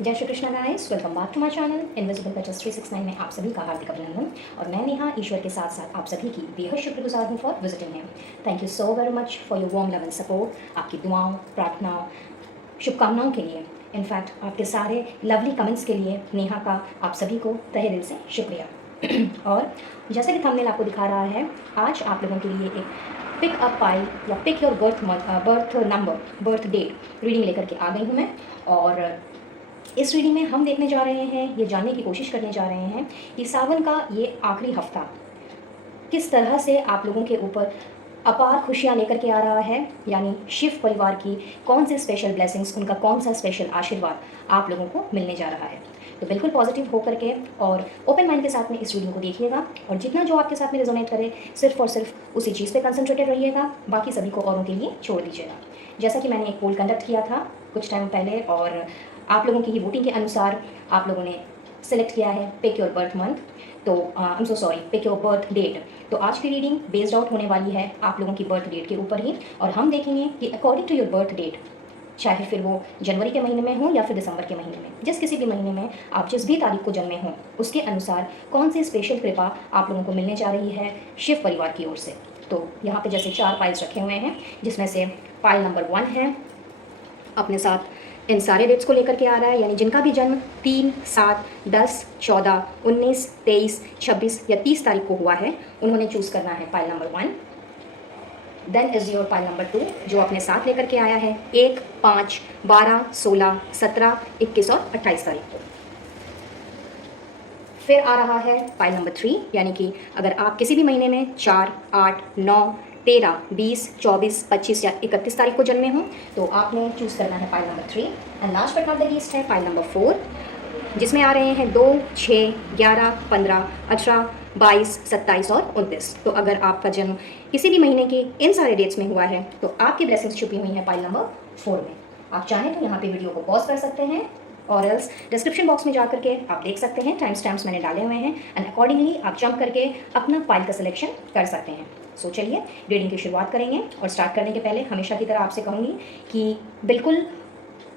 जय Shri Krishna guys, welcome back to my channel invisible pages 369 में आप सभी का हार्दिक अभिनंदन। और मैं नेहा ईश्वर के साथ साथ आप सभी की बेहद शुक्रगुजार हूँ for visiting him. Thank you so very much for your warm love and support. आपकी दुआओं, प्रार्थनाओं, शुभकामनाओं के लिए, इनफैक्ट आपके सारे लवली कमेंट्स के लिए नेहा का आप सभी को तहे दिल से शुक्रिया। और जैसे कि थंबनेल आपको दिखा रहा है, आज आप लोगों के लिए एक पिक अप पाई या pick your birth number, birth date reading लेकर के आ गई हूँ मैं। और इस रीडिंग में हम देखने जा रहे हैं, ये जानने की कोशिश करने जा रहे हैं कि सावन का ये आखिरी हफ्ता किस तरह से आप लोगों के ऊपर अपार खुशियाँ लेकर के आ रहा है। यानी शिव परिवार की कौन से स्पेशल ब्लेसिंग्स, उनका कौन सा स्पेशल आशीर्वाद आप लोगों को मिलने जा रहा है। तो बिल्कुल पॉजिटिव होकर के और ओपन माइंड के साथ में इस रीडिंग को देखिएगा, और जितना जो आपके साथ में रेजोनेट करे सिर्फ और सिर्फ उसी चीज़ पे कंसंट्रेटेड रहिएगा, बाकी सभी को औरों के लिए छोड़ दीजिएगा। जैसा कि मैंने एक पोल कंडक्ट किया था कुछ टाइम पहले, और आप लोगों की ही वोटिंग के अनुसार आप लोगों ने सेलेक्ट किया है पिक योर बर्थ मंथ, तो I am so sorry, pick your birth date. तो आज की रीडिंग बेस्ड आउट होने वाली है आप लोगों की बर्थ डेट के ऊपर ही, और हम देखेंगे कि according to your birth date, चाहे फिर वो जनवरी के महीने में हो या फिर दिसंबर के महीने में, जिस किसी भी महीने में आप जिस भी तारीख को जन्मे हों, उसके अनुसार कौन सी स्पेशल कृपा आप लोगों को मिलने जा रही है शिव परिवार की ओर से। तो यहाँ पे जैसे 4 पाइल्स रखे हुए हैं, जिसमें से पाइल नंबर 1 है अपने साथ इन सारे डेट्स को लेकर के आ रहा है, यानी जिनका भी जन्म 3, 7, 10, 14, 19, 23, 26 या 30 तारीख को हुआ है, उन्होंने चूज़ करना है pile number 1। Then is your pile number 2, जो अपने साथ लेकर के आया है 1, 5, 12, 16, 17, 21 और 28 तारीख को। फिर आ रहा है पाइल नंबर 3, यानी कि अगर आप किसी भी महीने में 4, 8, 9, 13, 20, 24, 25 या 31 तारीख को जन्मे हों, तो आपने चूज़ करना है pile number 3। And last but not the least है पाइल नंबर 4, जिसमें आ रहे हैं 2, 6, 11, 15, 18, 22, 27 और 29। तो अगर आपका जन्म किसी भी महीने के इन सारे डेट्स में हुआ है, तो आपकी ब्लेसिंग्स छुपी हुई हैं पाइल नंबर 4 में। आप चाहें तो यहाँ पे वीडियो को पॉज कर सकते हैं, और एल्स डिस्क्रिप्शन बॉक्स में जा करके आप देख सकते हैं, टाइम स्टैम्प्स मैंने डाले हुए हैं, एंड अकॉर्डिंगली आप जंप करके अपना पाइल का सिलेक्शन कर सकते हैं। सो चलिए रीडिंग की शुरुआत करेंगे, और स्टार्ट करने के पहले हमेशा की तरह आपसे कहूँगी कि बिल्कुल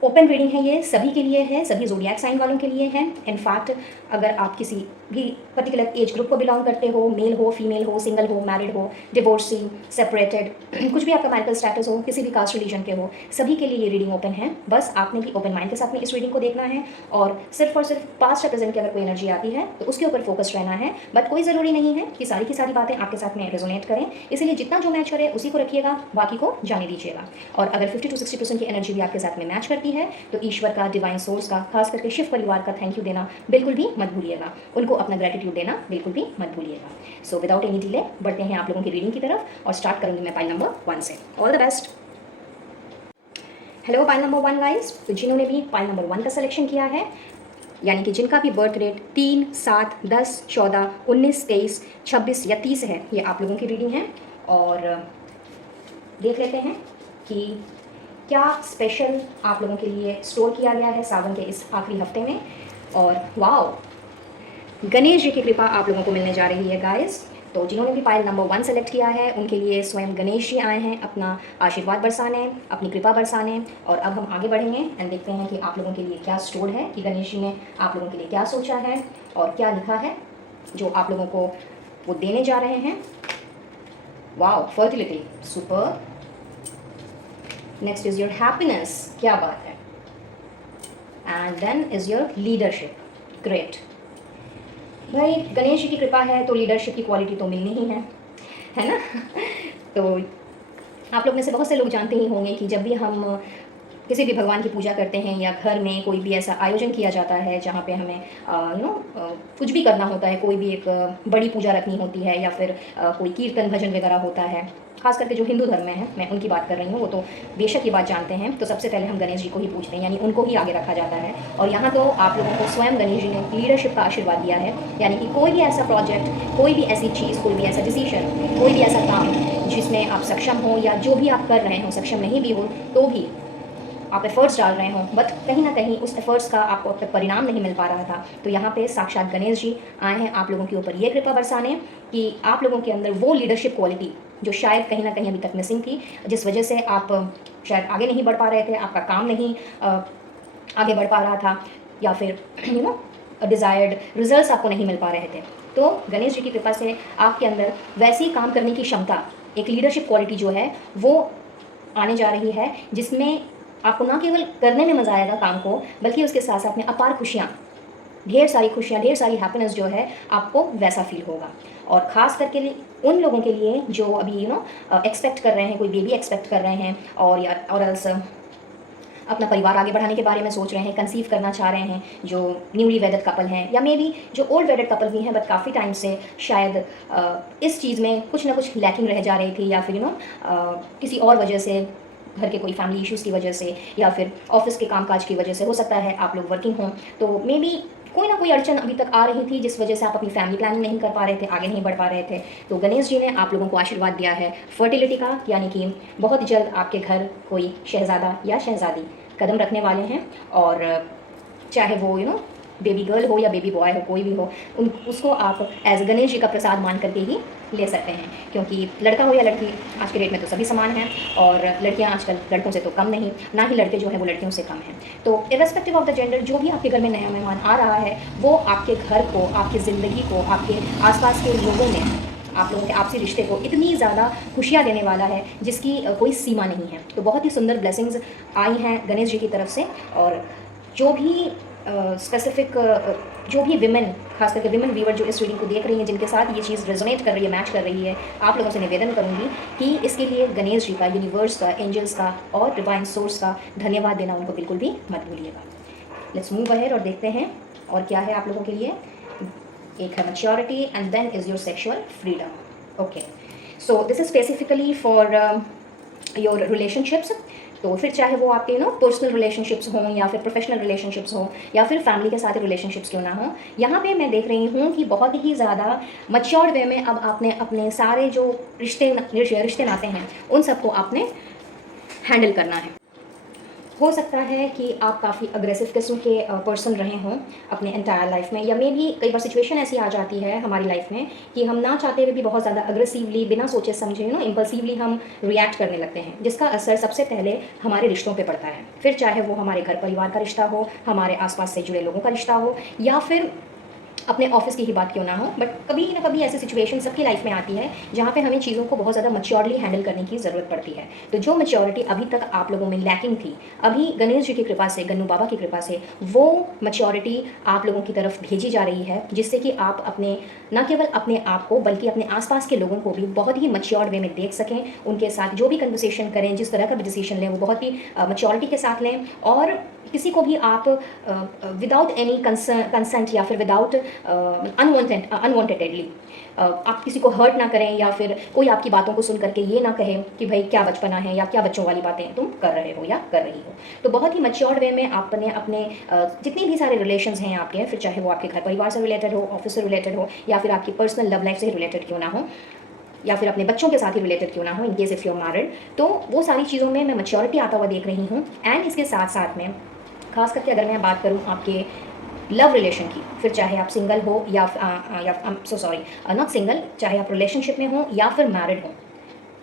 ओपन रीडिंग है, ये सभी के लिए है, सभी ज़ोडिएक साइन वालों के लिए है। इनफैक्ट अगर आप किसी भी पर्टिकुलर एज ग्रुप को बिलोंग करते हो, मेल हो, फीमेल हो, सिंगल हो, मैरिड हो, डिवोर्सी, सेपरेटेड, कुछ भी आपका मैरिटल स्टेटस हो, किसी भी कास्ट रिलीजन के हो, सभी के लिए ये रीडिंग ओपन है। बस आपने भी ओपन माइंड के साथ में इस रीडिंग को देखना है, और और सिर्फ पास्ट या प्रेजेंट की अगर कोई एनर्जी आती है तो उसके ऊपर फोकस रहना है। बट कोई ज़रूरी नहीं है कि सारी की सारी बातें आपके साथ में रेजोनेट करें, इसलिए जितना जो मैच करे उसी को रखिएगा, बाकी को जाने दीजिएगा। और अगर 50 to 60% की एनर्जी भी आपके साथ में मैच करती है, तो ईश्वर का, डिवाइन सोर्स का, खास करके शिव परिवार का थैंक यू देना बिल्कुल भी मत भूलिएगा, उनको अपना ग्रेटिट्यूड देना बिल्कुल भी मत भूलिएगा। सो विदाउट एनी डिले बढ़ते हैं आप लोगों की रीडिंग की तरफ, और स्टार्ट करूंगी मैं पाइल नंबर 1 से। All the best. Hello pile number 1 guys, तो जिन्होंने भी पाइल नंबर 1 का सिलेक्शन किया है, यानी कि जिनका भी बर्थ डेट 3, 7, 10, 14, 19, 23, 26 या 30 है, ये आप लोगों की रीडिंग है। और देख लेते हैं कि क्या स्पेशल आप लोगों के लिए स्टोर किया गया है सावन के इस आखिरी हफ्ते में। और वाओ, गणेश जी की कृपा आप लोगों को मिलने जा रही है गाइस। तो जिन्होंने भी पाइल नंबर 1 सेलेक्ट किया है, उनके लिए स्वयं गणेश जी आए हैं अपना आशीर्वाद बरसाने, अपनी कृपा बरसाने। और अब हम आगे बढ़ेंगे एंड देखते हैं कि आप लोगों के लिए क्या स्टोर है, कि गणेश जी ने आप लोगों के लिए क्या सोचा है और क्या लिखा है जो आप लोगों को वो देने जा रहे हैं। Wow, fertility, super. Next is your happiness, क्या बात है। And then is your leadership, great. भाई गणेश जी की कृपा है तो लीडरशिप की क्वालिटी तो मिलनी ही है ना। तो आप लोग में से बहुत से लोग जानते ही होंगे कि जब भी हम किसी भी भगवान की पूजा करते हैं, या घर में कोई भी ऐसा आयोजन किया जाता है जहाँ पे हमें कुछ भी करना होता है, कोई भी एक बड़ी पूजा रखनी होती है, या फिर कोई कीर्तन भजन वगैरह होता है, खास करके जो हिंदू धर्म में है, मैं उनकी बात कर रही हूँ, वो तो बेशक ये बात जानते हैं। तो सबसे पहले हम गणेश जी को ही पूछते हैं, यानी उनको ही आगे रखा जाता है। और यहाँ तो आप लोगों को स्वयं गणेश जी ने लीडरशिप का आशीर्वाद दिया है, यानी कि कोई भी ऐसा प्रोजेक्ट, कोई भी ऐसी चीज़, कोई भी ऐसा डिसीजन, कोई भी ऐसा काम जिसमें आप सक्षम हो, या जो भी आप कर रहे हो सक्षम नहीं भी हो तो भी आप एफर्ट्स डाल रहे हो, बट कहीं ना कहीं उस एफर्ट्स का आपको अब तक परिणाम नहीं मिल पा रहा था, तो यहाँ पे साक्षात गणेश जी आए हैं आप लोगों के ऊपर ये कृपा बरसाने कि आप लोगों के अंदर वो लीडरशिप क्वालिटी जो शायद कहीं ना कहीं अभी तक मिसिंग थी, जिस वजह से आप शायद आगे नहीं बढ़ पा रहे थे, आपका काम नहीं आगे बढ़ पा रहा था, या फिर डिज़ायर्ड रिजल्ट्स आपको नहीं मिल पा रहे थे, तो गणेश जी की कृपा से आपके अंदर वैसी काम करने की क्षमता, एक लीडरशिप क्वालिटी जो है वो आने जा रही है, जिसमें आपको ना केवल करने में मज़ा आएगा काम को, बल्कि उसके साथ साथ में अपार खुशियाँ, ढेर सारी खुशियाँ, ढेर सारी हैप्पीनेस जो है आपको वैसा फील होगा। और ख़ास करके उन लोगों के लिए जो अभी एक्सपेक्ट कर रहे हैं, कोई बेबी एक्सपेक्ट कर रहे हैं, और एल्स अपना परिवार आगे बढ़ाने के बारे में सोच रहे हैं, कंसीव करना चाह रहे हैं, जो न्यूली वेडेड कपल हैं, या मे बी जो ओल्ड वेडेड कपल भी हैं बट काफ़ी टाइम से शायद इस चीज़ में कुछ ना कुछ लैकिंग रह जा रही थी, या फिर किसी और वजह से, घर के कोई फैमिली इश्यूज़ की वजह से, या फिर ऑफिस के कामकाज की वजह से, हो सकता है आप लोग वर्किंग हों, तो मे बी कोई ना कोई अड़चन अभी तक आ रही थी जिस वजह से आप अपनी फैमिली प्लानिंग नहीं कर पा रहे थे, आगे नहीं बढ़ पा रहे थे। तो गणेश जी ने आप लोगों को आशीर्वाद दिया है फर्टिलिटी का, यानी कि बहुत जल्द आपके घर कोई शहज़ादा या शहज़ादी कदम रखने वाले हैं, और चाहे वो बेबी गर्ल हो या बेबी बॉय हो, कोई भी हो, उसको आप एज गणेश जी का प्रसाद मान करके ही ले सकते हैं, क्योंकि लड़का हो या लड़की आज के डेट में तो सभी समान हैं, और लड़कियां आजकल लड़कों से तो कम नहीं, ना ही लड़के जो हैं वो लड़कियों से कम हैं। तो इर्रेस्पेक्टिव ऑफ द जेंडर, जो भी आपके घर में नया मेहमान आ रहा है, वो आपके घर को, आपकी ज़िंदगी को, आपके आसपास के लोगों में, आप लोगों के आपसी रिश्ते को इतनी ज़्यादा खुशियाँ देने वाला है जिसकी कोई सीमा नहीं है। तो बहुत ही सुंदर ब्लेसिंग्स आई हैं गणेश जी की तरफ से, और जो भी स्पेसिफिक जो भी विमेन, खास करके विमेन व्यूअर जो इस रीडिंग को देख रही हैं, जिनके साथ ये चीज़ रेजोनेट कर रही है, मैच कर रही है, आप लोगों से निवेदन करूंगी कि इसके लिए गणेश जी का, यूनिवर्स का, एंजल्स का और डिवाइन सोर्स का धन्यवाद देना उनको बिल्कुल भी मत भूलिएगा। लेट्स मूव अहेड और देखते हैं और क्या है आप लोगों के लिए। एक है maturity and then is your sexual freedom. Okay, so this is specifically for your relationships. तो फिर चाहे वो आपके पर्सनल रिलेशनशिप्स हों, या फिर प्रोफेशनल रिलेशनशिप्स हों, या फिर फैमिली के साथ रिलेशनशिप्स क्यों ना हो, यहाँ पे मैं देख रही हूँ कि बहुत ही ज़्यादा मच्योर्ड वे में अब आपने अपने सारे जो रिश्ते नाते हैं उन सबको आपने हैंडल करना है। हो सकता है कि आप काफ़ी अग्रेसिव किस्म के पर्सन रहे हों अपने एंटायर लाइफ में, या मे भी कई बार सिचुएशन ऐसी आ जाती है हमारी लाइफ में कि हम ना चाहते हुए भी बहुत ज़्यादा अग्रेसिवली, बिना सोचे समझे इम्पल्सिवली हम रिएक्ट करने लगते हैं, जिसका असर सबसे पहले हमारे रिश्तों पे पड़ता है। फिर चाहे वो हमारे घर परिवार का रिश्ता हो, हमारे आसपास से जुड़े लोगों का रिश्ता हो, या फिर अपने ऑफिस की ही बात क्यों ना हो, बट कभी ना कभी ऐसी सिचुएशन सबकी लाइफ में आती है जहाँ पे हमें चीज़ों को बहुत ज़्यादा मैच्योरली हैंडल करने की ज़रूरत पड़ती है। तो जो मैच्योरिटी अभी तक आप लोगों में लैकिंग थी, अभी गणेश जी की कृपा से, गन्नू बाबा की कृपा से वो मैच्योरिटी आप लोगों की तरफ भेजी जा रही है, जिससे कि आप अपने, न केवल अपने आप को बल्कि अपने आसपास के लोगों को भी बहुत ही मैच्योर्ड वे में देख सकें, उनके साथ जो भी कन्वर्सेशन करें, जिस तरह का भी डिसीजन लें, वो बहुत ही मैच्योरिटी के साथ लें, और किसी को भी आप विदाउट एनी कंसेंट या फिर विदाउट अनवांटेडली आप किसी को हर्ट ना करें, या फिर कोई आपकी बातों को सुन करके ये ना कहे कि भाई क्या बचपना है, या क्या बच्चों वाली बातें तुम कर रहे हो या कर रही हो। तो बहुत ही मैच्योर्ड वे में आपने अपने जितनी भी सारे रिलेशंस हैं आपके, फिर चाहे वो आपके घर परिवार से रिलेटेड हो, ऑफिस से रिलेटेड हो, या फिर आपकी पर्सनल लव लाइफ से रिलेटेड क्यों ना हो, या फिर अपने बच्चों के साथ ही रिलेटेड क्यों ना हो, in case if you are married, तो वो सारी चीज़ों में मैं मैच्योरिटी आता हुआ देख रही हूँ। एंड इसके साथ साथ में खास करके अगर मैं बात करूँ आपके लव रिलेशन की, फिर चाहे आप सिंगल हो या नॉट सिंगल, चाहे आप रिलेशनशिप में हो या फिर मैरिड हो,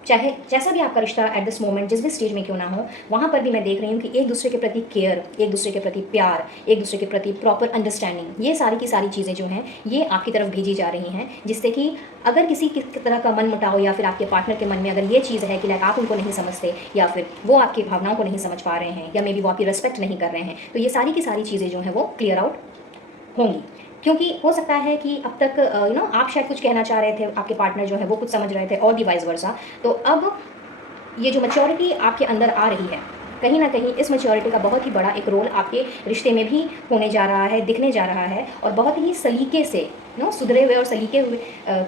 चाहे जैसा भी आपका रिश्ता एट दिस मोमेंट जिस भी स्टेज में क्यों ना हो, वहाँ पर भी मैं देख रही हूँ कि एक दूसरे के प्रति केयर, एक दूसरे के प्रति प्यार, एक दूसरे के प्रति प्रॉपर अंडरस्टैंडिंग, ये सारी की सारी चीज़ें जो हैं ये आपकी तरफ भेजी जा रही हैं, जिससे कि अगर किसी तरह का मन मुटाव या फिर आपके पार्टनर के मन में अगर ये चीज़ है कि लाइक आप उनको नहीं समझते, या फिर वो आपकी भावनाओं को नहीं समझ पा रहे हैं, या मे बी वो आपकी रिस्पेक्ट नहीं कर रहे हैं, तो ये सारी की सारी चीज़ें जो हैं वो क्लियर आउट होंगी। क्योंकि हो सकता है कि अब तक आप शायद कुछ कहना चाह रहे थे, आपके पार्टनर जो है वो कुछ समझ रहे थे, और भी वाइस वर्सा। तो अब ये जो मैच्योरिटी आपके अंदर आ रही है, कहीं ना कहीं इस मैच्योरिटी का बहुत ही बड़ा एक रोल आपके रिश्ते में भी होने जा रहा है, दिखने जा रहा है, और बहुत ही सलीके से सुधरे हुए और सलीके हुए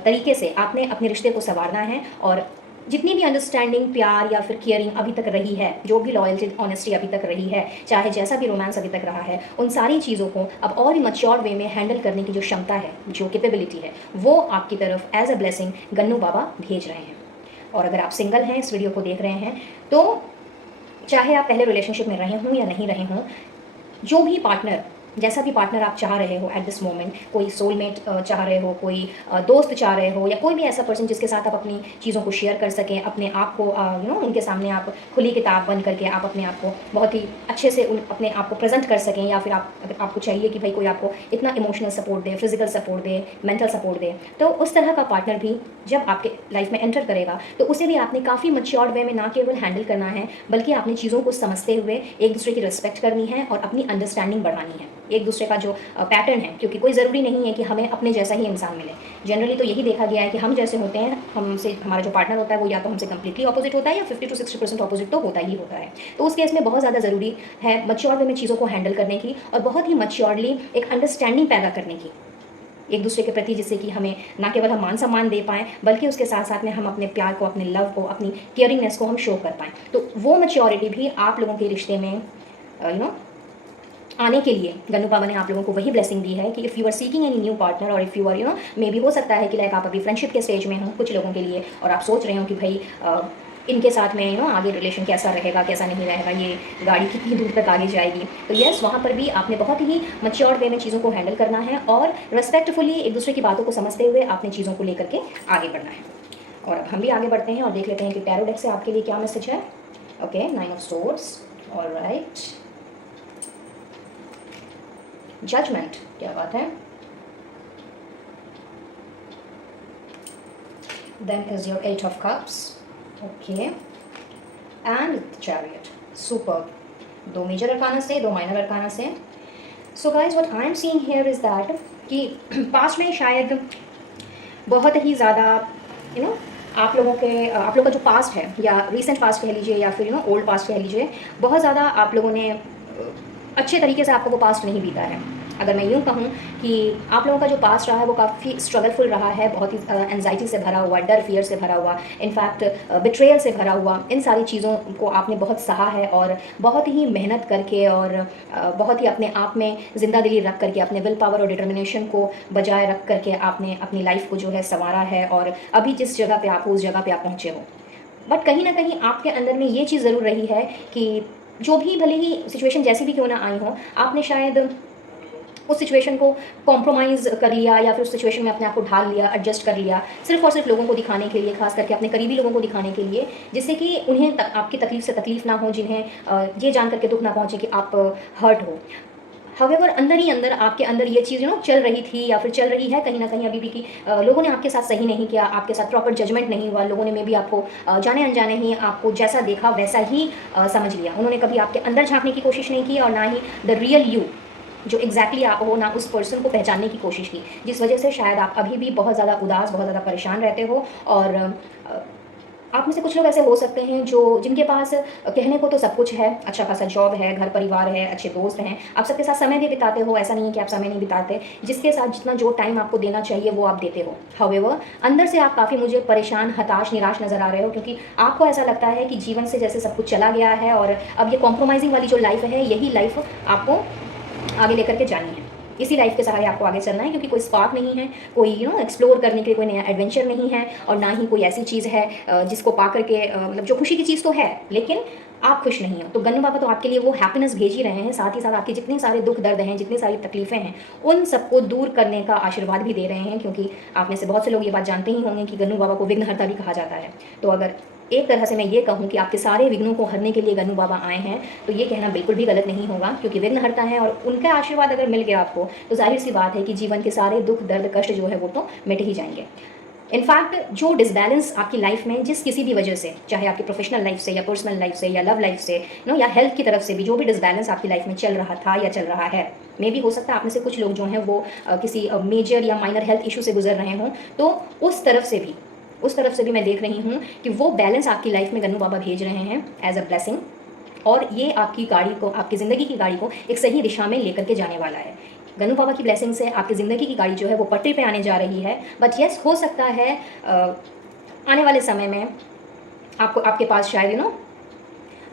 तरीके से आपने अपने रिश्ते को संवारना है। और जितनी भी अंडरस्टैंडिंग, प्यार या फिर केयरिंग अभी तक रही है, जो भी लॉयल्टी, ऑनेस्टी अभी तक रही है, चाहे जैसा भी रोमांस अभी तक रहा है, उन सारी चीज़ों को अब और भी मैच्योर वे में हैंडल करने की जो क्षमता है, जो कैपेबिलिटी है, वो आपकी तरफ एज अ ब्लेसिंग गन्नू बाबा भेज रहे हैं। और अगर आप सिंगल हैं, इस वीडियो को देख रहे हैं, तो चाहे आप पहले रिलेशनशिप में रहे हों या नहीं रहे हों, जो भी पार्टनर जैसा भी पार्टनर आप चाह रहे हो एट दिस मोमेंट, कोई सोलमेट चाह रहे हो, कोई दोस्त चाह रहे हो, या कोई भी ऐसा पर्सन जिसके साथ आप अपनी चीज़ों को शेयर कर सकें, अपने आप को उनके सामने आप खुली किताब बन करके आप अपने आप को बहुत ही अच्छे से अपने आप को प्रेजेंट कर सकें, या फिर अगर आपको चाहिए कि भाई कोई आपको इतना इमोशनल सपोर्ट दे, फिजिकल सपोर्ट दे, मेंटल सपोर्ट दे, तो उस तरह का पार्टनर भी जब आपके लाइफ में एंटर करेगा तो उसे भी आपने काफ़ी मच्योर्ड वे में ना केवल हैंडल करना है, बल्कि आपने चीज़ों को समझते हुए एक दूसरे की रिस्पेक्ट करनी है और अपनी अंडरस्टैंडिंग बढ़ानी है एक दूसरे का जो पैटर्न है, क्योंकि कोई ज़रूरी नहीं है कि हमें अपने जैसा ही इंसान मिले। जनरली तो यही देखा गया है कि हम जैसे होते हैं, हमसे हमारा जो पार्टनर होता है वो या तो हमसे कम्प्लीटली ऑपोजिट होता है या 50 to 60% ऑपोजिट तो होता ही होता है। तो उस केस में बहुत ज़्यादा ज़रूरी है मच्योर वे में चीज़ों को हैंडल करने की और बहुत ही मच्योरली एक अंडरस्टैंडिंग पैदा करने की एक दूसरे के प्रति, जिससे कि हमें ना केवल हम मान सम्मान दे पाएँ, बल्कि उसके साथ साथ में हम अपने प्यार को, अपने लव को, अपनी केयरिंगनेस को हम शो कर पाएँ। तो वो मैच्योरिटी भी आप लोगों के रिश्ते में आने के लिए गन्नू बाबा ने आप लोगों को वही ब्लेसिंग दी है कि if you are seeking any new partner, और इफ़ यू आर मे भी हो सकता है कि लाइक आप अभी फ्रेंडशिप के स्टेज में हो कुछ लोगों के लिए, और आप सोच रहे हो कि भाई इनके साथ में आगे रिलेशन कैसा रहेगा, कैसा नहीं रहेगा, ये गाड़ी कितनी दूर तक आगे जाएगी। तो यस, वहाँ पर भी आपने बहुत ही मच्योर वे में चीज़ों को हैंडल करना है और रिस्पेक्टफुली एक दूसरे की बातों को समझते हुए आपने चीज़ों को लेकर के आगे बढ़ना है। और अब हम भी आगे बढ़ते हैं और देख लेते हैं कि टैरो डेक से आपके लिए क्या मैसेज है। Okay, 9 of swords, alright, judgment, क्या बात है। Then is your 8 of cups, okay, and chariot, super. 2 major arcana से, 2 माइनर अरकाना से। So guys, what I am seeing here is that कि पास्ट में शायद बहुत ही ज़्यादा आप लोगों का जो पास्ट है, या रिसेंट पास्ट कह लीजिए, या फिर ओल्ड पास्ट कह लीजिए, बहुत ज़्यादा आप लोगों ने अच्छे तरीके से आपको वो पास्ट नहीं बीता है। अगर मैं यूँ कहूँ कि आप लोगों का जो पास्ट रहा है वो काफ़ी स्ट्रगलफुल रहा है, बहुत ही एंजाइटी से भरा हुआ, डर फियर से भरा हुआ, इनफैक्ट बिट्रेयल से भरा हुआ। इन सारी चीज़ों को आपने बहुत सहा है और बहुत ही मेहनत करके और बहुत ही अपने आप में ज़िंदा दिली रख करके, अपने विल पावर और डिटर्मिनेशन को बजाय रख करके आपने अपनी लाइफ को जो है संवारा है, और अभी जिस जगह पे आप हो उस जगह पे आप पहुँचे हो। बट कहीं ना कहीं आपके अंदर में ये चीज़ ज़रूर रही है कि जो भी भले ही सिचुएशन जैसी भी क्यों ना आई हो, आपने शायद उस सिचुएशन को कॉम्प्रोमाइज़ कर लिया, या फिर उस सिचुएशन में अपने आप को ढाल लिया, एडजस्ट कर लिया, सिर्फ और सिर्फ लोगों को दिखाने के लिए, खास करके अपने करीबी लोगों को दिखाने के लिए, जिससे कि उन्हें आपकी तकलीफ से तकलीफ ना हो, जिन्हें ये जान करके दुख ना पहुँचे कि आप हर्ट हो। हावेवर अंदर ही अंदर आपके अंदर ये चीज़ चल रही थी, या फिर चल रही है कहीं ना कहीं अभी भी, कि लोगों ने आपके साथ सही नहीं किया, आपके साथ प्रॉपर जजमेंट नहीं हुआ, लोगों ने मे भी आपको जाने अनजाने ही आपको जैसा देखा वैसा ही समझ लिया। उन्होंने कभी आपके अंदर झांकने की कोशिश नहीं की, और ना ही द रियल यू जो एग्जैक्टली आप हो, ना उस पर्सन को पहचानने की कोशिश की, जिस वजह से शायद आप अभी भी बहुत ज़्यादा उदास, बहुत ज़्यादा परेशान रहते हो। और आप में से कुछ लोग ऐसे हो सकते हैं जिनके पास कहने को तो सब कुछ है, अच्छा खासा जॉब है, घर परिवार है, अच्छे दोस्त हैं, आप सबके साथ समय भी बिताते हो, ऐसा नहीं है कि आप समय नहीं बिताते, जिसके साथ जितना जो टाइम आपको देना चाहिए वो आप देते हो। हावेवर अंदर से आप काफ़ी मुझे परेशान, हताश, निराश नज़र आ रहे हो, क्योंकि आपको ऐसा लगता है कि जीवन से जैसे सब कुछ चला गया है, और अब ये कॉम्प्रोमाइजिंग वाली जो लाइफ है, यही लाइफ आपको आगे लेकर के जानी है। इसी लाइफ के सहारे आपको आगे चलना है, क्योंकि कोई स्पार्क नहीं है, कोई एक्सप्लोर करने के लिए कोई नया एडवेंचर नहीं है, और ना ही कोई ऐसी चीज़ है जिसको पा करके मतलब जो खुशी की चीज़ तो है, लेकिन आप खुश नहीं हो। तो गन्नू बाबा तो आपके लिए वो हैप्पीनेस भेज ही रहे हैं, साथ ही साथ आपके जितने सारे दुख दर्द हैं, जितनी सारी तकलीफ़ें हैं, उन सबको दूर करने का आशीर्वाद भी दे रहे हैं, क्योंकि आप में से बहुत से लोग ये बात जानते ही होंगे कि गन्नू बाबा को विघ्नहर्ता भी कहा जाता है। तो अगर एक तरह से मैं ये कहूँ कि आपके सारे विघ्नों को हरने के लिए गन्नू बाबा आए हैं, तो ये कहना बिल्कुल भी गलत नहीं होगा, क्योंकि विघ्नहर्ता है और उनका आशीर्वाद अगर मिल गया आपको, तो जाहिर सी बात है कि जीवन के सारे दुख दर्द कष्ट जो है वो तो मिट ही जाएंगे। इनफैक्ट जो डिसबैलेंस आपकी लाइफ में जिस किसी भी वजह से, चाहे आपकी प्रोफेशनल लाइफ से, या पर्सनल लाइफ से, या लव लाइफ से, या हेल्थ की तरफ से भी, जो भी डिसबैलेंस आपकी लाइफ में चल रहा था या चल रहा है, मे भी हो सकता है आप में से कुछ लोग जो हैं वो किसी मेजर या माइनर हेल्थ इशू से गुजर रहे हों, तो उस तरफ से भी मैं देख रही हूँ कि वो बैलेंस आपकी लाइफ में गन्नू बाबा भेज रहे हैं एज अ ब्लेसिंग, और ये आपकी गाड़ी को, आपकी ज़िंदगी की गाड़ी को एक सही दिशा में लेकर के जाने वाला है। गन्नू बाबा की ब्लेसिंग से आपकी ज़िंदगी की गाड़ी जो है वो पटरी पे आने जा रही है। बट यस, हो सकता है आने वाले समय में आपके पास शायद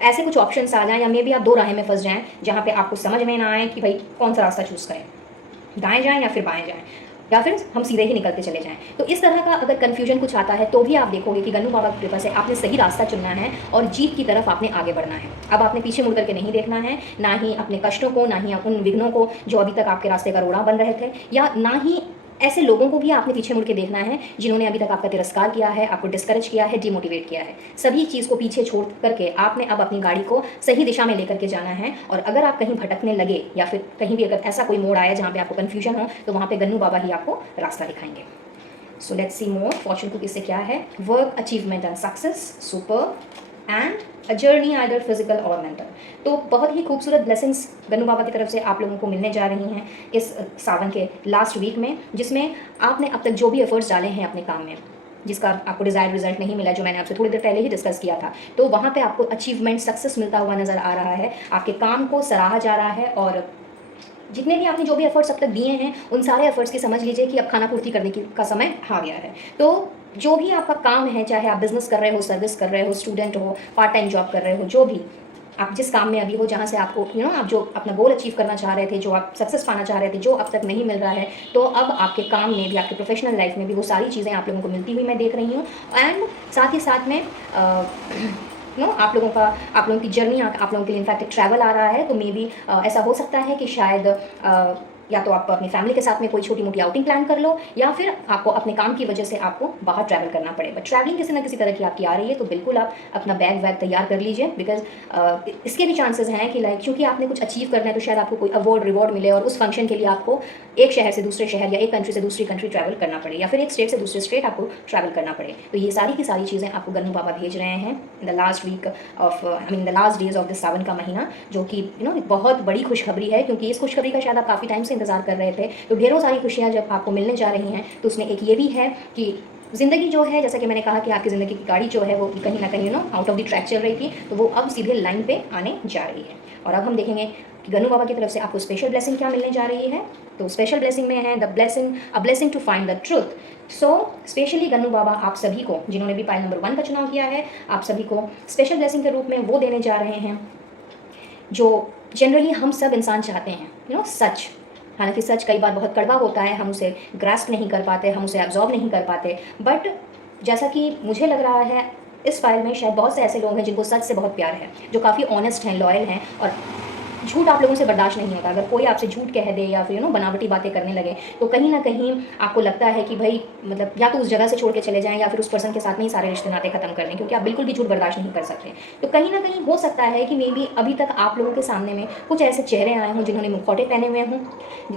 ऐसे कुछ ऑप्शंस आ जाएं, या मे बी आप 2 राहें में फंस जाएं, जहाँ पे आपको समझ में ना आए कि भाई कौन सा रास्ता चूज़ करें, दाएं जाएं या फिर बाएं जाएं। या फिर हम सीधे ही निकलते चले जाएं। तो इस तरह का अगर कन्फ्यूजन कुछ आता है तो भी आप देखोगे कि गन्नू बाबा की कृपा से आपने सही रास्ता चुनना है और जीत की तरफ आपने आगे बढ़ना है। अब आपने पीछे मुड़ करके नहीं देखना है, ना ही अपने कष्टों को, ना ही उन विघ्नों को जो अभी तक आपके रास्ते का रोड़ा बन रहे थे, या ना ही ऐसे लोगों को भी आपने पीछे मुड़ के देखना है जिन्होंने अभी तक आपका तिरस्कार किया है, आपको डिस्करेज किया है, डिमोटिवेट किया है। सभी चीज़ को पीछे छोड़ करके आपने अब अपनी गाड़ी को सही दिशा में लेकर के जाना है। और अगर आप कहीं भटकने लगे या फिर कहीं भी अगर ऐसा कोई मोड़ आया जहाँ पे आपको कन्फ्यूजन हो, तो वहाँ पे गन्नू बाबा ही आपको रास्ता दिखाएंगे। So let's see more fortune cookie से क्या है। Work, achievement and success, super and a journey either physical और मेंटल। तो बहुत ही खूबसूरत ब्लेसिंग्स गन्नू बाबा की तरफ से आप लोगों को मिलने जा रही हैं इस सावन के लास्ट वीक में, जिसमें आपने अब तक जो भी एफर्ट्स डाले हैं अपने काम में, जिसका आपको डिज़ायर्ड रिजल्ट नहीं मिला, जो मैंने आपसे थोड़ी देर पहले ही डिस्कस किया था, तो वहाँ पे आपको अचीवमेंट, सक्सेस मिलता हुआ नज़र आ रहा है। आपके काम को सराहा जा रहा है और जितने भी आपने जो भी एफर्ट्स अब तक दिए हैं उन सारे एफर्ट्स की समझ लीजिए कि अब खाना पूर्ति करने का समय आ गया है। तो जो भी आपका काम है, चाहे आप बिजनेस कर रहे हो, सर्विस कर रहे हो, स्टूडेंट हो, पार्ट टाइम जॉब कर रहे हो, जो भी आप जिस काम में अभी हो, जहाँ से आपको आप जो अपना गोल अचीव करना चाह रहे थे, जो आप सक्सेस पाना चाह रहे थे, जो अब तक नहीं मिल रहा है, तो अब आपके काम में भी, आपके प्रोफेशनल लाइफ में भी वो सारी चीज़ें आप लोगों को मिलती हुई मैं देख रही हूँ। एंड साथ ही साथ में आप लोगों की जर्नी, आप लोगों के लिए इनफैक्ट ट्रैवल आ रहा है। तो मे बी ऐसा हो सकता है कि शायद या तो आप अपनी फैमिली के साथ में कोई छोटी मोटी आउटिंग प्लान कर लो, या फिर आपको अपने काम की वजह से आपको बाहर ट्रैवल करना पड़े। बट ट्रैवलिंग किसी ना किसी तरह की आपकी आ रही है, तो बिल्कुल आप अपना बैग वैग तैयार कर लीजिए, बिकॉज इसके भी चांसेस हैं कि लाइक क्योंकि आपने कुछ अचीव करना है, तो शायद आपको कोई अवार्ड रिवॉर्ड मिले और उस फंक्शन के लिए आपको एक शहर से दूसरे शहर या एक कंट्री से दूसरी कंट्री ट्रैवल करना पड़े, या फिर एक स्टेट से दूसरे स्टेट आपको ट्रैवल करना पड़े। तो ये सारी की सारी चीज़ें आपको गन्नू बाबा भेज रहे हैं in the last week of the last days of this Sawan का महीना, जो कि बहुत बड़ी खुशखबरी है, क्योंकि इस खुशखबरी का शायद आप काफ़ी टाइम से इंतजार कर रहे थे। तो ढेरों सारी खुशियाँ जब आपको मिलने जा रही हैं, तो उसमें एक ये भी है कि ज़िंदगी जो है, जैसा कि मैंने कहा कि आपकी ज़िंदगी की गाड़ी जो है वो कहीं ना कहीं आउट ऑफ द ट्रैक चल रही थी, तो वो अब सीधे लाइन पे आने जा रही है। और अब हम देखेंगे कि गन्नू बाबा की तरफ से आपको स्पेशल ब्लेसिंग क्या मिलने जा रही है। तो स्पेशल ब्लेसिंग में है a blessing to find the truth. So specially Gannu Baba आप सभी को, जिन्होंने भी पाइल नंबर 1 का चुनाव किया है, आप सभी को स्पेशल ब्लेसिंग के रूप में वो देने जा रहे हैं जो जनरली हम सब इंसान चाहते हैं, सच। हालांकि सच कई बार बहुत कड़वा होता है, हम उसे ग्रास्प नहीं कर पाते, हम उसे एब्जॉर्ब नहीं कर पाते। बट जैसा कि मुझे लग रहा है, इस फाइल में शायद बहुत से ऐसे लोग हैं जिनको सच से बहुत प्यार है, जो काफ़ी ऑनेस्ट हैं, लॉयल हैं, और झूठ आप लोगों से बर्दाश्त नहीं होता। अगर कोई आपसे झूठ कह दे या फिर बनावटी बातें करने लगे, तो कहीं ना कहीं आपको लगता है कि भाई मतलब या तो उस जगह से छोड़ के चले जाएं, या फिर उस पर्सन के साथ में ही सारे रिश्ते नाते खत्म कर दें, क्योंकि आप बिल्कुल भी झूठ बर्दाश्त नहीं कर सकते। तो कहीं ना कहीं हो सकता है कि मे बी अभी तक आप लोगों के सामने में कुछ ऐसे चेहरे आए हों जिन्होंने मुखौटे पहने हुए हों,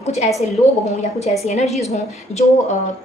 कुछ ऐसे लोग हों या कुछ ऐसी एनर्जीज हों जो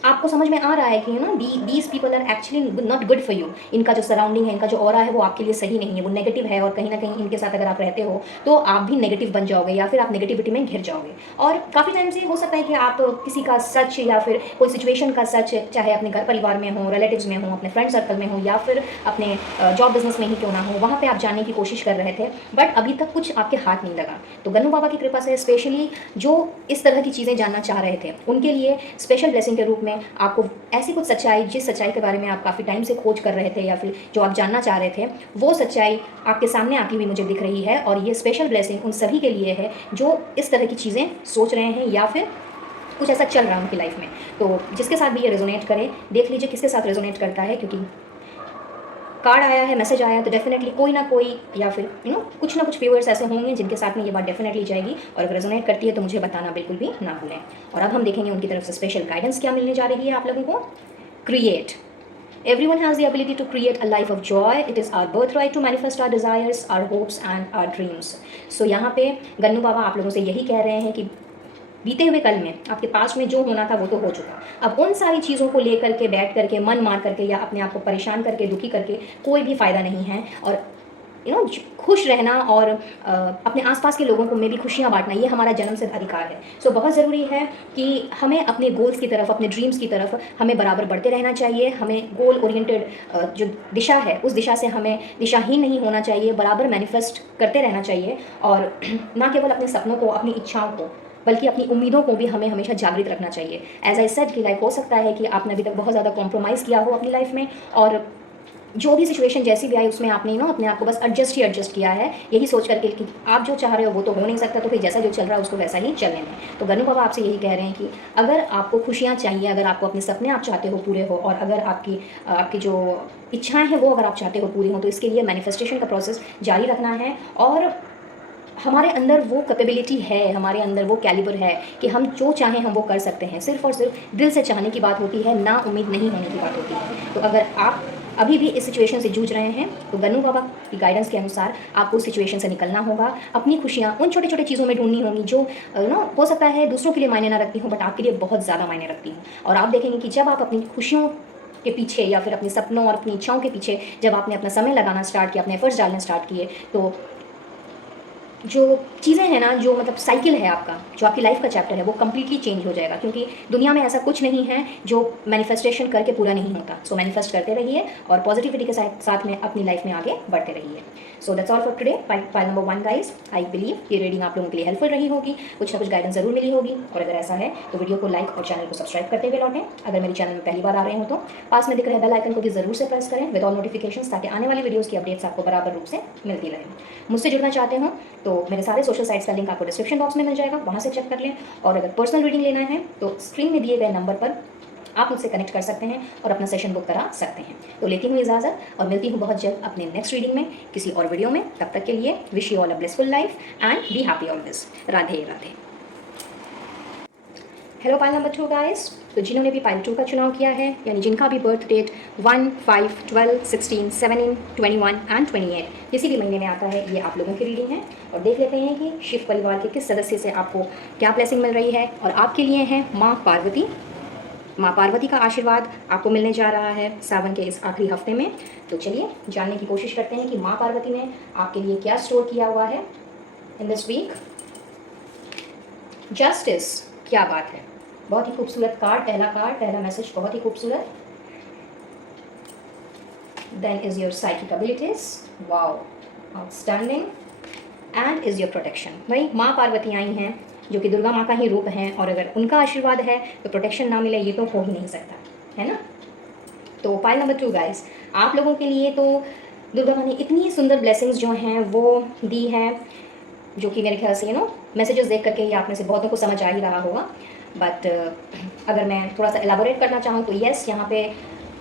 आपको समझ में आ रहा है कि these people are actually not good for you. इनका जो सराउंडिंग है, इनका जो ऑरा है, वो आपके लिए सही नहीं है, वो नेगेटिव है, और कहीं ना कहीं इनके साथ अगर आप रहते हो तो आप भी नेगेटिव बन जाओगे, या फिर आप नेगेटिविटी में घिर जाओगे। और काफ़ी टाइम से हो सकता है कि आप किसी का सच या फिर कोई सिचुएशन का सच, चाहे अपने घर परिवार में हो, रिलेटिव्स में हो, अपने फ्रेंड सर्कल में हो, या फिर अपने जॉब बिजनेस में ही क्यों ना हो, वहाँ पर आप जानने की कोशिश कर रहे थे, बट अभी तक कुछ आपके हाथ नहीं लगा। तो गन्नू बाबा की कृपा से स्पेशली जो इस तरह की चीज़ें जानना चाह रहे थे, उनके लिए स्पेशल ब्लेसिंग के रूप में आपको ऐसी कुछ सच्चाई, जिस सच्चाई के बारे में आप काफ़ी टाइम से खोज कर रहे थे या फिर जो आप जानना चाह रहे थे, वो सच्चाई आपके सामने आती हुई मुझे दिख रही है। और ये स्पेशल ब्लेसिंग उन सभी के लिए है जो इस तरह की चीज़ें सोच रहे हैं या फिर कुछ ऐसा चल रहा है उनकी लाइफ में। तो जिसके साथ भी ये रेजोनेट करे, देख लीजिए किसके साथ रेजोनेट करता है, क्योंकि कार्ड आया है, मैसेज आया है, तो डेफिनेटली कोई ना कोई या फिर कुछ ना कुछ व्यूअर्स ऐसे होंगे जिनके साथ में ये बात डेफिनेटली जाएगी। और अगर रेजोनेट करती है तो मुझे बताना बिल्कुल भी ना भूलें। और अब हम देखेंगे उनकी तरफ से स्पेशल गाइडेंस क्या मिलने जा रही है आप लोगों को। Create. Everyone has the ability to create a life of joy. It is our birthright to manifest our desires, our hopes and our dreams. So यहाँ पे गन्नू बाबा आप लोगों से यही कह रहे हैं कि बीते हुए कल में आपके पास में जो होना था वो तो हो चुका। अब उन सारी चीज़ों को लेकर के बैठ करके मन मार करके या अपने आप को परेशान करके दुखी करके कोई भी फ़ायदा नहीं है। और खुश रहना और अपने आसपास के लोगों को में भी खुशियाँ बांटना, ये हमारा जन्म सिद्ध अधिकार है। सो बहुत ज़रूरी है कि हमें अपने गोल्स की तरफ, अपने ड्रीम्स की तरफ हमें बराबर बढ़ते रहना चाहिए। हमें गोल ओरिएंटेड जो दिशा है, उस दिशा से हमें दिशाहीन नहीं होना चाहिए, बराबर मैनिफेस्ट करते रहना चाहिए। और ना केवल अपने सपनों को, अपनी इच्छाओं को, बल्कि अपनी उम्मीदों को भी हमें हमेशा जागृत रखना चाहिए। एज आई सेड कि लाइक हो सकता है कि आपने अभी तक बहुत ज़्यादा कॉम्प्रोमाइज़ किया हो अपनी लाइफ में, और जो भी सिचुएशन जैसी भी आई उसमें आपने अपने आप को बस एडजस्ट किया है, यही सोच करके कि आप जो चाह रहे हो वो तो हो नहीं सकता, तो फिर जैसा जो चल रहा है उसको वैसा ही चलने दें। तो गन्नू बाबा आपसे यही कह रहे हैं कि अगर आपको खुशियाँ चाहिए, अगर आपको अपने सपने आप चाहते हो पूरे हो, और अगर आपकी जो इच्छाएँ हैं वो अगर आप चाहते हो पूरी हो, तो इसके लिए मैनिफेस्टेशन का प्रोसेस जारी रखना है। और हमारे अंदर वो कैपेबिलिटी है, हमारे अंदर वो कैलिबर है कि हम जो चाहें हम वो कर सकते हैं। सिर्फ़ और सिर्फ दिल से चाहने की बात होती है, ना उम्मीद नहीं होने की बात होती है। तो अगर आप अभी भी इस सिचुएशन से जूझ रहे हैं तो गन्नू बाबा की गाइडेंस के अनुसार आपको उस सिचुएशन से निकलना होगा। अपनी खुशियाँ उन छोटे छोटे चीज़ों में ढूंढनी होंगी जो हो सकता है दूसरों के लिए मायने ना रखती हूँ, बट आपके लिए बहुत ज़्यादा मायने रखती हूँ। और आप देखेंगे कि जब आप अपनी खुशियों के पीछे या फिर अपने सपनों और अपनी इच्छाओं के पीछे जब आपने अपना समय लगाना स्टार्ट किया, अपने एफर्ट्स डालना स्टार्ट किए, तो जो चीज़ें हैं ना, जो मतलब साइकिल है आपका, जो आपकी लाइफ का चैप्टर है, वो कम्प्लीटली चेंज हो जाएगा। क्योंकि दुनिया में ऐसा कुछ नहीं है जो मैनिफेस्टेशन करके पूरा नहीं होता। सो मैनिफेस्ट करते रहिए और पॉजिटिविटी के साथ में अपनी लाइफ में आगे बढ़ते रहिए। So that's all for today. File number 1 guys, I believe ये रीडिंग आप लोगों के लिए हेल्पफुल रही होगी, कुछ ना कुछ गाइडेंस जरूर मिली होगी। और अगर ऐसा है तो वीडियो को लाइक और चैनल को सब्सक्राइब करते हुए लौटें। अगर मेरे चैनल में पहली बार आ रहे हो तो पास में दिख रहे बेल आइकन को भी जरूर से प्रेस करें विद ऑल नोटिफिकेशंस, ताकि आने वाली वीडियोस की अपडेट्स आपको बराबर रूप से मिलती रहे। मुझसे जुड़ना चाहते हो तो मेरे सारे सोशल साइट्स का लिंक आपको डिस्क्रिप्शन बॉक्स में मिल जाएगा, वहाँ से चेक कर लें। और अगर पर्सनल रीडिंग लेना है तो स्क्रीन में दिए गए नंबर पर आप मुझसे कनेक्ट कर सकते हैं और अपना सेशन बुक करा सकते हैं। तो लेती हूँ इजाज़त और मिलती हूँ बहुत जल्द अपने नेक्स्ट रीडिंग में किसी और वीडियो में। तब तक के लिए wish you all a blissful life and be happy always. Radhe Radhe. Hello pile number 2 guys. तो जिन्होंने भी पाइल 2 का चुनाव किया है, यानी जिनका भी बर्थ डेट 1, 5, 12, 16, 17, 21 एंड 28 किसी भी महीने में आता है, ये आप लोगों की रीडिंग है। और देख लेते हैं कि शिव परिवार के किस सदस्य से आपको क्या ब्लेसिंग मिल रही है। और आपके लिए है माँ पार्वती। माँ पार्वती का आशीर्वाद आपको मिलने जा रहा है सावन के इस आखिरी हफ्ते में। तो चलिए जानने की कोशिश करते हैं कि माँ पार्वती ने आपके लिए क्या स्टोर किया हुआ है इन दिस वीक। जस्टिस, क्या बात है, बहुत ही खूबसूरत कार्ड, पहला मैसेज बहुत ही खूबसूरत। Then is your psychic abilities, wow outstanding, and is your protection. भाई माँ पार्वती आई हैं जो कि दुर्गा माँ का ही रूप हैं, और अगर उनका आशीर्वाद है तो प्रोटेक्शन ना मिले ये तो हो ही नहीं सकता, है ना। तो पाइल नंबर 2 गाइस, आप लोगों के लिए तो दुर्गा माँ ने इतनी सुंदर ब्लेसिंग्स जो हैं वो दी है, जो कि मेरे ख्याल से मैसेजेस देख करके ये आप में से बहुतों को समझ आ ही रहा होगा। बट अगर मैं थोड़ा सा एलाबोरेट करना चाहूँ तो यस, यहाँ पे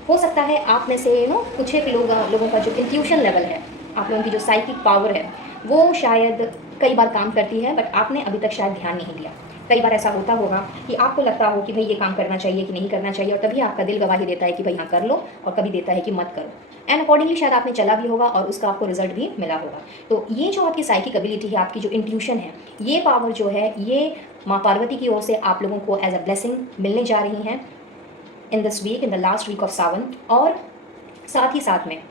हो सकता है आप में से कुछ एक लोगों का जो इंट्यूशन लेवल है, आप लोगों की जो साइकिक पावर है वो शायद कई बार काम करती है, बट आपने अभी तक शायद ध्यान नहीं दिया। कई बार ऐसा होता होगा कि आपको लगता हो कि भाई ये काम करना चाहिए कि नहीं करना चाहिए, और तभी आपका दिल गवाही देता है कि भाई हाँ कर लो, और कभी देता है कि मत करो। एंड अकॉर्डिंगली शायद आपने चला भी होगा और उसका आपको रिजल्ट भी मिला होगा। तो ये जो आपकी साइकिक एबिलिटी है, आपकी जो इंट्यूशन है, ये पावर जो है, ये माँ पार्वती की ओर से आप लोगों को एज अ ब्लेसिंग मिलने जा रही हैं in this week, in the last week of Sawan. और साथ ही साथ में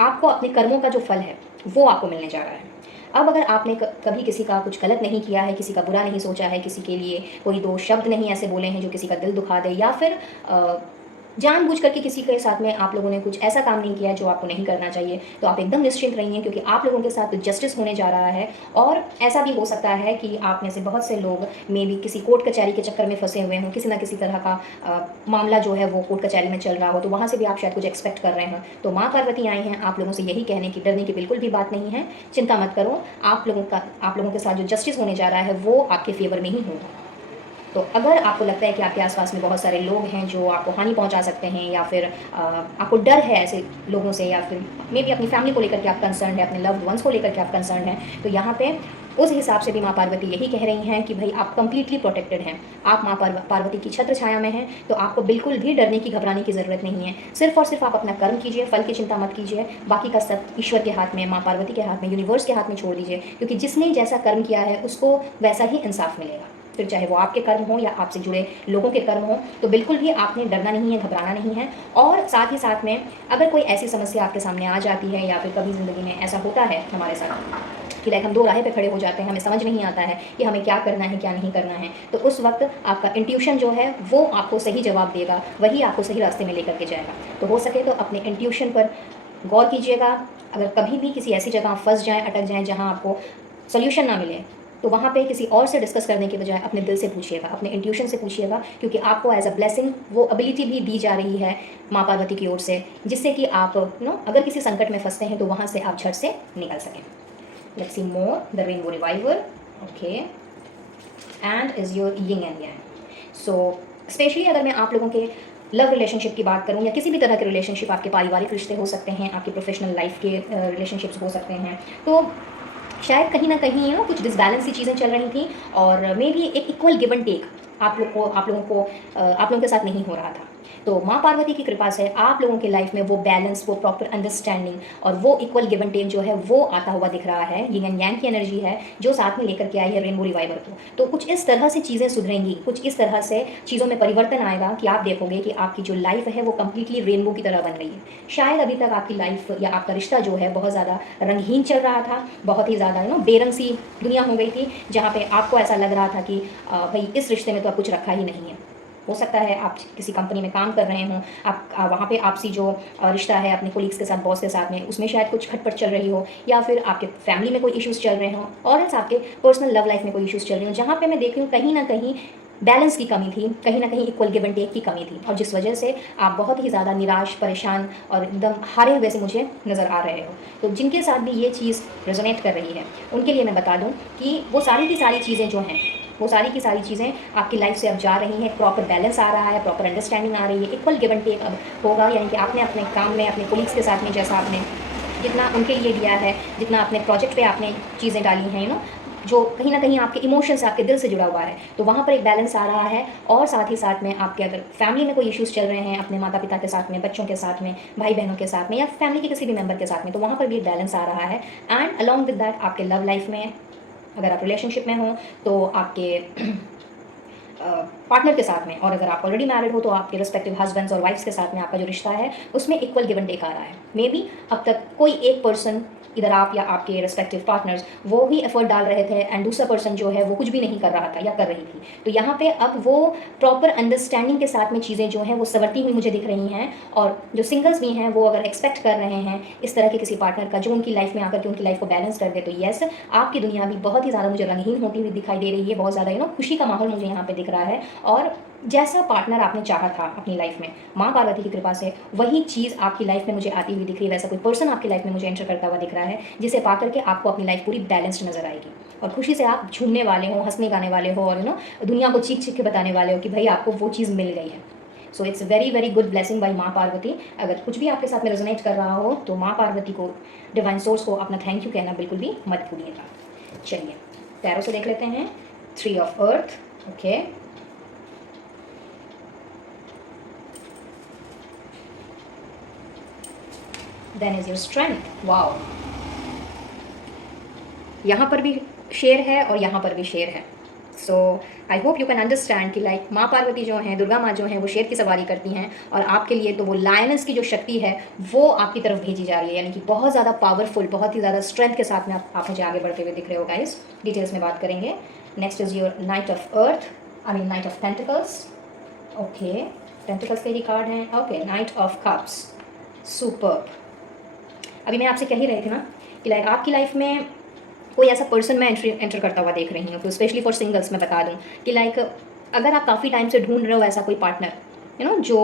आपको अपने कर्मों का जो फल है वो आपको मिलने जा रहा है। अब अगर आपने कभी किसी का कुछ गलत नहीं किया है, किसी का बुरा नहीं सोचा है, किसी के लिए कोई दो शब्द नहीं ऐसे बोले हैं जो किसी का दिल दुखा दे, या फिर जानबूझ करके किसी के साथ में आप लोगों ने कुछ ऐसा काम नहीं किया है जो आपको नहीं करना चाहिए, तो आप एकदम निश्चिंत रहिए, क्योंकि आप लोगों के साथ जस्टिस होने जा रहा है। और ऐसा भी हो सकता है कि आप में से बहुत से लोग मे भी किसी कोर्ट कचहरी के चक्कर में फंसे हुए हों, किसी ना किसी तरह का मामला जो है वो कोर्ट कचहरी में चल रहा हो, तो वहाँ से भी आप शायद कुछ एक्सपेक्ट कर रहे हो। तो माँ पार्वती आई हैं आप लोगों से यही कहने की, डरने की बिल्कुल भी बात नहीं है, चिंता मत करो। आप लोगों के साथ जो जस्टिस होने जा रहा है वो आपके फेवर में ही होगा। तो अगर आपको लगता है कि आपके आसपास में बहुत सारे लोग हैं जो आपको हानि पहुंचा सकते हैं, या फिर आपको डर है ऐसे लोगों से, या फिर मे बी अपनी फैमिली को लेकर के आप कंसर्न है, अपने लव्ड वंस को लेकर के आप कंसर्न हैं, तो यहाँ पे उस हिसाब से भी माँ पार्वती यही कह रही हैं कि भाई आप कंप्लीटली प्रोटेक्टेड हैं, आप माँ पार्वती की छत्र छाया में हैं। तो आपको बिल्कुल भी डरने की, घबराने की ज़रूरत नहीं है। सिर्फ और सिर्फ आप अपना कर्म कीजिए, फल की चिंता मत कीजिए, बाकी का सब ईश्वर के हाथ में, माँ पार्वती के हाथ में, यूनिवर्स के हाथ में छोड़ दीजिए, क्योंकि जिसने जैसा कर्म किया है उसको वैसा ही इंसाफ मिलेगा। फिर चाहे वो आपके कर्म हो या आपसे जुड़े लोगों के कर्म हो, तो बिल्कुल भी आपने डरना नहीं है, घबराना नहीं है। और साथ ही साथ में अगर कोई ऐसी समस्या आपके सामने आ जाती है, या फिर कभी ज़िंदगी में ऐसा होता है हमारे साथ कि लाइक हम दो राहें पे खड़े हो जाते हैं, हमें समझ नहीं आता है कि हमें क्या करना है क्या नहीं करना है, तो उस वक्त आपका इंट्यूशन जो है वो आपको सही जवाब देगा, वही आपको सही रास्ते में लेकर के जाएगा। तो हो सके तो अपने इंट्यूशन पर गौर कीजिएगा। अगर कभी भी किसी ऐसी जगह फंस जाएँ, अटक जाएँ जहाँ आपको सोल्यूशन ना मिले, तो वहाँ पे किसी और से डिस्कस करने के बजाय अपने दिल से पूछिएगा, अपने इंट्यूशन से पूछिएगा, क्योंकि आपको एज अ ब्लेसिंग वो एबिलिटी भी दी जा रही है माँ पार्वती की ओर से, जिससे कि आप अगर किसी संकट में फंसते हैं तो वहाँ से आप झट से निकल सकें। Let's see more the rainbow reviver. Okay, and is your yin and yang. So specially अगर मैं आप लोगों के लव रिलेशनशिप की बात करूं या किसी भी तरह के रिलेशनशिप, आपके पारिवारिक रिश्ते हो सकते हैं, आपके प्रोफेशनल लाइफ के रिलेशनशिप्स हो सकते हैं, तो शायद कहीं ना कहीं कुछ डिसबैलेंस सी चीज़ें चल रही थी और मे बी एक इक्वल गिव एंड टेक आप लोगों के साथ नहीं हो रहा था। तो माँ पार्वती की कृपा से आप लोगों की लाइफ में वो बैलेंस, वो प्रॉपर अंडरस्टैंडिंग और वो इक्वल गिव एंड टेक जो है वो आता हुआ दिख रहा है। यिंग एंड यांग की एनर्जी है जो साथ में लेकर के आई है रेनबो रिवाइवर को। तो कुछ इस तरह से चीज़ें सुधरेंगी, कुछ इस तरह से चीज़ों में परिवर्तन आएगा कि आप देखोगे कि आपकी जो लाइफ है वो कंप्लीटली रेनबो की तरह बन रही है। शायद अभी तक आपकी लाइफ या आपका रिश्ता जो है बहुत ज़्यादा रंगहीन चल रहा था, बहुत ही ज़्यादा बेरंग सी दुनिया हो गई थी, जहाँ पे आपको ऐसा लग रहा था कि भाई इस रिश्ते में तो अब कुछ रखा ही नहीं है। हो सकता है आप किसी कंपनी में काम कर रहे हों, आप वहाँ पे आपसी जो रिश्ता है अपने कोलीग्स के साथ, बॉस के साथ में, उसमें शायद कुछ खटपट चल रही हो, या फिर आपके फैमिली में कोई इश्यूज़ चल रहे हों, और एल्स आपके पर्सनल लव लाइफ में कोई इश्यूज़ चल रहे हों, जहाँ पे मैं देख रही हूँ कहीं ना कहीं बैलेंस की कमी थी, कहीं ना कहीं इक्वल गिव एंड टेक की कमी थी, और जिस वजह से आप बहुत ही ज़्यादा निराश, परेशान और एकदम हारे हुए से मुझे नज़र आ रहे हो। तो जिनके साथ भी ये चीज़ रेजोनेट कर रही है उनके लिए मैं बता दूं कि वो सारी की सारी चीज़ें जो हैं, वो सारी की सारी चीज़ें आपकी लाइफ से अब जा रही हैं। प्रॉपर बैलेंस आ रहा है, प्रॉपर अंडरस्टैंडिंग आ रही है, इक्वल गिव एंड टेक अब होगा। यानी कि आपने अपने काम में, अपने कोलीग्स के साथ में जैसा आपने जितना उनके लिए दिया है, जितना अपने प्रोजेक्ट पे आपने चीज़ें डाली हैं जो कहीं ना कहीं आपके इमोशन से, आपके दिल से जुड़ा हुआ है, तो वहाँ पर एक बैलेंस आ रहा है। और साथ ही साथ में आपके अगर फैमिली में कोई इश्यूज़ चल रहे हैं, अपने माता पिता के साथ में, बच्चों के साथ में, भाई बहनों के साथ में, या फैमिली के किसी भी मेंबर के साथ में, तो वहाँ पर भी एक बैलेंस आ रहा है। एंड अलॉन्ग विद दैट आपके लव लाइफ में, अगर आप रिलेशनशिप में हो तो आपके पार्टनर के साथ में, और अगर आप ऑलरेडी मैरिड हो तो आपके रिस्पेक्टिव हस्बैंड्स और वाइफ्स के साथ में आपका जो रिश्ता है उसमें इक्वल गिव एंड टेक आ रहा है। मे बी अब तक कोई एक पर्सन, इधर आप या आपके रिस्पेक्टिव पार्टनर्स, वो ही एफर्ट डाल रहे थे एंड दूसरा पर्सन जो है वो कुछ भी नहीं कर रहा था या कर रही थी। तो यहाँ पे अब वो प्रॉपर अंडरस्टैंडिंग के साथ में चीज़ें जो हैं वो संवरती हुई मुझे दिख रही हैं। और जो सिंगल्स भी हैं वो अगर एक्सपेक्ट कर रहे हैं इस तरह के किसी पार्टनर का जो उनकी लाइफ में आकर के उनकी लाइफ को बैलेंस कर दे, तो येस, आपकी दुनिया भी बहुत ही ज़्यादा मुझे रंगीन होती हुई दिखाई दे रही है। बहुत ज़्यादा खुशी का माहौल मुझे यहाँ पे दिख रहा है। और जैसा पार्टनर आपने चाहा था अपनी लाइफ में, माँ पार्वती की कृपा से वही चीज़ आपकी लाइफ में मुझे आती हुई दिख रही है। वैसा कोई पर्सन आपकी लाइफ में मुझे एंटर करता हुआ दिख रहा है जिसे पा करके आपको अपनी लाइफ पूरी बैलेंस्ड नजर आएगी और खुशी से आप झूमने वाले हो, हंसने गाने वाले हो, और दुनिया को चीख चीख के बताने वाले हो कि भाई आपको वो चीज़ मिल गई है। So it's very very good blessing by माँ पार्वती। अगर कुछ भी आपके साथ में रेजोनेट कर रहा हो तो माँ पार्वती को, डिवाइन सोर्स को अपना थैंक यू कहना बिल्कुल भी मत भूलिएगा। चलिए पैरों से देख लेते हैं। 3 of earth. Okay, then is your strength. Wow, यहाँ पर भी शेर है और यहाँ पर भी शेर है। So I hope you can understand कि लाइक माँ पार्वती जो हैं, दुर्गा माँ जो हैं, वो शेर की सवारी करती हैं, और आपके लिए तो वो लायनेस की जो शक्ति है वो आपकी तरफ भेजी जा रही है। यानी कि बहुत ज़्यादा पावरफुल, बहुत ही ज़्यादा स्ट्रेंथ के साथ में आप मुझे आगे बढ़ते हुए दिख रहे हो गाइस। डिटेल्स में बात करेंगे। Next is your knight of earth, I mean night of pentacles. Okay, pentacles के ही कार्ड हैं। Okay, night of cups. Superb. अभी मैं आपसे कह ही रही थी ना कि लाइक आपकी लाइफ में कोई ऐसा पर्सन मैं एंटर करता हुआ देख रही हूँ। तो स्पेशली फॉर सिंगल्स मैं बता दूँ कि लाइक अगर आप काफ़ी टाइम से ढूंढ रहे हो ऐसा कोई पार्टनर जो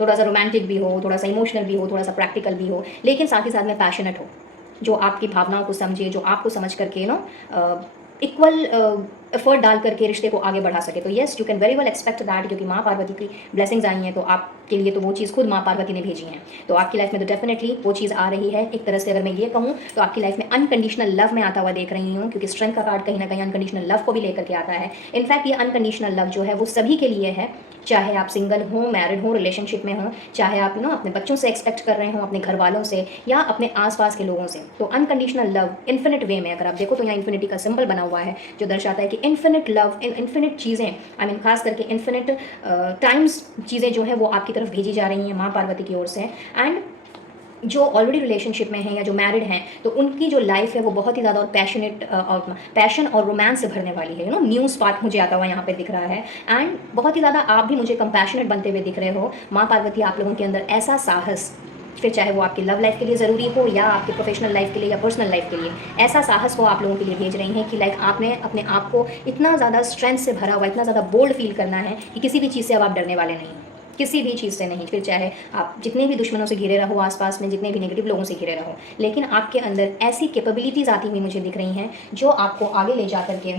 थोड़ा सा रोमांटिक भी हो, थोड़ा सा इमोशनल भी हो, थोड़ा सा प्रैक्टिकल भी हो, लेकिन साथ ही साथ में पैशनेट हो, जो आपकी भावनाओं को समझे, जो आपको समझ करके इक्वल एफर्ट डाल करके रिश्ते को आगे बढ़ा सके, तो yes you can very well expect that. क्योंकि माँ पार्वती की ब्लेसिंग्स आई हैं तो आपके लिए तो वो चीज़ खुद माँ पार्वती ने भेजी हैं। तो आपकी लाइफ में तो डेफिनेटली वो चीज़ आ रही है। एक तरह से अगर मैं ये कहूँ तो आपकी लाइफ में अनकंडीशनल लव में आता हुआ देख रही हूँ, क्योंकि स्ट्रेंथ का कार्ड कहीं ना कहीं अनकंडीशनल लव को भी लेकर के आता है। इनफैक्ट ये अनकंडीशनल लव जो है वो सभी के लिए है, चाहे आप सिंगल हो, मैरिड हो, रिलेशनशिप में हो, चाहे आप अपने बच्चों से एक्सपेक्ट कर रहे हो, अपने घर वालों से, या अपने आसपास के लोगों से। तो अनकंडीशनल लव इन्फिनिट वे में अगर आप देखो तो यहाँ इन्फिनिटी का सिंबल बना हुआ है जो दर्शाता है कि इन्फिनिट लव, इन्फिनिट चीज़ें, आई मीन खास करके इन्फिनिट टाइम्स चीज़ें जो है वो आपकी तरफ भेजी जा रही हैं माँ पार्वती की ओर से। एंड जो ऑलरेडी रिलेशनशिप में हैं या जो मैरिड हैं तो उनकी जो लाइफ है वो बहुत ही ज़्यादा और पैशनेट और पैशन और रोमांस से भरने वाली है। न्यू स्पार्क मुझे आता हुआ यहाँ पे दिख रहा है। एंड बहुत ही ज़्यादा आप भी मुझे कंपैशनेट बनते हुए दिख रहे हो। माँ पार्वती आप लोगों के अंदर ऐसा साहस, फिर चाहे वो आपकी लव लाइफ के लिए ज़रूरी हो या आपके प्रोफेशनल लाइफ के लिए या पर्सनल लाइफ के लिए, ऐसा साहस वो आप लोगों के लिए भेज रही हैं कि लाइक आपने अपने आप को इतना ज़्यादा स्ट्रेंथ से भरा हुआ, इतना ज़्यादा बोल्ड फील करना है कि किसी भी चीज़ से अब आप डरने वाले नहीं, किसी भी चीज़ से नहीं। फिर चाहे आप जितने भी दुश्मनों से घिरे रहो, आसपास में जितने भी नेगेटिव लोगों से घिरे रहो, लेकिन आपके अंदर ऐसी कैपेबिलिटीज़ आती हुई मुझे दिख रही हैं जो आपको आगे ले जा करके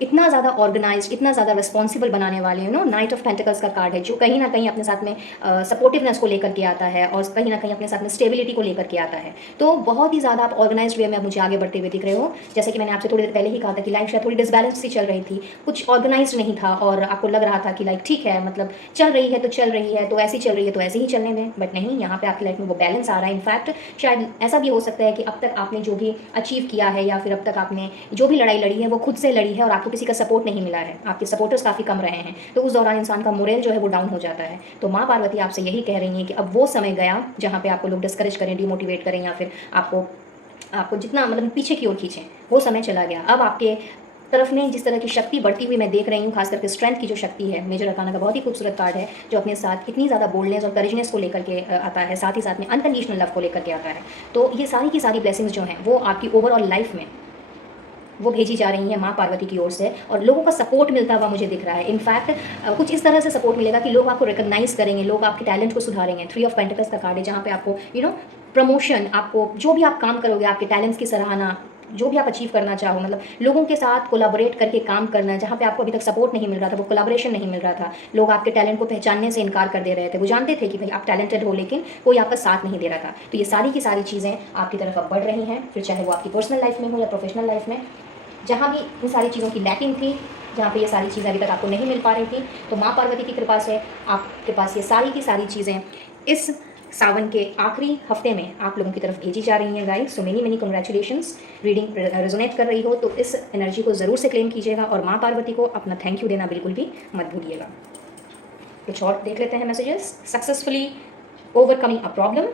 इतना ज़्यादा ऑर्गेनाइज्ड, इतना ज़्यादा रिस्पॉन्सिबल बनाने वाले नाइट ऑफ पेंटिकल्स का कार्ड है, जो कहीं ना कहीं अपने साथ में सपोर्टिवनेस को लेकर के आता है और कहीं ना कहीं अपने साथ में स्टेबिलिटी को लेकर के आता है। तो बहुत ही ज़्यादा आप ऑर्गेनाइज्ड वे में मुझे आगे बढ़ते हुए दिख रहे हो। जैसे कि मैंने आपसे थोड़ी देर पहले ही कहा था कि लाइफ शायद थोड़ी डिसबैलेंस सी चल रही थी, कुछ ऑर्गेनाइज नहीं था और आपको लग रहा था कि लाइक ठीक है, मतलब चल रही है तो चल रही है, तो ऐसी चल रही है तो ऐसे ही चलने दें। बट नहीं, यहाँ पे आपकी लाइफ में वो बैलेंस आ रहा है। इनफैक्ट शायद ऐसा भी हो सकता है कि अब तक आपने जो भी अचीव किया है या फिर अब तक आपने जो भी लड़ाई लड़ी है वो खुद से लड़ी है और आपको किसी का सपोर्ट नहीं मिला है, आपके सपोर्टर्स काफ़ी कम रहे हैं, तो उस दौरान इंसान का मोरल जो है वो डाउन हो जाता है। तो माँ पार्वती आपसे यही कह रही हैं कि अब वो समय गया जहाँ पे आपको लोग डिस्करेज करें, डिमोटिवेट करें या फिर आपको जितना मतलब पीछे की ओर खींचें, वो समय चला गया। अब आपके तरफ में जिस तरह की शक्ति बढ़ती हुई मैं देख रही हूँ, खास करके स्ट्रेंथ की जो शक्ति है, मेजर अरकाना का बहुत ही खूबसूरत कार्ड है जो अपने साथ इतनी ज़्यादा बोल्डनेस और करेजनेस को लेकर के आता है, साथ ही साथ में अनकंडीशनल लव को लेकर के आता है। तो ये सारी की सारी ब्लेसिंग्स जो हैं वो आपकी ओवरऑल लाइफ में वो भेजी जा रही हैं माँ पार्वती की ओर से, और लोगों का सपोर्ट मिलता हुआ मुझे दिख रहा है। इनफैक्ट कुछ इस तरह से सपोर्ट मिलेगा कि लोग आपको रिकॉग्नाइज करेंगे, लोग आपके टैलेंट को सुधारेंगे। 3 ऑफ पेंटिकल्स का कार्ड है जहाँ पे आपको प्रमोशन, आपको जो भी आप काम करोगे, आपके टैलेंट्स की सराहना, जो भी आप अचीव करना चाहो, मतलब लोगों के साथ कोलाबोरेट करके काम करना, जहाँ पे आपको अभी तक सपोर्ट नहीं मिल रहा था, वो कोलाबोरेशन नहीं मिल रहा था, लोग आपके टैलेंट को पहचानने से इनकार कर दे रहे थे, वो जानते थे कि भाई आप टैलेंटेड हो लेकिन कोई आपका साथ नहीं दे रहा था। तो ये सारी की सारी चीज़ें आपकी तरफ अब बढ़ रही हैं, फिर चाहे वो आपकी पर्सनल लाइफ में हो या प्रोफेशनल लाइफ में। जहाँ भी इन सारी चीज़ों की लैकिंग थी, जहाँ पे ये सारी चीज़ें अभी तक आपको नहीं मिल पा रही थी, तो माँ पार्वती की कृपा से आपके पास ये सारी की सारी चीज़ें इस सावन के आखिरी हफ्ते में आप लोगों की तरफ भेजी जा रही हैं guys. So many congratulations. Reading resonate कर रही हो तो इस एनर्जी को ज़रूर से क्लेम कीजिएगा और माँ पार्वती को अपना थैंक यू देना बिल्कुल भी मत भूलिएगा। कुछ और देख लेते हैं messages. Successfully overcoming a problem,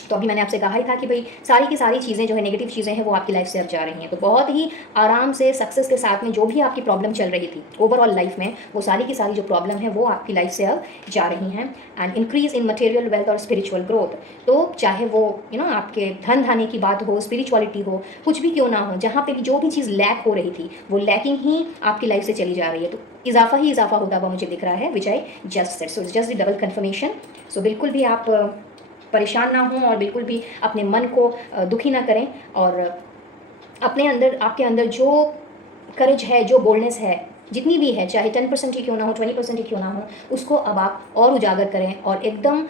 तो अभी मैंने आपसे कहा ही था कि भाई सारी की सारी चीज़ें जो है नेगेटिव चीज़ें हैं वो आपकी लाइफ से अब जा रही हैं। तो बहुत ही आराम से सक्सेस के साथ में जो भी आपकी प्रॉब्लम चल रही थी ओवरऑल लाइफ में, वो सारी की सारी जो प्रॉब्लम है वो आपकी लाइफ से अब जा रही हैं। And increase in material wealth और स्पिरिचुअल ग्रोथ, तो चाहे वो आपके धन धाने की बात हो, स्पिरिचुअलिटी हो, कुछ भी क्यों ना हो, जहाँ पे भी जो भी चीज़ लैक हो रही थी वो लैकिंग ही आपकी लाइफ से चली जा रही है। तो इजाफा ही इजाफा होता हुआ मुझे दिख रहा है, which I just said. So just the double confirmation. सो बिल्कुल भी आप परेशान ना हों और बिल्कुल भी अपने मन को दुखी ना करें, और अपने अंदर, आपके अंदर जो करेज है, जो बोल्डनेस है, जितनी भी है, चाहे 10% ही क्यों ना हो, 20% ही क्यों ना हो, उसको अब आप और उजागर करें और एकदम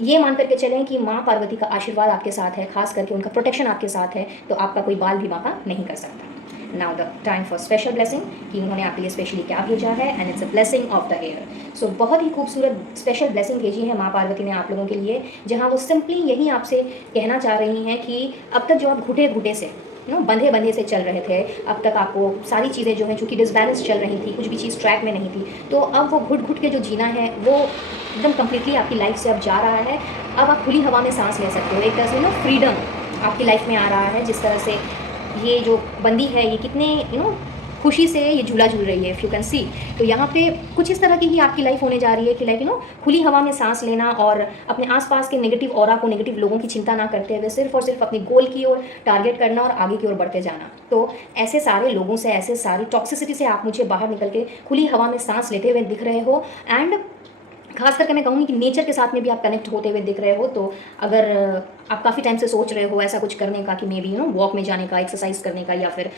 ये मान करके चलें कि माँ पार्वती का आशीर्वाद आपके साथ है, खास करके उनका प्रोटेक्शन आपके साथ है, तो आपका कोई बाल भी बांका नहीं कर सकता। Now the time for special blessing, कि उन्होंने आपके लिए स्पेशली क्या भेजा है, and it's a blessing of the air. सो बहुत ही खूबसूरत स्पेशल ब्लेसिंग भेजी है माँ पार्वती ने आप लोगों के लिए, जहाँ वो सिंपली यही आपसे कहना चाह रही हैं कि अब तक जो आप घुटे घुटे से बंधे बंधे से चल रहे थे, अब तक आपको सारी चीज़ें जो हैं चूँकि डिसबैलेंस चल रही थी, कुछ भी चीज़ ट्रैक में नहीं थी, तो अब वो घुट घुट के जो जीना है वो एकदम कम्प्लीटली आपकी लाइफ से अब जा रहा है। अब आप खुली हवा में सांस ले सकते हो, एक तरह से फ्रीडम आपकी लाइफ में आ रहा है। जिस तरह से ये जो बंदी है ये कितने खुशी से ये झूला झूल रही है, इफ़ यू कैन सी, तो यहाँ पे कुछ इस तरह की ही आपकी लाइफ होने जा रही है कि लाइक खुली हवा में सांस लेना और अपने आसपास के नेगेटिव ऑरा को, नेगेटिव लोगों की चिंता ना करते हुए सिर्फ और सिर्फ अपने गोल की ओर टारगेट करना और आगे की ओर बढ़ते जाना। तो ऐसे सारे लोगों से, ऐसे सारी टॉक्सिसिटी से आप मुझे बाहर निकल के खुली हवा में सांस लेते हुए दिख रहे हो, एंड खास करके मैं कहूँगी कि नेचर के साथ में भी आप कनेक्ट होते हुए दिख रहे हो। तो अगर आप काफ़ी टाइम से सोच रहे हो ऐसा कुछ करने का कि मे बी वॉक में जाने का, एक्सरसाइज करने का, या फिर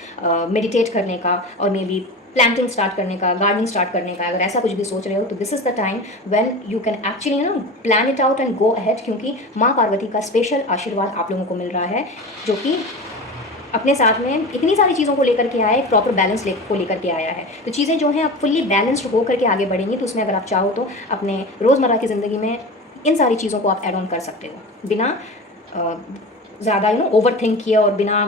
मेडिटेट करने का, और मे बी प्लांटिंग स्टार्ट करने का, गार्डनिंग स्टार्ट करने का, अगर ऐसा कुछ भी सोच रहे हो, तो this is the time when you can actually plan it out and go ahead, क्योंकि माँ पार्वती का स्पेशल आशीर्वाद आप लोगों को मिल रहा है, जो कि अपने साथ में इतनी सारी चीज़ों को लेकर के आया है, एक प्रॉपर बैलेंस को लेकर के आया है। तो चीज़ें जो हैं आप फुल्ली बैलेंस्ड हो करके आगे बढ़ेंगी, तो उसमें अगर आप चाहो तो अपने रोज़मर्रा की ज़िंदगी में इन सारी चीज़ों को आप ऐड ऑन कर सकते हो, बिना ज़्यादा ओवर थिंक किए और बिना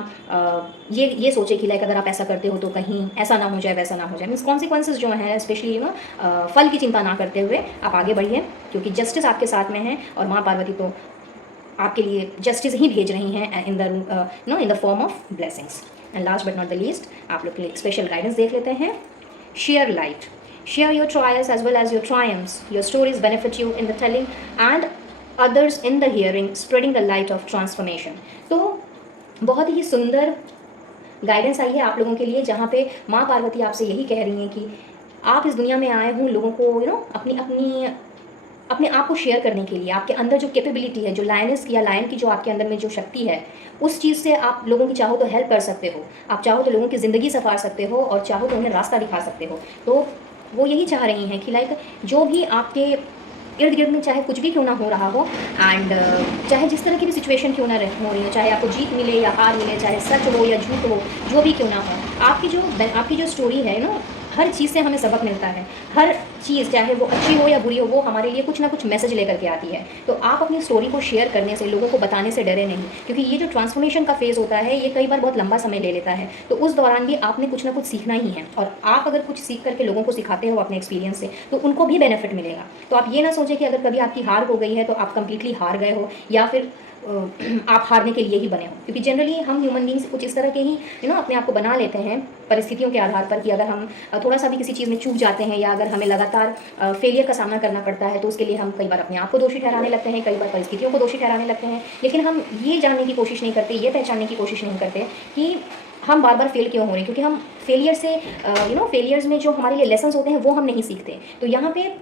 ये सोचे कि लाइक अगर आप ऐसा करते हो तो कहीं ऐसा ना हो जाए, वैसा ना हो जाए। मीन्स कॉन्सिक्वेंसेज जो हैं, स्पेशली फल की चिंता ना करते हुए आप आगे बढ़िए, क्योंकि जस्टिस आपके साथ में है और माँ पार्वती तो आपके लिए जस्टिस ही भेज रही हैं in the form of blessings. And last but not the least, आप लोग के लिए स्पेशल गाइडेंस देख लेते हैं। Share light, Share your trials as well as your triumphs. Your stories benefit you in the telling and others in the hearing, spreading the light of transformation. तो बहुत ही सुंदर गाइडेंस आई है आप लोगों के लिए, जहाँ पे माँ पार्वती आपसे यही कह रही हैं कि आप इस दुनिया में आए हों लोगों को अपनी अपनी अपने आप को शेयर करने के लिए। आपके अंदर जो कैपेबिलिटी है, जो लायनेस की या लायन की जो आपके अंदर में जो शक्ति है, उस चीज़ से आप लोगों की चाहो तो हेल्प कर सकते हो, आप चाहो तो लोगों की ज़िंदगी संवार सकते हो और चाहो तो उन्हें रास्ता दिखा सकते हो। तो वो यही चाह रही हैं कि लाइक जो भी आपके इर्द गिर्द में चाहे कुछ भी क्यों ना हो रहा हो, एंड चाहे जिस तरह की भी सिचुएशन क्यों ना हो रही हो, चाहे आपको जीत मिले या हार मिले, चाहे सच हो या झूठ हो, जो भी क्यों ना हो, आपकी जो स्टोरी है हर चीज़ से हमें सबक मिलता है। हर चीज़ चाहे वो अच्छी हो या बुरी हो, वो हमारे लिए कुछ ना कुछ मैसेज लेकर के आती है। तो आप अपनी स्टोरी को शेयर करने से, लोगों को बताने से डरे नहीं, क्योंकि ये जो ट्रांसफॉर्मेशन का फेज़ होता है ये कई बार बहुत लंबा समय ले लेता है। तो उस दौरान भी आपने कुछ ना कुछ सीखना ही है, और आप अगर कुछ सीख करके लोगों को सिखाते हो अपने एक्सपीरियंस से, तो उनको भी बेनिफिट मिलेगा। तो आप ये ना सोचें कि अगर कभी आपकी हार हो गई है तो आप कंप्लीटली हार गए हो, या फिर आप हारने के लिए ही बने हो। क्योंकि जनरली हम ह्यूमन बींग्स कुछ इस तरह के ही अपने आप को बना लेते हैं परिस्थितियों के आधार पर, कि अगर हम थोड़ा सा भी किसी चीज़ में चूक जाते हैं, या अगर हमें लगातार फेलियर का सामना करना पड़ता है, तो उसके लिए हम कई बार अपने आप को दोषी ठहराने लगते हैं, कई बार परिस्थितियों को दोषी ठहराने लगते हैं। लेकिन हम ये जानने की कोशिश नहीं करते, ये पहचानने की कोशिश नहीं करते कि हम बार बार फेल क्यों हो रहे हैं। क्योंकि हम फेलियर से फेलियर्स में जो हमारे लिए लेसन्स होते हैं वो हम नहीं सीखते। तो यहाँ पे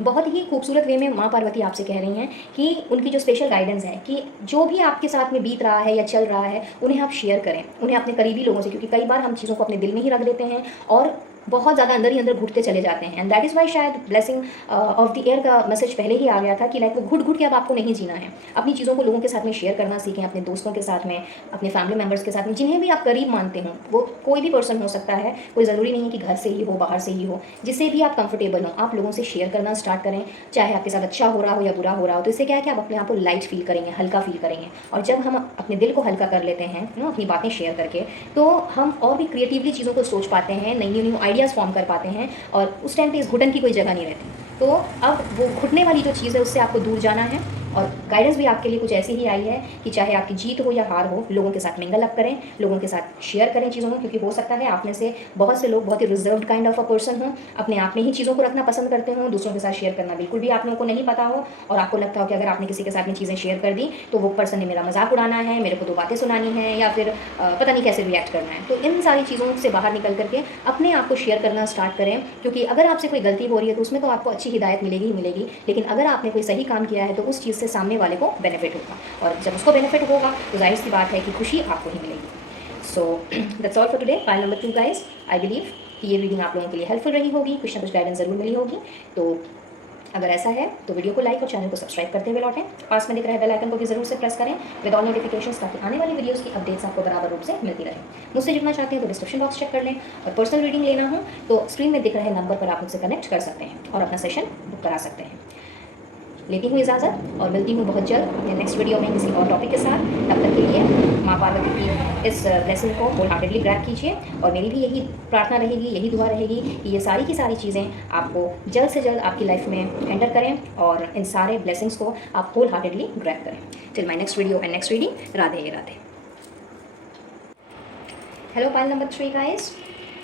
बहुत ही खूबसूरत वे में माँ पार्वती आपसे कह रही हैं कि उनकी जो स्पेशल गाइडेंस है कि जो भी आपके साथ में बीत रहा है या चल रहा है, उन्हें आप शेयर करें, उन्हें अपने करीबी लोगों से। क्योंकि कई बार हम चीज़ों को अपने दिल में ही रख देते हैं और बहुत ज़्यादा अंदर ही अंदर घुटते चले जाते हैं। एंड दैट इज़ वाई शायद ब्लेसिंग ऑफ द ईयर का मैसेज पहले ही आ गया था कि लाइक वो घुट घुट के अब आपको नहीं जीना है। अपनी चीज़ों को लोगों के साथ में शेयर करना सीखें, अपने दोस्तों के साथ में, अपने फैमिली मेम्बर्स के साथ में, जिन्हें भी आप करीब मानते हो। वो कोई भी पर्सन हो सकता है, कोई ज़रूरी नहीं है कि घर से ही हो, बाहर से ही हो, जिससे भी आप कंफर्टेबल हो, आप लोगों से शेयर करना स्टार्ट करें। चाहे आपके साथ अच्छा हो रहा हो या बुरा हो रहा हो, तो इससे क्या है कि आप अपने आप को लाइट फील करेंगे, हल्का फील करेंगे। और जब हम अपने दिल को हल्का कर लेते हैं अपनी बातें शेयर करके, तो हम और भी क्रिएटिवली चीज़ों को सोच पाते हैं, नई न्यू आइडियाज़ फॉर्म कर पाते हैं, और उस टाइम पे इस घुटन की कोई जगह नहीं रहती। तो अब वो घुटने वाली जो चीज़ है उससे आपको दूर जाना है। और गाइडेंस भी आपके लिए कुछ ऐसी ही आई है कि चाहे आपकी जीत हो या हार हो, लोगों के साथ मिंगल अप करें, लोगों के साथ शेयर करें चीज़ों को। क्योंकि हो सकता है आप में से बहुत से लोग बहुत ही reserved kind of a person हों, अपने आप में ही चीज़ों को रखना पसंद करते हों, दूसरों के साथ शेयर करना बिल्कुल भी आप लोगों को नहीं पता हो, और आपको लगता हो कि अगर आपने किसी के साथ में चीज़ें शेयर कर दी तो वो पर्सन ने मेरा मजाक उड़ाना है, मेरे को दो बातें सुनानी है, या फिर पता नहीं कैसे रिएक्ट करना है। तो इन सारी चीज़ों से बाहर निकल करके अपने आप को शेयर करना स्टार्ट करें। क्योंकि अगर आपसे कोई गलती हो रही है तो उसमें तो आपको अच्छी हिदायत मिलेगी ही मिलेगी, लेकिन अगर आपने कोई सही काम किया है तो उस चीज़ से सामने वाले को बेनिफिट होगा, और जब उसको बेनिफिट होगा तो जाहिर सी बात है कि खुशी आपको ही मिलेगी। So that's all for today, file number 2 guys. I believe कि ये रीडिंग आप लोगों के लिए हेल्पफुल रही होगी, कुछ ना कुछ गाइडेंस ज़रूर मिली होगी। तो अगर ऐसा है तो वीडियो को लाइक और चैनल को सब्सक्राइब करते हुए लौटें। पास में दिख रहे बेल आइकन को भी जरूर से प्रेस करें विद ऑल नोटिफिकेशंस, ताकि आने वाली वीडियोस की अपडेट्स आपको बराबर रूप से मिलती रहे। मुझसे जुड़ना चाहते हैं तो डिस्क्रिप्शन बॉक्स चेक कर लें, और पर्सनल रीडिंग लेना हो तो स्क्रीन में दिख रहे नंबर पर आप मुझसे कनेक्ट कर सकते हैं और अपना सेशन बुक करा सकते हैं। लेती हूँ इजाज़त और मिलती हूँ बहुत जल्द अपने नेक्स्ट वीडियो में किसी और टॉपिक के साथ। तब तक के लिए माँ पार्वती की इस ब्लेसिंग को होल हार्टेडली ग्रैब कीजिए, और मेरी भी यही प्रार्थना रहेगी, यही दुआ रहेगी कि ये सारी की सारी चीज़ें आपको जल्द से जल्द आपकी लाइफ में एंटर करें, और इन सारे ब्लेसिंग्स को आप होल हार्टेडली ग्रैब करें। Till my next video and next reading, Radhe Radhe. Hello pile number 3 guys.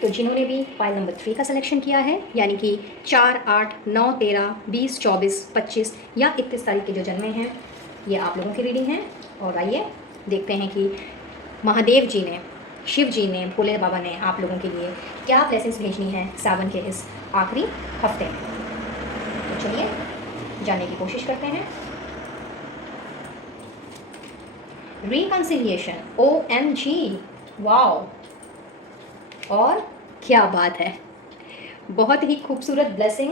तो जिन्होंने भी पाइल नंबर 3 का सिलेक्शन किया है, यानी कि 4, 8, 9, 13, 20, 24, 25 या 31 तारीख के जो जन्मे हैं, ये आप लोगों की रीडिंग है। और आइए देखते हैं कि महादेव जी ने, शिव जी ने, भोले बाबा ने आप लोगों के लिए क्या ब्लेसिंग्स भेजनी है सावन के इस आखिरी हफ्ते में। तो चलिए जानने की कोशिश करते हैं। रिकंसिलिएशन, OMG, वाओ, और क्या बात है, बहुत ही खूबसूरत ब्लेसिंग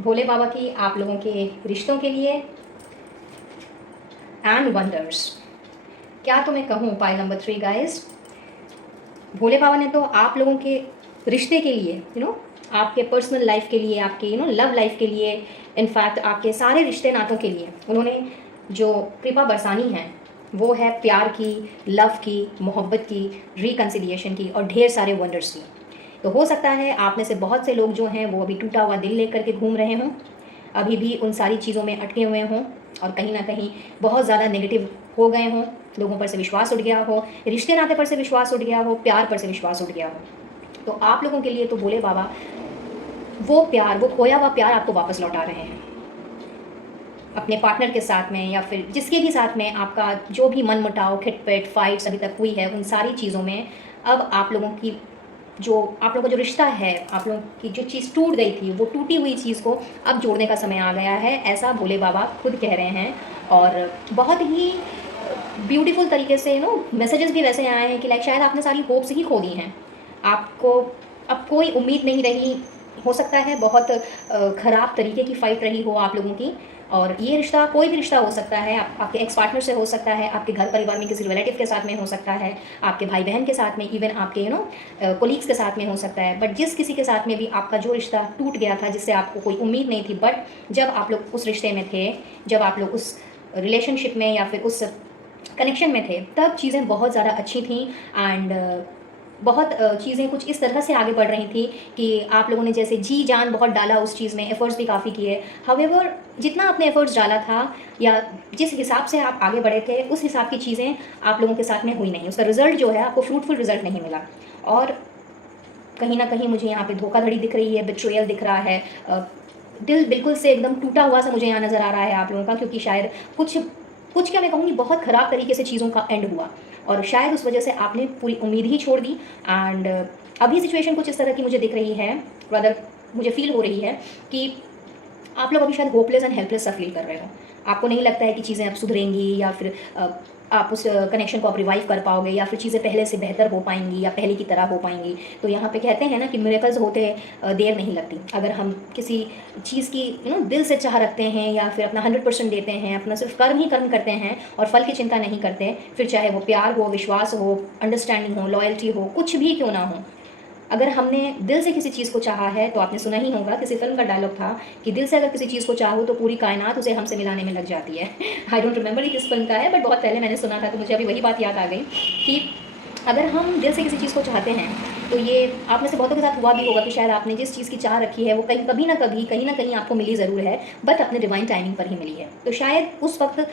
भोले बाबा की आप लोगों के रिश्तों के लिए एंड वंडर्स। क्या तो मैं कहूँ पाइल नंबर 3 गाइस, भोले बाबा ने तो आप लोगों के रिश्ते के लिए आपके पर्सनल लाइफ के लिए, आपके लव लाइफ के लिए, इनफैक्ट आपके सारे रिश्ते नातों के लिए उन्होंने जो कृपा बरसानी है वो है प्यार की, लव की, मोहब्बत की, रिकंसिलिएशन की, और ढेर सारे वंडर्स की। तो हो सकता है आप में से बहुत से लोग जो हैं वो अभी टूटा हुआ दिल लेकर के घूम रहे हों, अभी भी उन सारी चीज़ों में अटके हुए हों, और कहीं ना कहीं बहुत ज़्यादा नेगेटिव हो गए हों, लोगों पर से विश्वास उठ गया हो, रिश्ते नाते पर से विश्वास उठ गया हो, प्यार पर से विश्वास उठ गया हो। तो आप लोगों के लिए तो भोले बाबा वो प्यार, वो खोया हुआ प्यार आपको वापस लौटा रहे हैं अपने पार्टनर के साथ में, या फिर जिसके भी साथ में आपका जो भी मनमुटाव, खिटपिट, फाइट्स अभी तक हुई है, उन सारी चीज़ों में अब आप लोगों की आप लोगों का जो रिश्ता है, आप लोगों की जो चीज़ टूट गई थी, वो टूटी हुई चीज़ को अब जोड़ने का समय आ गया है, ऐसा भोले बाबा खुद कह रहे हैं। और बहुत ही ब्यूटीफुल तरीके से मैसेजेस भी वैसे आए हैं कि लाइक शायद आपने सारी होप्स ही खो दी हैं, आपको अब कोई उम्मीद नहीं रही। हो सकता है बहुत ख़राब तरीके की फ़ाइट रही हो आप लोगों की, और ये रिश्ता कोई भी रिश्ता हो सकता है, आपके एक्स पार्टनर से हो सकता है, आपके घर परिवार में किसी रिलेटिव के साथ में हो सकता है, आपके भाई बहन के साथ में, इवन आपके कोलीग्स के साथ में हो सकता है। बट जिस किसी के साथ में भी आपका जो रिश्ता टूट गया था, जिससे आपको कोई उम्मीद नहीं थी, बट जब आप लोग उस रिश्ते में थे, जब आप लोग उस रिलेशनशिप में या फिर उस कनेक्शन में थे, तब चीज़ें बहुत ज़्यादा अच्छी थी। एंड बहुत चीज़ें कुछ इस तरह से आगे बढ़ रही थी कि आप लोगों ने जैसे जी जान बहुत डाला उस चीज़ में, एफ़र्ट्स भी काफ़ी किए। हाउएवर जितना आपने एफ़र्ट्स डाला था या जिस हिसाब से आप आगे बढ़े थे, उस हिसाब की चीज़ें आप लोगों के साथ में हुई नहीं। उसका रिज़ल्ट जो है, आपको फ्रूटफुल रिज़ल्ट नहीं मिला। और कहीं ना कहीं मुझे यहाँ पे धोखाधड़ी दिख रही है, बिट्रेयल दिख रहा है, दिल बिल्कुल से एकदम टूटा हुआ सा मुझे यहाँ नज़र आ रहा है आप लोगों का, क्योंकि शायद कुछ कुछ क्या मैं कहूँगी, बहुत ख़राब तरीके से चीज़ों का एंड हुआ, और शायद उस वजह से आपने पूरी उम्मीद ही छोड़ दी। एंड अभी सिचुएशन कुछ इस तरह की मुझे दिख रही है, रादर मुझे फील हो रही है कि आप लोग अभी शायद होपलेस एंड हेल्पलेस सा फील कर रहे हो। आपको नहीं लगता है कि चीज़ें अब सुधरेंगी, या फिर आप उस कनेक्शन को आप रिवाइव कर पाओगे, या फिर चीज़ें पहले से बेहतर हो पाएंगी या पहले की तरह हो पाएंगी। तो यहाँ पे कहते हैं ना कि मिरेकल्स होते देर नहीं लगती। अगर हम किसी चीज़ की दिल से चाह रखते हैं, या फिर अपना 100% देते हैं, अपना सिर्फ कर्म ही कर्म करते हैं और फल की चिंता नहीं करते, फिर चाहे वो प्यार हो, विश्वास हो, अंडरस्टैंडिंग हो, लॉयल्टी हो, कुछ भी क्यों ना हो, अगर हमने दिल से किसी चीज़ को चाहा है, तो आपने सुना ही होगा, किसी फिल्म का डायलॉग था कि दिल से अगर किसी चीज़ को चाहो तो पूरी कायनात उसे हमसे मिलाने में लग जाती है। आई डोंट रिमेंबर किस फिल्म का है, बट बहुत पहले मैंने सुना था, तो मुझे अभी वही बात याद आ गई कि अगर हम दिल से किसी चीज़ को चाहते हैं, तो ये आप में से बहुतों के साथ हुआ भी होगा कि शायद आपने जिस चीज़ की चाह रखी है, वो कभी ना कभी कहीं ना कहीं आपको मिली ज़रूर है, बट अपने डिवाइन टाइमिंग पर ही मिली है। तो शायद उस वक्त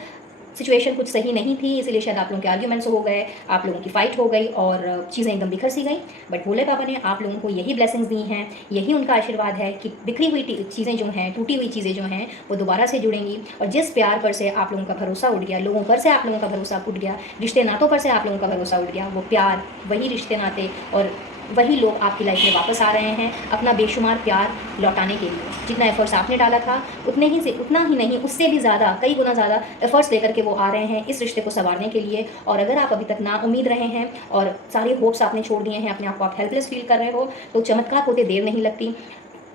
सिचुएशन कुछ सही नहीं थी, इसीलिए शायद आप लोगों के आर्ग्यूमेंट्स हो गए, आप लोगों की फ़ाइट हो गई और चीज़ें एकदम बिखर सी गई। बट भोले बाबा ने आप लोगों को यही ब्लेसिंग्स दी हैं, यही उनका आशीर्वाद है कि बिखरी हुई चीज़ें जो हैं, टूटी हुई चीज़ें जो हैं, वो दोबारा से जुड़ेंगी। और जिस प्यार पर से आप लोगों का भरोसा उठ गया, लोगों पर से आप लोगों का भरोसा उठ गया, रिश्ते नातों पर से आप लोगों का भरोसा उठ गया, वो प्यार, वही रिश्ते नाते और वही लोग आपकी लाइफ में वापस आ रहे हैं अपना बेशुमार प्यार लौटाने के लिए। जितना एफर्ट्स आपने डाला था, उतने ही से उतना ही नहीं, उससे भी ज़्यादा, कई गुना ज़्यादा एफर्ट्स लेकर के वो आ रहे हैं इस रिश्ते को संवारने के लिए। और अगर आप अभी तक ना उम्मीद रहे हैं और सारे होप्स आपने छोड़ दिए हैं, अपने आप को आप हेल्पलेस फील कर रहे हो, तो चमत्कार होते देर नहीं लगती,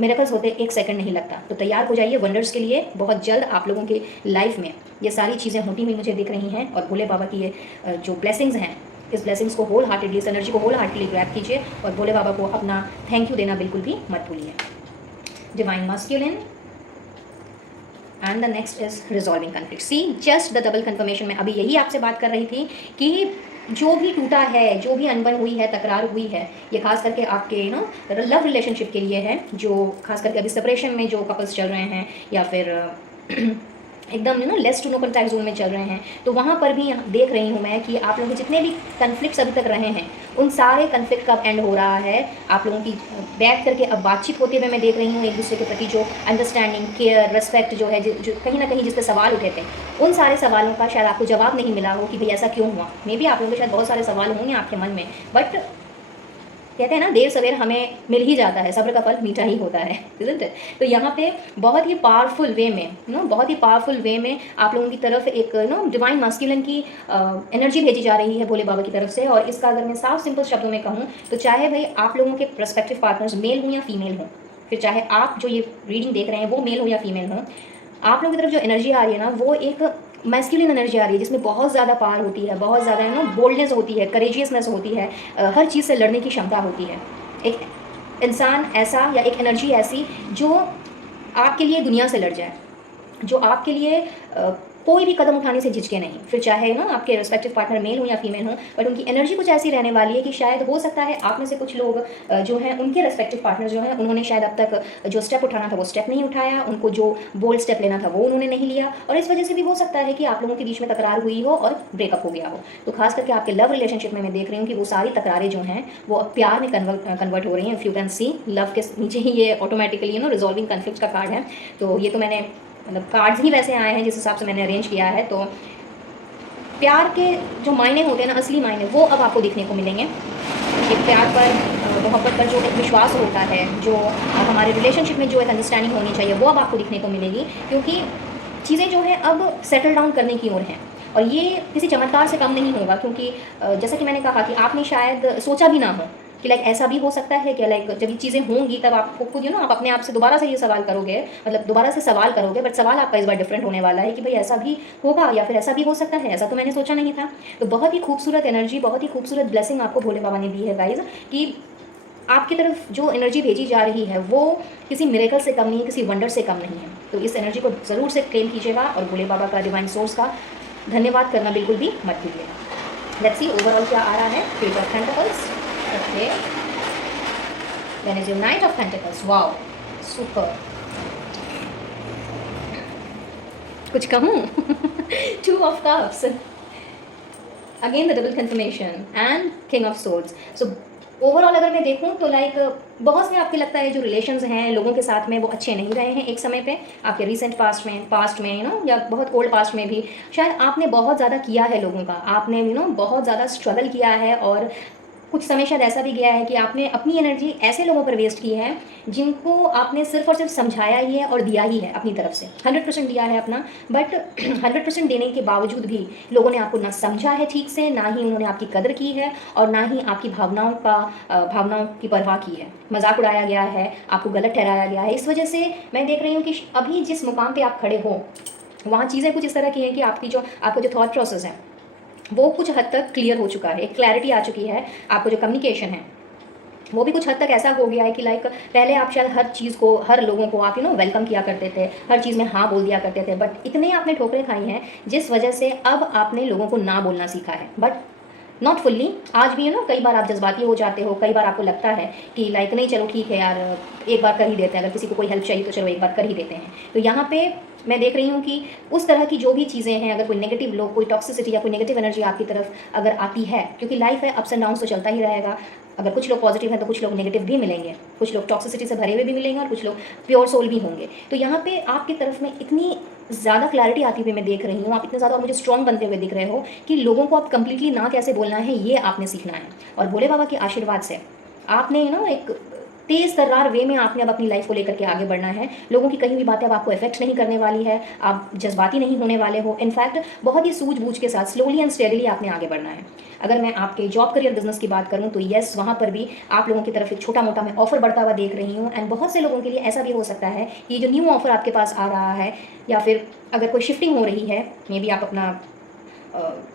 मिरेकल्स होते 1 सेकंड नहीं लगता। तो तैयार हो जाइए वंडर्स के लिए। बहुत जल्द आप लोगों की लाइफ में ये सारी चीज़ें होती हुई मुझे दिख रही हैं। और भोले बाबा की ये जो ब्लेसिंग्स हैं, इस ब्लेसिंग्स को होल हार्टेडली, इस एनर्जी को होल हार्टेडली ग्रैब कीजिए और भोले बाबा को अपना थैंक यू देना बिल्कुल भी मत भूलिए। Divine masculine and the next is resolving conflict. See just the double confirmation में अभी यही आपसे बात कर रही थी कि जो भी टूटा है, जो भी अनबन हुई है, तकरार हुई है, ये खास करके आपके लव रिलेशनशिप के लिए है, जो खास करके अभी सेपरेशन में जो कपल्स चल रहे हैं, या फिर एकदम less to no contact zone में चल रहे हैं, तो वहाँ पर भी देख रही हूँ मैं कि आप लोगों के जितने भी कन्फ्लिक्ट्स अभी तक रहे हैं, उन सारे कन्फ्लिक्ट का एंड हो रहा है। आप लोगों की बैठ करके अब बातचीत होते हुए मैं देख रही हूँ, एक दूसरे के प्रति जो अंडरस्टैंडिंग, केयर, रिस्पेक्ट जो है, जो कहीं ना कहीं जिस पे सवाल उठे थे, उन सारे सवालों का शायद आपको जवाब नहीं मिला हो कि भाई ऐसा क्यों हुआ। मे बी आप लोगों के शायद बहुत सारे सवाल होंगे आपके मन में, बट कहते हैं ना, देर सवेर हमें मिल ही जाता है, सब्र का फल मीठा ही होता है, इज़न्ट इट? तो यहाँ पे बहुत ही पावरफुल वे में बहुत ही पावरफुल वे में आप लोगों की तरफ एक डिवाइन मास्कुलिन की एनर्जी भेजी जा रही है भोले बाबा की तरफ से। और इसका अगर मैं साफ सिंपल शब्दों में कहूँ, तो चाहे भाई आप लोगों के प्रोस्पेक्टिव पार्टनर्स मेल हों या फीमेल हों, फिर चाहे आप जो ये रीडिंग देख रहे हैं वो मेल हो या फीमेल हों, आप लोगों की तरफ जो एनर्जी आ रही है ना, वो एक मैस्कुलिन एनर्जी आ रही है, जिसमें बहुत ज़्यादा पावर होती है, बहुत ज़्यादा बोल्डनेस होती है, करेजियसनेस होती है, हर चीज़ से लड़ने की क्षमता होती है। एक इंसान ऐसा या एक एनर्जी ऐसी जो आपके लिए दुनिया से लड़ जाए, जो आपके लिए कोई भी कदम उठाने से झिझके नहीं, फिर चाहे ना आपके रिस्पेक्टिव पार्टनर मेल हो या फीमेल हो, बट उनकी एनर्जी कुछ ऐसी रहने वाली है कि शायद हो सकता है आप में से कुछ लोग जो हैं उनके रिस्पेक्टिव पार्टनर जो हैं उन्होंने शायद अब तक जो स्टेप उठाना था वो स्टेप नहीं उठाया, उनको जो बोल्ड स्टेप लेना था वो उन्होंने नहीं लिया, और इस वजह से भी हो सकता है कि आप लोगों के बीच में तकरार हुई हो और ब्रेकअप हो गया हो। तो खास करके आपके लव रिलेशनशिप में मैं देख रही हूँ कि वो सारी तकरारें जो हैं वो अब प्यार में कन्वर्ट हो रही हैं। If you can see, love के नीचे ही ये ऑटोमेटिकली रिजॉल्विंग कन्फ्लिक्ट का कार्ड है। तो ये तो मैंने मतलब कार्ड्स ही वैसे आए हैं जिस हिसाब से मैंने अरेंज किया है। तो प्यार के जो मायने होते हैं ना, असली मायने, वो अब आपको दिखने को मिलेंगे। एक प्यार पर, मोहब्बत पर जो एक विश्वास होता है, जो हमारे रिलेशनशिप में जो एक अंडरस्टैंडिंग होनी चाहिए, वो अब आपको दिखने को मिलेगी, क्योंकि चीज़ें जो है अब सेटल डाउन करने की ओर हैं। और ये किसी चमत्कार से कम नहीं होगा, क्योंकि जैसा कि मैंने कहा कि आपने शायद सोचा भी ना हो कि लाइक ऐसा भी हो सकता है कि लाइक जब ये चीज़ें होंगी तब आपको खुद आप अपने आप से दोबारा से ये सवाल करोगे, मतलब दोबारा से सवाल करोगे, बट सवाल आपका इस बार डिफरेंट होने वाला है कि भाई ऐसा भी होगा या फिर ऐसा भी हो सकता है, ऐसा तो मैंने सोचा नहीं था। तो बहुत ही खूबसूरत एनर्जी, बहुत ही खूबसूरत ब्लेसिंग आपको भोले बाबा ने दी है गाइज, कि आपकी तरफ जो एनर्जी भेजी जा रही है वो किसी मिरेकल से कम नहीं है, किसी वंडर से कम नहीं है। तो इस एनर्जी को ज़रूर से क्लेम कीजिएगा और भोले बाबा का, डिवाइन सोर्स का धन्यवाद करना बिल्कुल भी मत भूलिएगा। लेट्स सी ओवरऑल क्या आ रहा है। Page of pentacles, okay, then is your knight of pentacles. Wow, super. कुछ कहूँ? Two of cups, again the double confirmation and king of swords. So overall अगर मैं देखूं तो लाइक बहुत से आपके लगता है जो रिलेशंस हैं लोगों के साथ में वो अच्छे नहीं रहे हैं एक समय पे, आपके रिसेंट पास्ट में या बहुत ओल्ड पास्ट में भी शायद आपने बहुत ज़्यादा किया है लोगों का, आपने बहुत ज़्यादा स्ट्रगल किया है, और कुछ समय शायद ऐसा भी गया है कि आपने अपनी एनर्जी ऐसे लोगों पर वेस्ट की है जिनको आपने सिर्फ और सिर्फ समझाया ही है और दिया ही है अपनी तरफ से, 100% दिया है अपना, बट 100% देने के बावजूद भी लोगों ने आपको ना समझा है ठीक से, ना ही उन्होंने आपकी कदर की है, और ना ही आपकी भावनाओं की परवाह की है। मजाक उड़ाया गया है, आपको गलत ठहराया गया है। इस वजह से मैं देख रही हूँ कि अभी जिस मुकाम पर आप खड़े हो वहाँ चीज़ें कुछ इस तरह की हैं कि आपका जो थॉट प्रोसेस है वो कुछ हद तक क्लियर हो चुका है, एक क्लैरिटी आ चुकी है। आपको जो कम्युनिकेशन है वो भी कुछ हद तक ऐसा हो गया है कि लाइक पहले आप शायद हर चीज़ को, हर लोगों को आप वेलकम किया करते थे, हर चीज़ में हाँ बोल दिया करते थे, बट इतने आपने ठोकरें खाई हैं जिस वजह से अब आपने लोगों को ना बोलना सीखा है, बट नॉट फुल्ली। आज भी कई बार आप जज्बाती हो जाते हो, कई बार आपको लगता है कि लाइक नहीं चलो ठीक है यार एक बार कर ही देते हैं, अगर किसी को कोई हेल्प चाहिए तो चलो एक बार कर ही देते हैं। तो यहाँ पे मैं देख रही हूँ कि उस तरह की जो भी चीज़ें हैं, अगर कोई नेगेटिव लोग, कोई टॉक्सिसिटी या कोई नेगेटिव एनर्जी आपकी तरफ अगर आती है, क्योंकि लाइफ है, अप्स एंड डाउन्स तो चलता ही रहेगा, अगर कुछ लोग पॉजिटिव हैं तो कुछ लोग नेगेटिव भी मिलेंगे, कुछ लोग टॉक्सिसिटी से भरे हुए भी मिलेंगे और कुछ लोग प्योर सोल भी होंगे। तो यहाँ पे आपकी तरफ में इतनी ज़्यादा क्लैरिटी आती हुई मैं देख रही हूँ, आप इतने ज़्यादा मुझे स्ट्रॉन्ग बनते हुए दिख रहे हो कि लोगों को आप कंप्लीटली ना कैसे बोलना है ये आपने सीखना है। और भोले बाबा के आशीर्वाद से आपने एक तेज़ तर्रार वे में आपने अब अपनी लाइफ को लेकर के आगे बढ़ना है। लोगों की कही हुई बातें अब आपको इफेक्ट नहीं करने वाली है, आप जज्बाती नहीं होने वाले हो, इनफैक्ट बहुत ही सूझबूझ के साथ स्लोली एंड स्टेडीली आपने आगे बढ़ना है। अगर मैं आपके जॉब करियर बिजनेस की बात करूं तो येस, वहाँ पर भी आप लोगों की तरफ एक छोटा मोटा मैं ऑफर बढ़ता हुआ देख रही हूँ। एंड बहुत से लोगों के लिए ऐसा भी हो सकता है कि जो न्यू ऑफर आपके पास आ रहा है, या फिर अगर कोई शिफ्टिंग हो रही है, मे बी आप अपना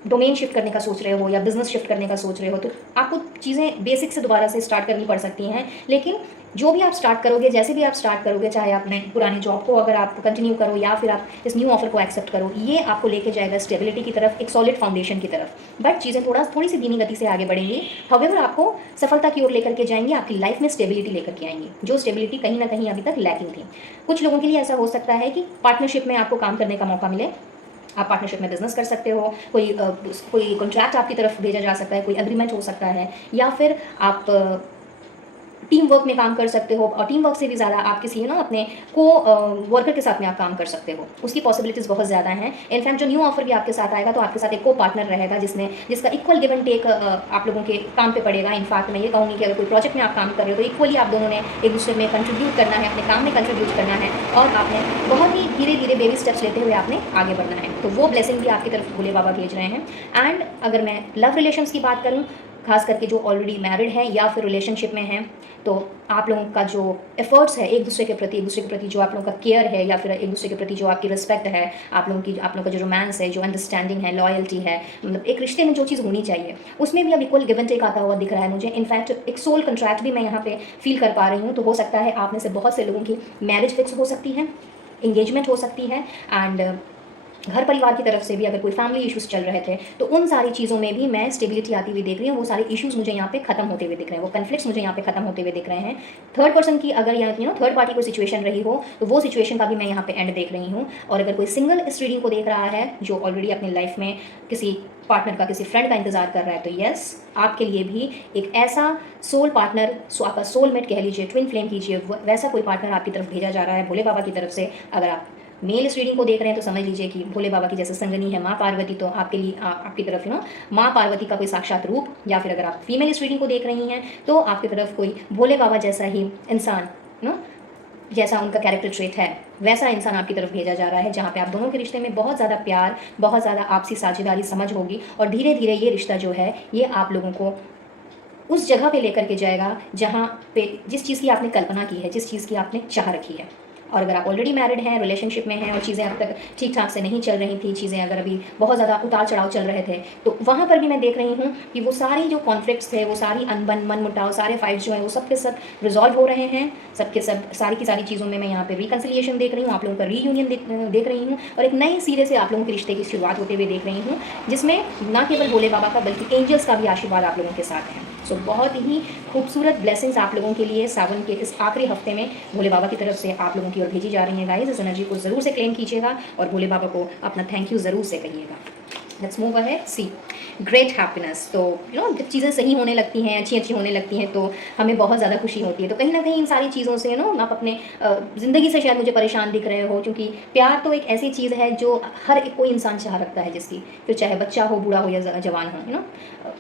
डोमेन शिफ्ट करने का सोच रहे हो या बिजनेस शिफ्ट करने का सोच रहे हो, तो आपको चीज़ें बेसिक से दोबारा से स्टार्ट करनी पड़ सकती हैं। लेकिन जो भी आप स्टार्ट करोगे, जैसे भी आप स्टार्ट करोगे, चाहे आपने पुरानी जॉब को अगर आप कंटिन्यू करो या फिर आप इस न्यू ऑफर को एक्सेप्ट करो, ये आपको लेके जाएगा स्टेबिलिटी की तरफ, एक सॉलिड फाउंडेशन की तरफ। बट चीज़ें थोड़ी सी धीमी गति से आगे बढ़ेंगी, हाउएवर आपको सफलता की ओर लेकर के जाएंगी, आपकी लाइफ में स्टेबिलिटी लेकर के आएंगी, जो स्टेबिलिटी कहीं ना कहीं अभी तक लैकिंग थी। कुछ लोगों के लिए ऐसा हो सकता है कि पार्टनरशिप में आपको काम करने का मौका मिले, आप पार्टनरशिप में बिजनेस कर सकते हो, कोई कॉन्ट्रैक्ट आपकी तरफ भेजा जा सकता है, कोई एग्रीमेंट हो सकता है, या फिर आप टीम वर्क में काम कर सकते हो, और टीम वर्क से भी ज़्यादा आप किसी अपने को वर्कर के साथ में आप काम कर सकते हो, उसकी पॉसिबिलिटीज़ बहुत ज़्यादा हैं। इनफैक्ट जो न्यू ऑफर भी आपके साथ आएगा तो आपके साथ एक को पार्टनर रहेगा जिसका इक्वल गिव एंड टेक आप लोगों के काम पे पड़ेगा। इनफैक्ट मैं ये कहूँगी कि अगर कोई प्रोजेक्ट में आप काम कर रहे हो तो इक्वली आप दोनों ने एक दूसरे में कंट्रीब्यूट करना है, अपने काम में कंट्रीब्यूट करना है, और आपने बहुत ही धीरे धीरे बेबी स्टेप्स लेते हुए आपने आगे बढ़ना है। तो वो ब्लेसिंग भी आपकी तरफ भोले बाबा भेज रहे हैं। एंड अगर मैं लव रिलेशंस की बात करूँ, खास करके जो ऑलरेडी मैरिड हैं या फिर रिलेशनशिप में हैं, तो आप लोगों का जो एफर्ट्स है एक दूसरे के प्रति जो आप लोगों का केयर है, या फिर एक दूसरे के प्रति जो आपकी रिस्पेक्ट है, आप लोगों का जो रोमांस है, जो अंडरस्टैंडिंग है, लॉयल्टी है, मतलब एक रिश्ते में जो चीज़ होनी चाहिए उसमें भी अब इक्वल गिव एंड टेक आता हुआ दिख रहा है मुझे। इनफैक्ट एक सोल कंट्रैक्ट भी मैं यहाँ पे फील कर पा रही हूँ। तो हो सकता है आप में से बहुत से लोगों की मैरिज फिक्स हो सकती है, इंगेजमेंट हो सकती है, एंड घर परिवार की तरफ से भी अगर कोई फैमिली इश्यूज चल रहे थे तो उन सारी चीज़ों में भी मैं स्टेबिलिटी आती हुई देख रही हूँ। वो सारे इश्यूज मुझे यहाँ पे खत्म होते हुए दिख रहे हैं, वो कन्फ्लिक्ट्स मुझे यहाँ पे खत्म होते हुए दिख रहे हैं। थर्ड पर्सन की अगर थर्ड पार्टी कोई सिचुएशन रही हो तो वो सिचुएशन का भी मैं यहाँ पे एंड देख रही हूँ। और अगर कोई सिंगल इस रीडिंग को देख रहा है जो ऑलरेडी अपनी लाइफ में किसी पार्टनर का, किसी फ्रेंड का इंतजार कर रहा है, तो यस, आपके लिए भी एक ऐसा सोल पार्टनर, आपका सोलमेट कह लीजिए, ट्विन फ्लेम कीजिए, वैसा कोई पार्टनर आपकी तरफ भेजा जा रहा है भोले बाबा की तरफ से। अगर आप मेल इस रीडिंग को देख रहे हैं तो समझ लीजिए कि भोले बाबा की जैसे संगनी है माँ पार्वती, तो आपके लिए आपकी तरफ माँ पार्वती का कोई साक्षात रूप, या फिर अगर आप फीमेल इस रीडिंग को देख रही हैं तो आपकी तरफ कोई भोले बाबा जैसा ही इंसान, जैसा उनका कैरेक्टर ट्रेट है वैसा इंसान आपकी तरफ भेजा जा रहा है, जहाँ पे आप दोनों के रिश्ते में बहुत ज़्यादा प्यार, बहुत ज़्यादा आपसी साझेदारी, समझ होगी। और धीरे धीरे ये रिश्ता जो है ये आप लोगों को उस जगह पे लेकर के जाएगा जहाँ पे जिस चीज़ की आपने कल्पना की है, जिस चीज़ की आपने चाह रखी है। और अगर आप ऑलरेडी मैरिड हैं, रिलेशनशिप में हैं और चीज़ें अब तक ठीक ठाक से नहीं चल रही थी, चीज़ें अगर अभी बहुत ज़्यादा उतार चढ़ाव चल रहे थे, तो वहाँ पर भी मैं देख रही हूँ कि वो सारी जो कॉन्फ्लिक्ट्स थे, वो सारी अनबन, मन मुटाव, सारे फाइट्स जो हैं वो सब के सब रिजॉल्व हो रहे हैं। सबके सब सारी की सारी चीज़ों में मैं यहाँ पे रिकन्सिलिएशन देख रही हूँ, आप लोगों का रीयूनियन देख रही हूँ, और एक नए सिरे से आप लोगों के रिश्ते की शुरुआत होते हुए देख रही हूँ, जिसमें ना केवल भोले बाबा का बल्कि एंजल्स का भी आशीर्वाद आप लोगों के साथ है। सो बहुत ही खूबसूरत ब्लेसिंग्स आप लोगों के लिए सावन के इस आखिरी हफ्ते में भोले बाबा की तरफ से आप लोगों की ओर भेजी जा रही हैं। गाइस, इस एनर्जी को ज़रूर से क्लेम कीजिएगा और भोले बाबा को अपना थैंक यू ज़रूर से कहिएगा। Let's move ahead. See great happiness. तो जब चीज़ें सही होने लगती हैं, अच्छी अच्छी होने लगती हैं, तो हमें बहुत ज़्यादा खुशी होती है। तो कहीं ना कहीं इन सारी चीज़ों से आप अपने ज़िंदगी से शायद मुझे परेशान दिख रहे हो, क्योंकि प्यार तो एक ऐसी चीज़ है जो हर एक कोई इंसान चाह रखता है, जिसकी फिर चाहे बच्चा हो, बूढ़ा हो या जवान हो।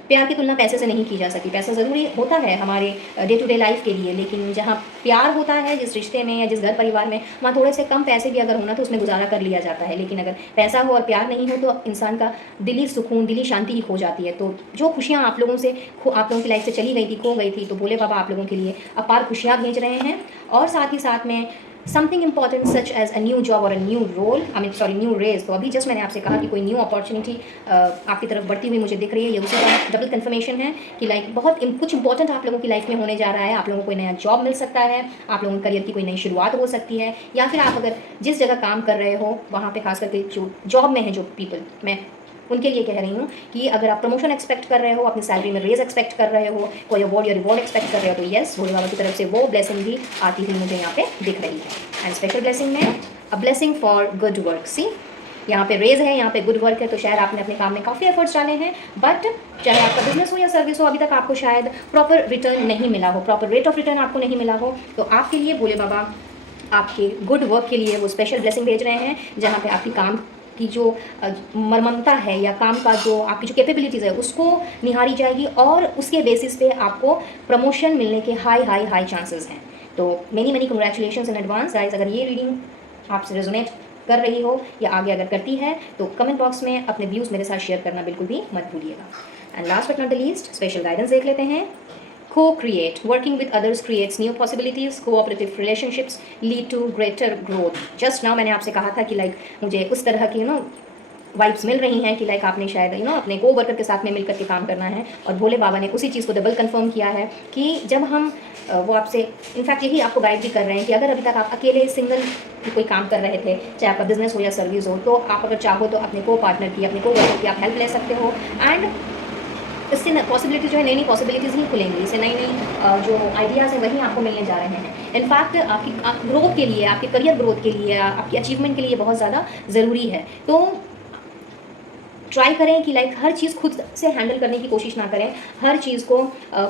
प्यार की तुलना पैसे से नहीं की जा सकती। पैसा ज़रूरी होता है हमारे डे टू डे लाइफ के लिए, लेकिन जहाँ प्यार होता है जिस रिश्ते में या जिस घर परिवार में, वहाँ थोड़े से कम पैसे भी अगर होना तो उसमें गुजारा कर लिया जाता है। लेकिन अगर पैसा हो और प्यार नहीं हो तो इंसान का दिली सुकून, दिली शांति हो जाती है। तो जो खुशियाँ आप लोगों की लाइफ से चली गई थी, खो गई थी, तो भोले बाबा आप लोगों के लिए अपार खुशियाँ भेज रहे हैं। और साथ ही साथ में something important such as a new job और a new role, new race. तो अभी जस्ट मैंने आपसे कहा कि कोई न्यू अपॉर्चुनिटी आपकी तरफ बढ़ती हुई मुझे दिख रही है। ये उसी का डबल कंफर्मेशन है कि लाइक बहुत कुछ इंपॉर्टेंट आप लोगों की लाइफ में होने जा रहा है। आप लोगों को कोई नया जॉब मिल सकता है, आप लोगों के करियर की कोई नई शुरुआत हो सकती है, या फिर आप अगर जिस जगह काम कर रहे हो वहाँ पे खास करके जो जॉब में है जो पीपल, मैं उनके लिए कह रही हूँ कि अगर आप प्रमोशन एक्सपेक्ट कर रहे हो, अपनी सैलरी में रेज एक्सपेक्ट कर रहे हो, कोई अवार्ड या रिवॉर्ड एक्सपेक्ट कर रहे हो, तो येस, भोले बाबा की तरफ से वो ब्लेसिंग भी आती हुई मुझे यहाँ पे दिख रही है। एंड स्पेशल ब्लेसिंग में a blessing for good work. See, यहाँ पे रेज है, यहाँ पे गुड वर्क है, तो शायद आपने अपने काम में काफ़ी एफर्ट्स डाले हैं, बट चाहे आपका बिजनेस हो या सर्विस हो, अभी तक आपको शायद प्रॉपर रिटर्न नहीं मिला हो, प्रॉपर रेट ऑफ रिटर्न आपको नहीं मिला हो, तो आपके लिए भोले बाबा आपके गुड वर्क के लिए वो स्पेशल ब्लेसिंग भेज रहे हैं, जहाँ पे आपकी काम की जो मर्ममता है या काम का जो आपकी जो कैपेबिलिटीज़ है उसको निहारी जाएगी, और उसके बेसिस पे आपको प्रमोशन मिलने के हाई चांसेस हैं। तो many congratulations in advance guys. अगर ये रीडिंग आपसे रेजोनेट कर रही हो या आगे अगर करती है तो कमेंट बॉक्स में अपने व्यूज़ मेरे साथ शेयर करना बिल्कुल भी मत भूलिएगा। And last but not the least, special guidance देख लेते हैं। Co-create, working with others creates new possibilities, cooperative relationships lead to greater growth. Just now मैंने आपसे कहा था कि मुझे उस तरह की वाइब्स मिल रही हैं कि आपने शायद अपने को वर्कर के साथ में मिलकर के काम करना है, और भोले बाबा ने उसी चीज़ को डबल कंफर्म किया है कि जब हम वो आपसे इनफैक्ट यही आपको गाइड भी कर रहे हैं कि अगर अभी तक आप अकेले सिंगल कोई काम कर रहे थे, चाहे आपका बिजनेस हो या सर्विस हो, तो आप अगर चाहो तो अपने को पार्टनर की, अपने को वर्कर की आप हेल्प ले सकते हो। एंड इससे पॉसिबिलिटी जो है, नई पॉसिबिलिटीज़ ही खुलेंगी, इससे नई जो आइडियाज़ हैं वही आपको मिलने जा रहे हैं। इनफैक्ट आपकी ग्रोथ के लिए, आपके करियर ग्रोथ के लिए, आपकी अचीवमेंट के लिए बहुत ज़्यादा ज़रूरी है। तो ट्राई करें कि हर चीज़ खुद से हैंडल करने की कोशिश ना करें, हर चीज़ को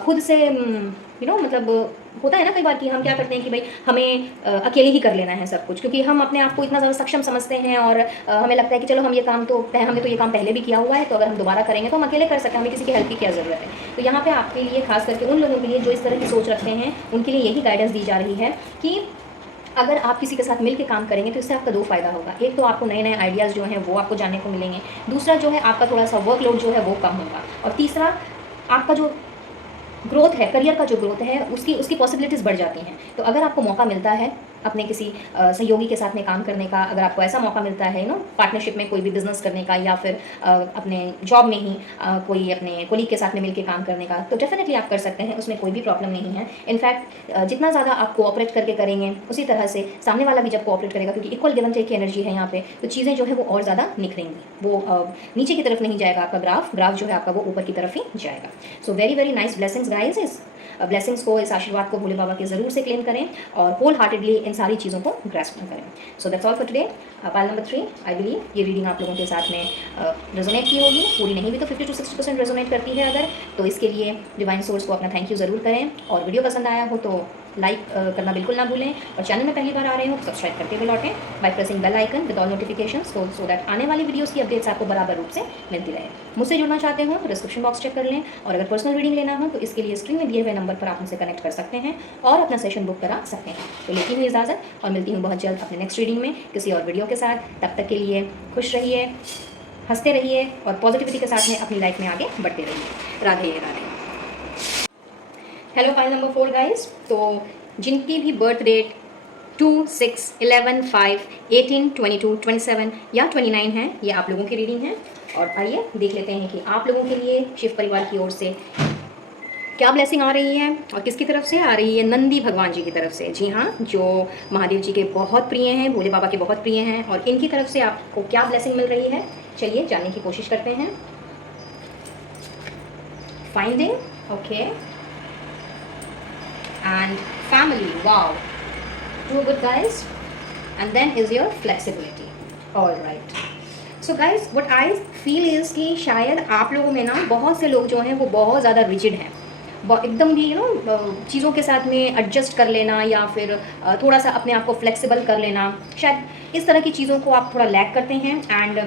खुद से मतलब होता है ना कई बार कि हम क्या करते हैं कि भाई हमें अकेले ही कर लेना है सब कुछ, क्योंकि हम अपने आप को इतना ज़्यादा सक्षम समझते हैं, और हमें लगता है कि चलो हमने तो ये काम पहले भी किया हुआ है, तो अगर हम दोबारा करेंगे तो हम अकेले कर सकते हैं, हमें किसी की हेल्प की क्या ज़रूरत है। तो यहाँ पे आपके लिए, खास करके उन लोगों के लिए जो इस तरह की सोच रखते हैं, उनके लिए यही गाइडेंस दी जा रही है कि अगर आप किसी के साथ मिल के काम करेंगे तो इससे आपका दो फ़ायदा होगा। एक तो आपको नए आइडियाज़ जो हैं वो आपको जानने को मिलेंगे, दूसरा जो है आपका थोड़ा सा वर्कलोड जो है वो कम होगा, और तीसरा आपका जो ग्रोथ है, करियर का जो ग्रोथ है, उसकी पॉसिबिलिटीज़ बढ़ जाती हैं। तो अगर आपको मौका मिलता है अपने किसी सहयोगी के साथ में काम करने का, अगर आपको ऐसा मौका मिलता है पार्टनरशिप में कोई भी बिजनेस करने का, या फिर अपने जॉब में ही कोई अपने कोलीग के साथ में मिलकर काम करने का, तो डेफिनेटली आप कर सकते हैं, उसमें कोई भी प्रॉब्लम नहीं है। इनफैक्ट जितना ज़्यादा आप कोऑपरेट करके करेंगे, उसी तरह से सामने वाला भी जब कोऑपरेट करेगा, क्योंकि इक्वल गिव एंड टेक की एनर्जी है यहाँ पे, तो चीज़ें जो है वो और ज़्यादा निखरेंगी। वो नीचे की तरफ नहीं जाएगा आपका ग्राफ जो है आपका वो ऊपर की तरफ ही जाएगा। So very very nice blessings guys. इस ब्लेसिंग्स को, इस आशीर्वाद को भोले बाबा के ज़रूर से क्लेम करें और होल हार्टेडली इन सारी चीज़ों को ग्रास्प करें। So that's all for today. Pile number 3, I believe ये रीडिंग आप लोगों के साथ में रेजोनेट की होगी, पूरी नहीं भी तो 50 to 60% रेजोनेट करती है अगर, तो इसके लिए डिवाइन सोर्स को अपना थैंक यू ज़रूर करें। और वीडियो पसंद आया हो तो लाइक करना बिल्कुल ना भूलें, और चैनल में पहली बार आ रहे हो तो सब्सक्राइब करके भी लौटें by pressing bell icon with all notifications, so that आने वाली वीडियोस की अपडेट्स आपको बराबर रूप से मिलती रहे। मुझसे जुड़ना चाहते हो तो डिस्क्रिप्शन बॉक्स चेक कर लें, और अगर पर्सनल रीडिंग लेना हो तो इसके लिए स्क्रीन में दिए हुए नंबर पर आप मुझसे कनेक्ट कर सकते हैं और अपना सेशन बुक करा सकते हैं। तो लेती हूँ इजाज़त और मिलती हूँ बहुत जल्द अपने नेक्स्ट रीडिंग में किसी और वीडियो के साथ। तब तक के लिए खुश रहिए, हंसते रहिए और पॉजिटिविटी के साथ में अपनी लाइफ में आगे बढ़ते रहिए। Radhe Radhe. Hello file number 4 guys. तो जिनकी भी बर्थ डेट 2, 6, 11, 5, 18, 22, 27 या 29 है, ये आप लोगों की रीडिंग है। और आइए देख लेते हैं कि आप लोगों के लिए शिव परिवार की ओर से क्या ब्लेसिंग आ रही है और किसकी तरफ से आ रही है। नंदी भगवान जी की तरफ से, जी हाँ, जो महादेव जी के बहुत प्रिय हैं, भोले बाबा के बहुत प्रिय हैं, और इनकी तरफ से आपको क्या ब्लेसिंग मिल रही है, चलिए जानने की कोशिश करते हैं। Finding, okay, and family, wow, too good guys, and then is your flexibility, all right. So guys, what I feel is कि शायद आप लोगों में ना बहुत से लोग जो हैं वो बहुत ज़्यादा रिजिड हैं, एकदम भी चीज़ों के साथ में एडजस्ट कर लेना, या फिर थोड़ा सा अपने आप को फ्लेक्सिबल कर लेना, शायद इस तरह की चीज़ों को आप थोड़ा लैक करते हैं। एंड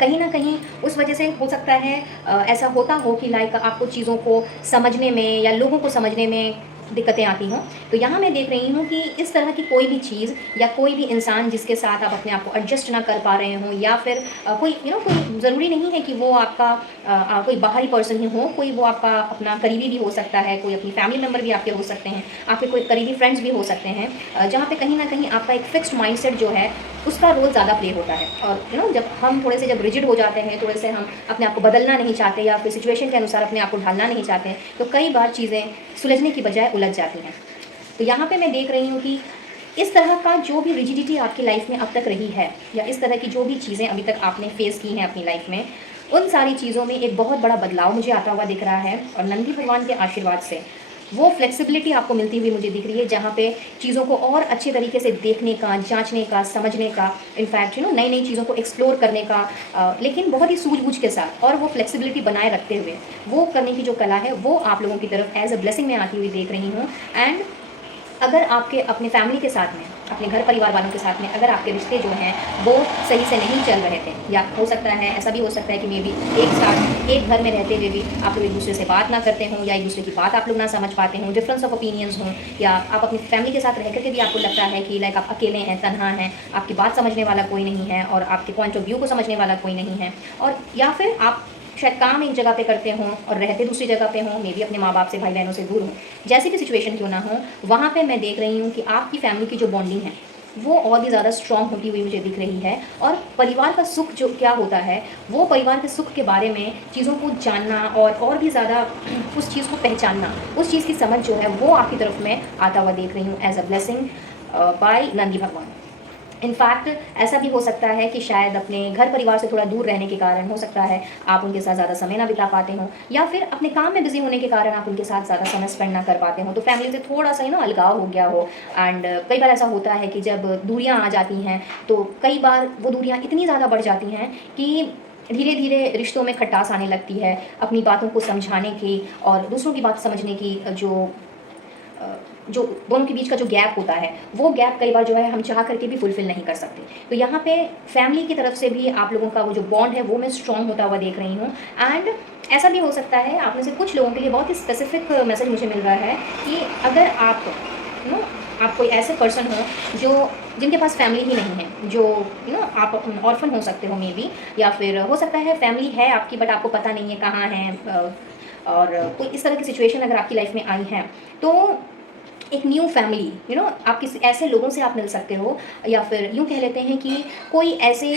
कहीं ना कहीं उस वजह से हो सकता है ऐसा होता हो कि लाइक आपको चीज़ों को समझने में या लोगों को समझने में दिक्कतें आती हों। तो यहाँ मैं देख रही हूँ कि इस तरह की कोई भी चीज़ या कोई भी इंसान जिसके साथ आप अपने आप को एडजस्ट ना कर पा रहे हों, या फिर कोई कोई ज़रूरी नहीं है कि वो आपका कोई बाहरी पर्सन ही हो, कोई वो आपका अपना करीबी भी हो सकता है, कोई अपनी फैमिली मेम्बर भी आपके हो सकते हैं, आपके कोई करीबी फ्रेंड्स भी हो सकते हैं, जहाँ पे कहीं ना कहीं आपका एक फिक्स्ड माइंडसेट जो है उसका रोल ज़्यादा प्ले होता है। और जब हम थोड़े से जब रिजिड हो जाते हैं, थोड़े से हम अपने आप को बदलना नहीं चाहते या फिर सिचुएशन के अनुसार अपने आप को ढालना नहीं चाहते, तो कई बार चीज़ें सुलझने की बजाय उलझ जाती हैं। तो यहाँ पे मैं देख रही हूँ कि इस तरह का जो भी रिजिडिटी आपकी लाइफ में अब तक रही है, या इस तरह की जो भी चीज़ें अभी तक आपने फेस की हैं अपनी लाइफ में, उन सारी चीज़ों में एक बहुत बड़ा बदलाव मुझे आता हुआ दिख रहा है। और नंदी भगवान के आशीर्वाद से वो फ्लेक्सिबिलिटी आपको मिलती हुई मुझे दिख रही है, जहाँ पे चीज़ों को और अच्छे तरीके से देखने का, जांचने का, समझने का, इनफैक्ट नई नई चीज़ों को एक्सप्लोर करने का, लेकिन बहुत ही सूझबूझ के साथ और वो फ्लेक्सिबिलिटी बनाए रखते हुए वो करने की जो कला है वो आप लोगों की तरफ एज अ ब्लेसिंग में आती हुई देख रही हूँ। एंड अगर आपके अपने फैमिली के साथ में, अपने घर परिवार वालों के साथ में अगर आपके रिश्ते जो हैं वो सही से नहीं चल रहे थे, या हो सकता है ऐसा भी हो सकता है कि मे बी एक साथ एक घर में रहते हुए भी आप लोग एक दूसरे से बात ना करते हों, या एक दूसरे की बात आप लोग ना समझ पाते हों, डिफरेंस ऑफ ओपिनियंस हों, या आप अपनी फैमिली के साथ रह करके भी आपको लगता है कि लाइक आप अकेले हैं, तन्हा हैं, आपकी बात समझने वाला कोई नहीं है और आपके पॉइंट ऑफ व्यू को समझने वाला कोई नहीं है, और या फिर आप शायद काम एक जगह पे करते हों और रहते दूसरी जगह पे हों, मे बी अपने माँ बाप से, भाई बहनों से दूर हों, जैसी भी सिचुएशन क्यों ना हो, वहाँ पे मैं देख रही हूँ कि आपकी फैमिली की जो बॉन्डिंग है वो और भी ज़्यादा स्ट्रॉन्ग होती हुई मुझे दिख रही है। और परिवार का सुख जो क्या होता है, वो परिवार के सुख के बारे में चीज़ों को जानना और भी ज़्यादा उस चीज़ को पहचानना, उस चीज़ की समझ जो है वो आपकी तरफ में आता हुआ देख रही हूँ as a blessing by Nandi भगवान। इनफैक्ट ऐसा भी हो सकता है कि शायद अपने घर परिवार से थोड़ा दूर रहने के कारण हो सकता है आप उनके साथ ज़्यादा समय ना बिता पाते हो, या फिर अपने काम में बिजी होने के कारण आप उनके साथ ज़्यादा समय स्पेंड ना कर पाते हो, तो फैमिली से थोड़ा सा अलगाव हो गया हो। एंड कई बार ऐसा होता है कि जब दूरियाँ आ जाती हैं तो कई बार वो दूरियाँ इतनी ज़्यादा बढ़ जाती हैं कि धीरे धीरे रिश्तों में खटास आने लगती है, अपनी बातों को समझाने की और दूसरों की बात समझने की जो दोनों के बीच का जो गैप होता है, वो गैप कई बार जो है हम चाह करके भी फुलफिल नहीं कर सकते। तो यहाँ पे फैमिली की तरफ से भी आप लोगों का वो जो बॉन्ड है वो मैं स्ट्रॉन्ग होता हुआ देख रही हूँ। एंड ऐसा भी हो सकता है आप में से कुछ लोगों के लिए बहुत ही स्पेसिफिक मैसेज मुझे मिल रहा है कि अगर आप आप कोई ऐसे पर्सन हो जिनके पास फैमिली ही नहीं है, जो आप ऑर्फन हो सकते हो मे बी, या फिर हो सकता है फैमिली है आपकी बट आपको पता नहीं है कहाँ है, और कोई इस तरह की सिचुएशन अगर आपकी लाइफ में आई है, तो एक न्यू फैमिली, आप किसी ऐसे लोगों से आप मिल सकते हो, या फिर यूँ कह लेते हैं कि कोई ऐसे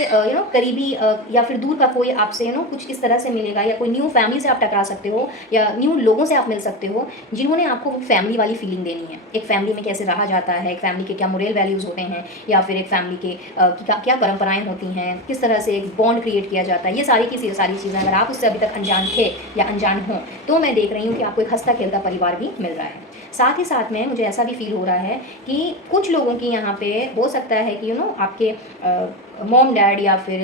करीबी या फिर दूर का कोई आपसे कुछ इस तरह से मिलेगा, या कोई न्यू फैमिली से आप टकरा सकते हो, या न्यू लोगों से आप मिल सकते हो जिन्होंने आपको फैमिली वाली फीलिंग देनी है। एक फैमिली में कैसे रहा जाता है, एक फैमिली के क्या मोरल वैल्यूज़ होते हैं, या फिर एक फैमिली के क्या परंपराएं होती हैं, किस तरह से एक बॉन्ड क्रिएट किया जाता है, ये सारी की सारी चीज़ें अगर आप उससे अभी तक अनजान थे या अनजान हों, तो मैं देख रही हूँ कि आपको एक हंसता खेलता परिवार भी मिल रहा है। साथ ही साथ में मुझे ऐसा भी फील हो रहा है कि कुछ लोगों की यहाँ पे हो सकता है कि आपके मॉम डैड या फिर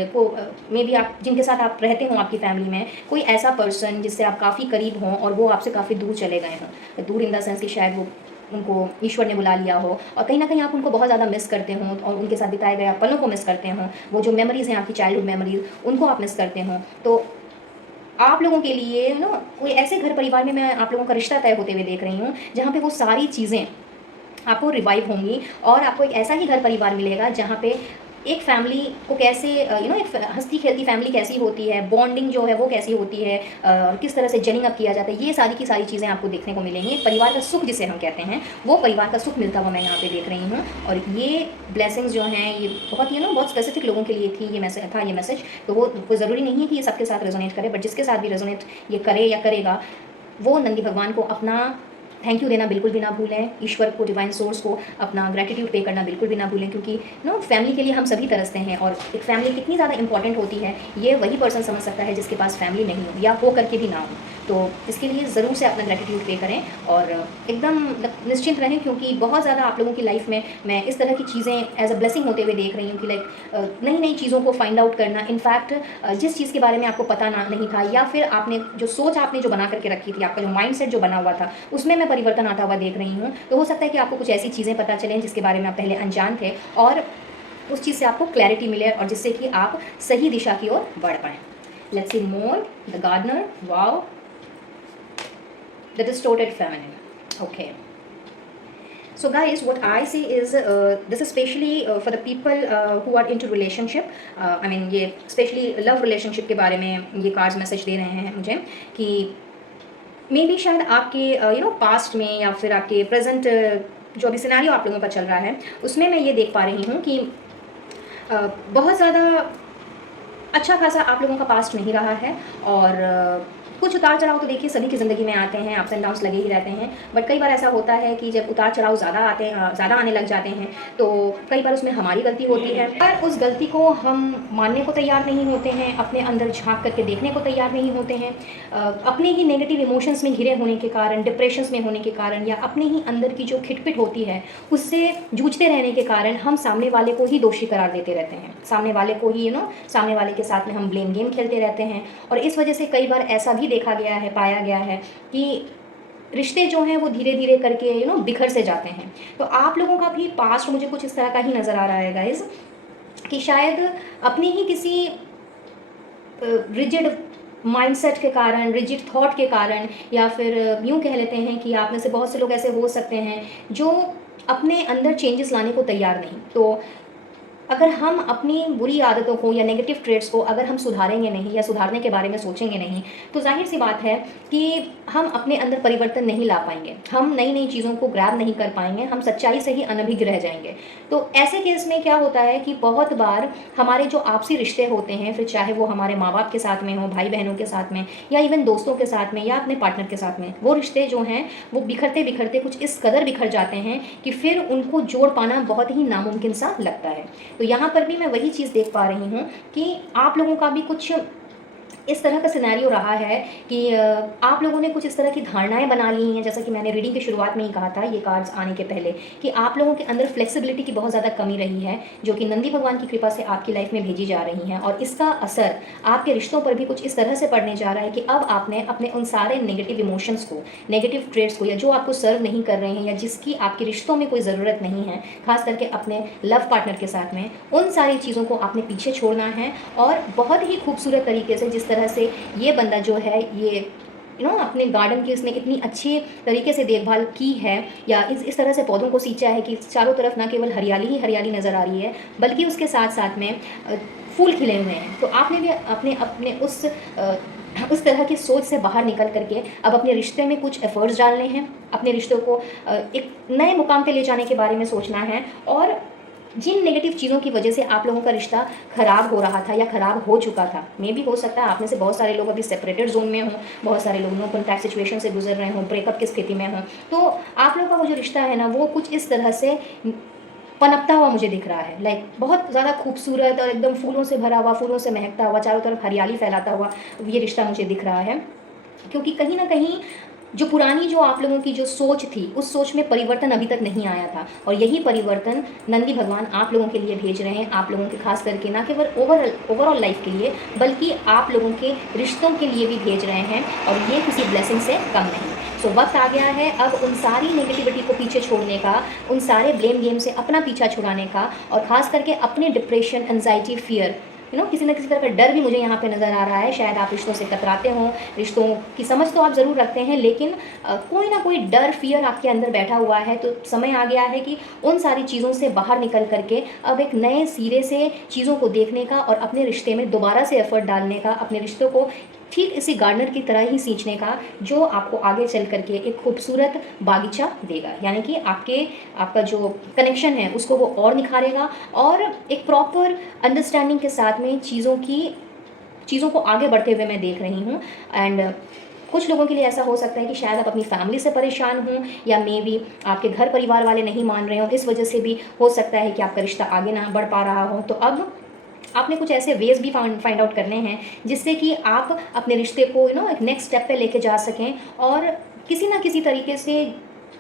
मे बी आप जिनके साथ आप रहते हो आपकी फैमिली में, कोई ऐसा पर्सन जिससे आप काफ़ी करीब हों और वो आपसे काफ़ी दूर चले गए हों। दूर इन द सेंस कि शायद वो उनको ईश्वर ने बुला लिया हो, और कहीं ना कहीं आप उनको बहुत ज़्यादा मिस करते हो, और उनके साथ बिताए गए आप पलों को मिस करते हो, वो जो मेमोरीज़ हैं आपकी चाइल्डहुड मेमोरीज उनको आप मिस करते हो। तो आप लोगों के लिए कोई ऐसे घर परिवार में मैं आप लोगों का रिश्ता तय होते हुए देख रही हूँ जहाँ पे वो सारी चीज़ें आपको रिवाइव होंगी, और आपको एक ऐसा ही घर परिवार मिलेगा जहाँ पे एक फैमिली को कैसे एक हंसती खेलती फैमिली कैसी होती है, बॉन्डिंग जो है वो कैसी होती है, किस तरह से जनिंग अप किया जाता है, ये सारी की सारी चीज़ें आपको देखने को मिलेंगी। परिवार का सुख जिसे हम कहते हैं, वो परिवार का सुख मिलता हुआ मैं यहाँ पे देख रही हूँ। और ये ब्लेसिंग्स जो हैं ये बहुत बहुत स्पेसिफिक लोगों के लिए थी, ये मैसेज। तो वो ज़रूरी नहीं है कि ये सबके साथ रेजोनेट करे, बट जिसके साथ भी रेजोनेट ये करे या करेगा, वो नंदी भगवान को अपना थैंक यू देना बिल्कुल भी ना भूलें, ईश्वर को, डिवाइन सोर्स को अपना ग्रेटिट्यूड पे करना बिल्कुल भी ना भूलें, क्योंकि फैमिली के लिए हम सभी तरसते हैं, और एक फैमिली कितनी ज़्यादा इंपॉर्टेंट होती है ये वही पर्सन समझ सकता है जिसके पास फैमिली नहीं हो, या हो करके भी ना हो। तो इसके लिए ज़रूर से अपना ग्रेटिट्यूड पे करें और एकदम निश्चिंत रहें, क्योंकि बहुत ज़्यादा आप लोगों की लाइफ में मैं इस तरह की चीज़ें एज अ ब्लेसिंग होते हुए देख रही हूँ कि लाइक नई नई चीज़ों को फाइंड आउट करना। इनफैक्ट जिस चीज़ के बारे में आपको पता नहीं था, या फिर आपने जो सोच आपने जो बना करके रखी थी, आपका जो माइंड सेट जो बना हुआ था, उसमें मैं परिवर्तन आता हुआ देख रही हूँ। तो हो सकता है कि आपको कुछ ऐसी चीज़ें पता चलें जिसके बारे में आप पहले अनजान थे, और उस चीज़ से आपको क्लैरिटी मिले, और जिससे कि आप सही दिशा की ओर बढ़ पाएँ। Let's see more the gardener, wow, the distorted feminine. Okay, so guys, what I say is this is especially for the people who are into relationship. I mean ये especially love relationship के बारे में ये cards message दे रहे हैं मुझे कि may be शायद आपके पास्ट में या फिर आपके प्रेजेंट जो अभी सिनेरियो आप लोगों का चल रहा है, उसमें मैं ये देख पा रही हूँ कि बहुत ज़्यादा अच्छा खासा आप लोगों का पास्ट नहीं रहा है, और कुछ उतार चढ़ाव तो देखिए सभी की ज़िंदगी में आते हैं, अप्स एंड डाउन्स लगे ही रहते हैं। बट कई बार ऐसा होता है कि जब उतार चढ़ाव ज़्यादा आने लग जाते हैं, तो कई बार उसमें हमारी गलती होती है, पर उस गलती को हम मानने को तैयार नहीं होते हैं, अपने अंदर झांक करके देखने को तैयार नहीं होते हैं। अपने ही नेगेटिव इमोशंस में घिरे होने के कारण, डिप्रेशंस में होने के कारण, या अपने ही अंदर की जो खिटपिट होती है उससे जूझते रहने के कारण हम सामने वाले को ही दोषी करार देते रहते हैं, सामने वाले को ही सामने वाले के साथ में हम ब्लेम गेम खेलते रहते हैं। और इस वजह से कई बार ऐसा भी देखा गया है, पाया गया है कि रिश्ते जो हैं वो धीरे धीरे करके बिखर से जाते हैं। तो आप लोगों का भी पास्ट मुझे कुछ इस तरह का ही नज़र आ रहा है गाइज, कि शायद अपने ही किसी रिजिड माइंडसेट के कारण, रिजिड थॉट के कारण, या फिर यूँ कह लेते हैं कि आप में से बहुत से लोग ऐसे हो सकते हैं जो अपने अंदर चेंजेस लाने को तैयार नहीं। तो अगर हम अपनी बुरी आदतों को या नेगेटिव ट्रेड्स को अगर हम सुधारेंगे नहीं, या सुधारने के बारे में सोचेंगे नहीं, तो जाहिर सी बात है कि हम अपने अंदर परिवर्तन नहीं ला पाएंगे, हम नई नई चीज़ों को ग्रैब नहीं कर पाएंगे, हम सच्चाई से ही अनभिज्ञ रह जाएंगे। तो ऐसे केस में क्या होता है कि बहुत बार हमारे जो आपसी रिश्ते होते हैं, फिर चाहे वो हमारे माँ बाप के साथ में हो, भाई बहनों के साथ में, या इवन दोस्तों के साथ में, या अपने पार्टनर के साथ में, वो रिश्ते जो हैं वो बिखरते बिखरते कुछ इस कदर बिखर जाते हैं कि फिर उनको जोड़ पाना बहुत ही नामुमकिन सा लगता है। तो यहाँ पर भी मैं वही चीज़ देख पा रही हूँ कि आप लोगों का भी कुछ इस तरह का सिनेरियो रहा है कि आप लोगों ने कुछ इस तरह की धारणाएं बना ली हैं, जैसा कि मैंने रीडिंग की शुरुआत में ही कहा था ये कार्ड्स आने के पहले, कि आप लोगों के अंदर फ्लेक्सिबिलिटी की बहुत ज़्यादा कमी रही है, जो कि नंदी भगवान की कृपा से आपकी लाइफ में भेजी जा रही हैं, और इसका असर आपके रिश्तों पर भी कुछ इस तरह से पड़ने जा रहा है कि अब आपने अपने उन सारे नेगेटिव इमोशंस को, नेगेटिव ट्रेड्स को, या जो आपको सर्व नहीं कर रहे हैं, या जिसकी आपके रिश्तों में कोई ज़रूरत नहीं है, खास करके अपने लव पार्टनर के साथ में, उन सारी चीज़ों को आपने पीछे छोड़ना है। और बहुत ही खूबसूरत तरीके से, जिस तरह से ये बंदा जो है ये अपने गार्डन की उसने इतनी अच्छी तरीके से देखभाल की है, या इस तरह से पौधों को सींचा है कि चारों तरफ ना केवल हरियाली ही हरियाली नज़र आ रही है, बल्कि उसके साथ साथ में फूल खिले हुए हैं। तो आपने भी अपने उस उस तरह की सोच से बाहर निकल करके अब अपने रिश्ते में कुछ एफर्ट्स डालने हैं, अपने रिश्तों को एक नए मुकाम पे ले जाने के बारे में सोचना है। और जिन नेगेटिव चीज़ों की वजह से आप लोगों का रिश्ता ख़राब हो रहा था या ख़राब हो चुका था, मे भी हो सकता है आप में से बहुत सारे लोग अभी सेपरेटेड जोन में हों, बहुत सारे लोग नो कॉन्टैक्ट सिचुएशन से गुजर रहे हों, ब्रेकअप की स्थिति में हों, तो आप लोगों का वो जो रिश्ता है ना, वो कुछ इस तरह से पनपता हुआ मुझे दिख रहा है। लाइक बहुत ज़्यादा खूबसूरत और एकदम फूलों से भरा हुआ, फूलों से महकता हुआ, चारों तरफ हरियाली फैलाता हुआ ये रिश्ता मुझे दिख रहा है। क्योंकि कहीं ना कहीं जो पुरानी जो आप लोगों की जो सोच थी, उस सोच में परिवर्तन अभी तक नहीं आया था, और यही परिवर्तन नंदी भगवान आप लोगों के लिए भेज रहे हैं, आप लोगों के खास करके ना केवल ओवरऑल लाइफ के लिए, बल्कि आप लोगों के रिश्तों के लिए भी भेज रहे हैं, और ये किसी ब्लेसिंग से कम नहीं। सो वक्त आ गया है अब उन सारी नेगेटिविटी को पीछे छोड़ने का, उन सारे ब्लेम गेम से अपना पीछा छुड़ाने का, और ख़ास करके अपने डिप्रेशन, एंजाइटी, फियर, किसी न किसी तरह का डर भी मुझे यहाँ पे नज़र आ रहा है। शायद आप रिश्तों से कतराते हों, रिश्तों की समझ तो आप ज़रूर रखते हैं, लेकिन कोई ना कोई डर, फियर आपके अंदर बैठा हुआ है। तो समय आ गया है कि उन सारी चीज़ों से बाहर निकल करके अब एक नए सिरे से चीज़ों को देखने का, और अपने रिश्ते में दोबारा से एफर्ट डालने का, अपने रिश्तों को ठीक इसी गार्डनर की तरह ही सींचने का, जो आपको आगे चल करके एक खूबसूरत बागीचा देगा। यानी कि आपका जो कनेक्शन है उसको वो और निखारेगा, और एक प्रॉपर अंडरस्टैंडिंग के साथ में चीज़ों को आगे बढ़ते हुए मैं देख रही हूँ। एंड कुछ लोगों के लिए ऐसा हो सकता है कि शायद आप अपनी फैमिली से परेशान हों, या मे बी आपके घर परिवार वाले नहीं मान रहे हों, इस वजह से भी हो सकता है कि आपका रिश्ता आगे ना बढ़ पा रहा हो। तो अब आपने कुछ ऐसे वेज भी फाइंड आउट करने हैं जिससे कि आप अपने रिश्ते को एक नेक्स्ट स्टेप पे लेके जा सकें, और किसी ना किसी तरीके से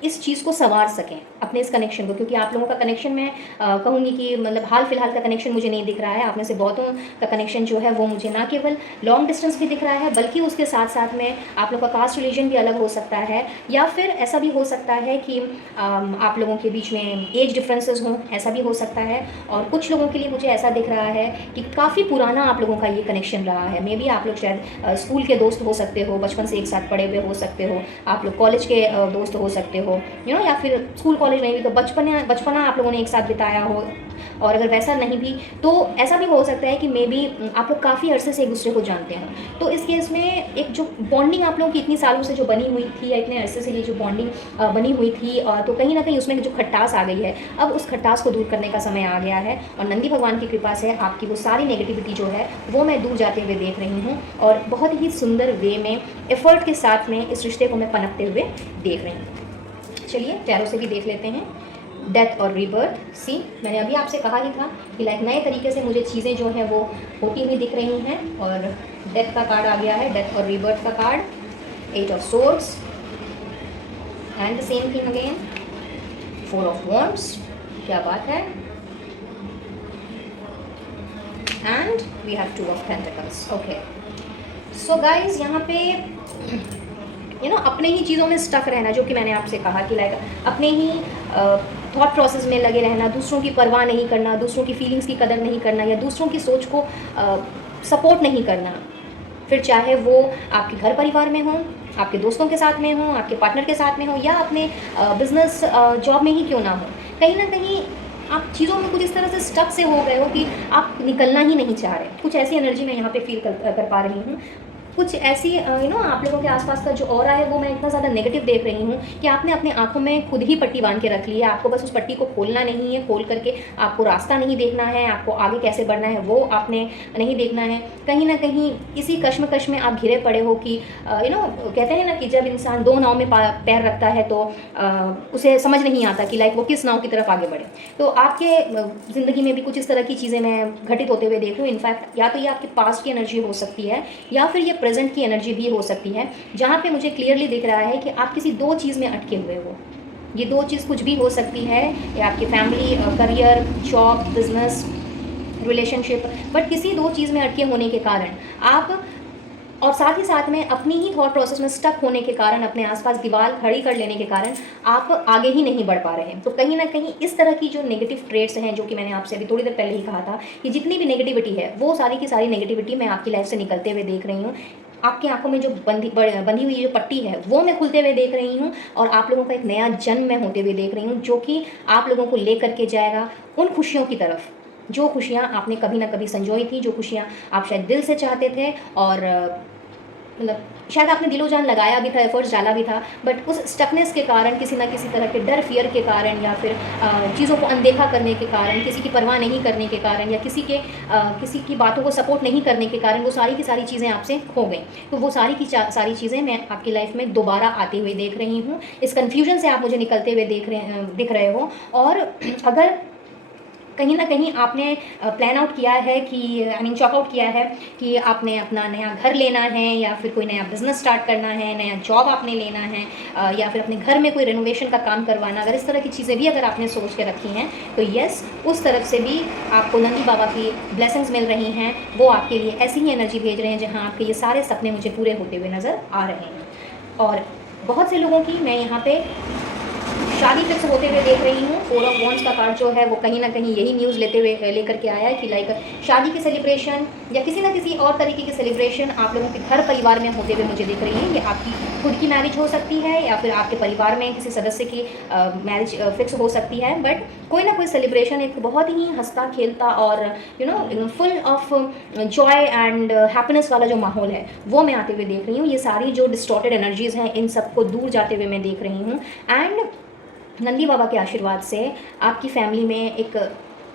इस चीज़ को संवार सकें, अपने इस कनेक्शन को। क्योंकि आप लोगों का कनेक्शन मैं कहूँगी कि मतलब हाल फिलहाल का कनेक्शन मुझे नहीं दिख रहा है। आप में से बहुतों का कनेक्शन जो है वो मुझे ना केवल लॉन्ग डिस्टेंस भी दिख रहा है, बल्कि उसके साथ साथ में आप लोग का कास्ट रिलीजन भी अलग हो सकता है, या फिर ऐसा भी हो सकता है कि आप लोगों के बीच में एज डिफरेंसेस हों, ऐसा भी हो सकता है। और कुछ लोगों के लिए मुझे ऐसा दिख रहा है कि काफ़ी पुराना आप लोगों का ये कनेक्शन रहा है। मे बी आप लोग शायद स्कूल के दोस्त हो सकते हो, बचपन से एक साथ पढ़े हुए हो सकते हो, आप लोग कॉलेज के दोस्त हो सकते हो, या फिर स्कूल कॉलेज नहीं भी तो बचपना आप लोगों ने एक साथ बिताया हो। और अगर वैसा नहीं भी तो ऐसा भी हो सकता है कि मे बी आप लोग काफ़ी अरसे से एक दूसरे को जानते हैं। तो इस केस में एक जो बॉन्डिंग आप लोगों की इतनी सालों से जो बनी हुई थी, या इतने अरसे से ये जो बॉन्डिंग बनी हुई थी, तो कहीं ना कहीं उसमें जो खट्टास आ गई है, अब उस खट्टास को दूर करने का समय आ गया है। और नंदी भगवान की कृपा से आपकी वो सारी नेगेटिविटी जो है वो मैं दूर जाते हुए देख रही हूँ, और बहुत ही सुंदर वे में एफर्ट के साथ में इस रिश्ते को मैं पनपते हुए देख रही हूँ। चलिए टैरो से भी देख लेते हैं, डेथ और रीबर्थ। सी, मैंने अभी आपसे कहा ही था कि लाइक नए तरीके से मुझे चीज़ें जो हैं वो होती हुई दिख रही हैं। और डेथ का कार्ड आ गया है, डेथ और रीबर्थ का card, 8 of swords, and the same thing again, 4 of wands. क्या बात है। And we have 2 of pentacles. Okay, so guys यहाँ पे अपने ही चीज़ों में स्टक रहना, जो कि मैंने आपसे कहा कि लाइक अपने ही थॉट प्रोसेस में लगे रहना, दूसरों की परवाह नहीं करना, दूसरों की फीलिंग्स की कदर नहीं करना, या दूसरों की सोच को सपोर्ट नहीं करना, फिर चाहे वो आपके घर परिवार में हो, आपके दोस्तों के साथ में हो, आपके पार्टनर के साथ में हो, या अपने बिजनेस जॉब में ही क्यों ना हो। कहीं ना कहीं आप चीज़ों में कुछ इस तरह से स्टक से हो गए हो कि आप निकलना ही नहीं चाह रहे। कुछ ऐसी एनर्जी मैं यहाँ पे फील कर पा रही हूँ। कुछ ऐसी आप लोगों के आसपास का जो ऑरा है वो मैं इतना ज़्यादा नेगेटिव देख रही हूँ कि आपने अपने आंखों में खुद ही पट्टी बांध के रख ली है। आपको बस उस पट्टी को खोलना नहीं है, खोल करके आपको रास्ता नहीं देखना है, आपको आगे कैसे बढ़ना है वो आपने नहीं देखना है। कहीं ना कहीं इसी कश्मकश में आप घिरे पड़े हो कि कहते हैं ना कि जब इंसान 2 नाव में पैर रखता है तो उसे समझ नहीं आता कि लाइक वो किस नाव की तरफ आगे बढ़े। तो आपके ज़िंदगी में भी कुछ इस तरह की चीज़ें मैं घटित होते हुए देख रही हूँ। इनफैक्ट या तो ये आपके पास्ट की एनर्जी हो सकती है, या फिर ये प्रेजेंट की एनर्जी भी हो सकती है, जहाँ पे मुझे क्लियरली दिख रहा है कि आप किसी 2 चीज़ में अटके हुए हो। ये 2 चीज़ कुछ भी हो सकती है, या आपकी family, career, job, business, relationship, but किसी 2 चीज़ में अटके होने के कारण आप, और साथ ही साथ में अपनी ही थॉट प्रोसेस में स्टक होने के कारण, अपने आसपास दीवार खड़ी कर लेने के कारण आप आगे ही नहीं बढ़ पा रहे हैं। तो कहीं ना कहीं इस तरह की जो नेगेटिव ट्रेड्स हैं, जो कि मैंने आपसे अभी थोड़ी देर पहले ही कहा था कि जितनी भी नेगेटिविटी है वो सारी की सारी नेगेटिविटी मैं आपकी लाइफ से निकलते हुए देख रही हूँ। आपकी आंखों में जो बंधी हुई जो पट्टी है वो मैं खुलते हुए देख रही हूँ, और आप लोगों का एक नया जन्म मैं होते हुए देख रही हूँ, जो कि आप लोगों को ले करके जाएगा उन खुशियों की तरफ, जो खुशियाँ आपने कभी ना कभी संजोई थी, जो खुशियाँ आप शायद दिल से चाहते थे। और मतलब शायद आपने दिलो जान लगाया भी था, एफर्ट्स डाला भी था, बट उस स्टकनेस के कारण, किसी ना किसी तरह के डर फियर के कारण, या फिर चीज़ों को अनदेखा करने के कारण, किसी की परवाह नहीं करने के कारण, या किसी की बातों को सपोर्ट नहीं करने के कारण वो सारी की सारी चीज़ें आपसे खो गई। तो वो सारी की सारी चीज़ें मैं आपकी लाइफ में दोबारा आते हुए देख रही हूँ। इस कन्फ्यूजन से आप मुझे निकलते हुए दिख रहे हो। और अगर कहीं ना कहीं आपने प्लान आउट किया है कि चॉक आउट किया है कि आपने अपना नया घर लेना है, या फिर कोई नया बिजनेस स्टार्ट करना है, नया जॉब आपने लेना है, या फिर अपने घर में कोई रेनोवेशन का काम करवाना, अगर इस तरह की चीज़ें भी अगर आपने सोच के रखी हैं, तो यस, उस तरफ से भी आपको नंदी बाबा की ब्लेसिंग्स मिल रही हैं। वो आपके लिए ऐसी ही एनर्जी भेज रहे हैं जहाँ आपके ये सारे सपने मुझे पूरे होते हुए नज़र आ रहे हैं। और बहुत से लोगों की मैं यहाँ पे शादी फिक्स होते हुए देख रही हूँ। 4 ऑफ वॉन्ड्स का कार्ड जो है वो कहीं ना कहीं यही न्यूज़ लेकर के आया है कि लाइक शादी की सेलिब्रेशन या किसी ना किसी और तरीके की सेलिब्रेशन आप लोगों के घर परिवार में होते हुए मुझे दिख रही है। ये आपकी खुद की मैरिज हो सकती है, या फिर आपके परिवार में किसी सदस्य की मैरिज फिक्स हो सकती है, बट कोई ना कोई सेलिब्रेशन एक बहुत ही हंसता खेलता और full of Joy and happiness वाला जो माहौल है वो मैं आते हुए देख रही हूँ। ये सारी जो डिस्टॉर्टेड एनर्जीज़ हैं इन सबको दूर जाते हुए मैं देख रही हूँ। एंड नंदी बाबा के आशीर्वाद से आपकी फैमिली में एक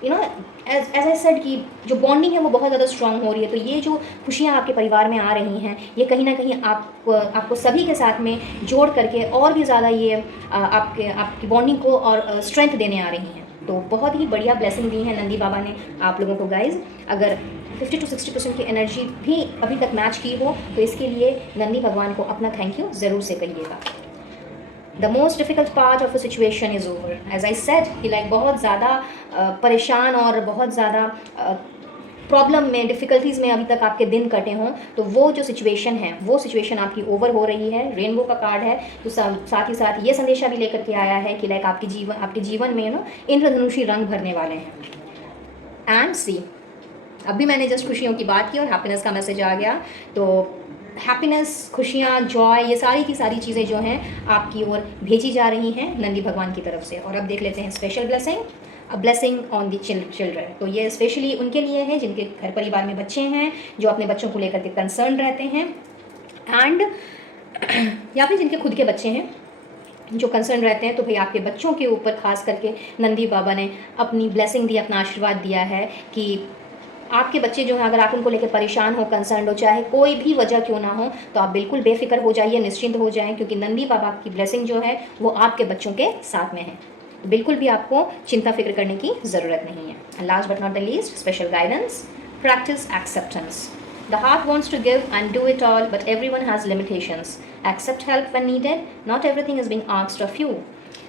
एज आई सेड कि जो बॉन्डिंग है वो बहुत ज़्यादा स्ट्रांग हो रही है। तो ये जो खुशियाँ आपके परिवार में आ रही हैं, ये कहीं ना कहीं आपको सभी के साथ में जोड़ करके और भी ज़्यादा ये आपकी बॉन्डिंग को और स्ट्रेंथ देने आ रही हैं। तो बहुत ही बढ़िया ब्लेसिंग दी है नंदी बाबा ने आप लोगों को गाइज। अगर 50 to 60% की एनर्जी भी अभी तक मैच की हो तो इसके लिए नंदी भगवान को अपना थैंक यू ज़रूर से कहिएगा। The most difficult part of a situation is over. As I said कि लाइक बहुत ज़्यादा परेशान और बहुत ज़्यादा प्रॉब्लम में, डिफ़िकल्टीज़ में अभी तक आपके दिन कटे हों, तो वो जो सिचुएशन है वो सिचुएशन आपकी ओवर हो रही है। रेनबो का कार्ड है, तो साथ ही साथ ये संदेशा भी लेकर के आया है कि लाइक आपके जीवन में इंद्रधनुषी रंग भरने वाले हैं। एंड सी, अभी मैंने जस्ट खुशियों की बात की और हैप्पीनेस का मैसेज आ गया। तो हैप्पीनेस, खुशियाँ, जॉय, ये सारी की सारी चीज़ें जो हैं आपकी ओर भेजी जा रही हैं नंदी भगवान की तरफ से। और अब देख लेते हैं special blessing, a blessing on the children. तो ये स्पेशली उनके लिए है जिनके घर परिवार में बच्चे हैं, जो अपने बच्चों को लेकर के कंसर्न रहते हैं, एंड या फिर जिनके खुद के बच्चे हैं जो कंसर्न रहते हैं। तो भाई आपके बच्चों के ऊपर खास करके नंदी बाबा ने अपनी ब्लेसिंग दी, अपना आशीर्वाद दिया है कि आपके बच्चे जो हैं, अगर आप उनको लेकर परेशान हो, कंसर्न हो, चाहे कोई भी वजह क्यों ना हो, तो आप बिल्कुल बेफिक्र हो जाइए, निश्चिंत हो जाएं, क्योंकि नंदी बाबा की ब्लेसिंग जो है वो आपके बच्चों के साथ में है। बिल्कुल भी आपको चिंता फिक्र करने की ज़रूरत नहीं है। Last but not the least, special guidance, practice acceptance. The heart wants to give and do it all, but everyone has limitations. Accept help when needed. Not everything is being asked of you.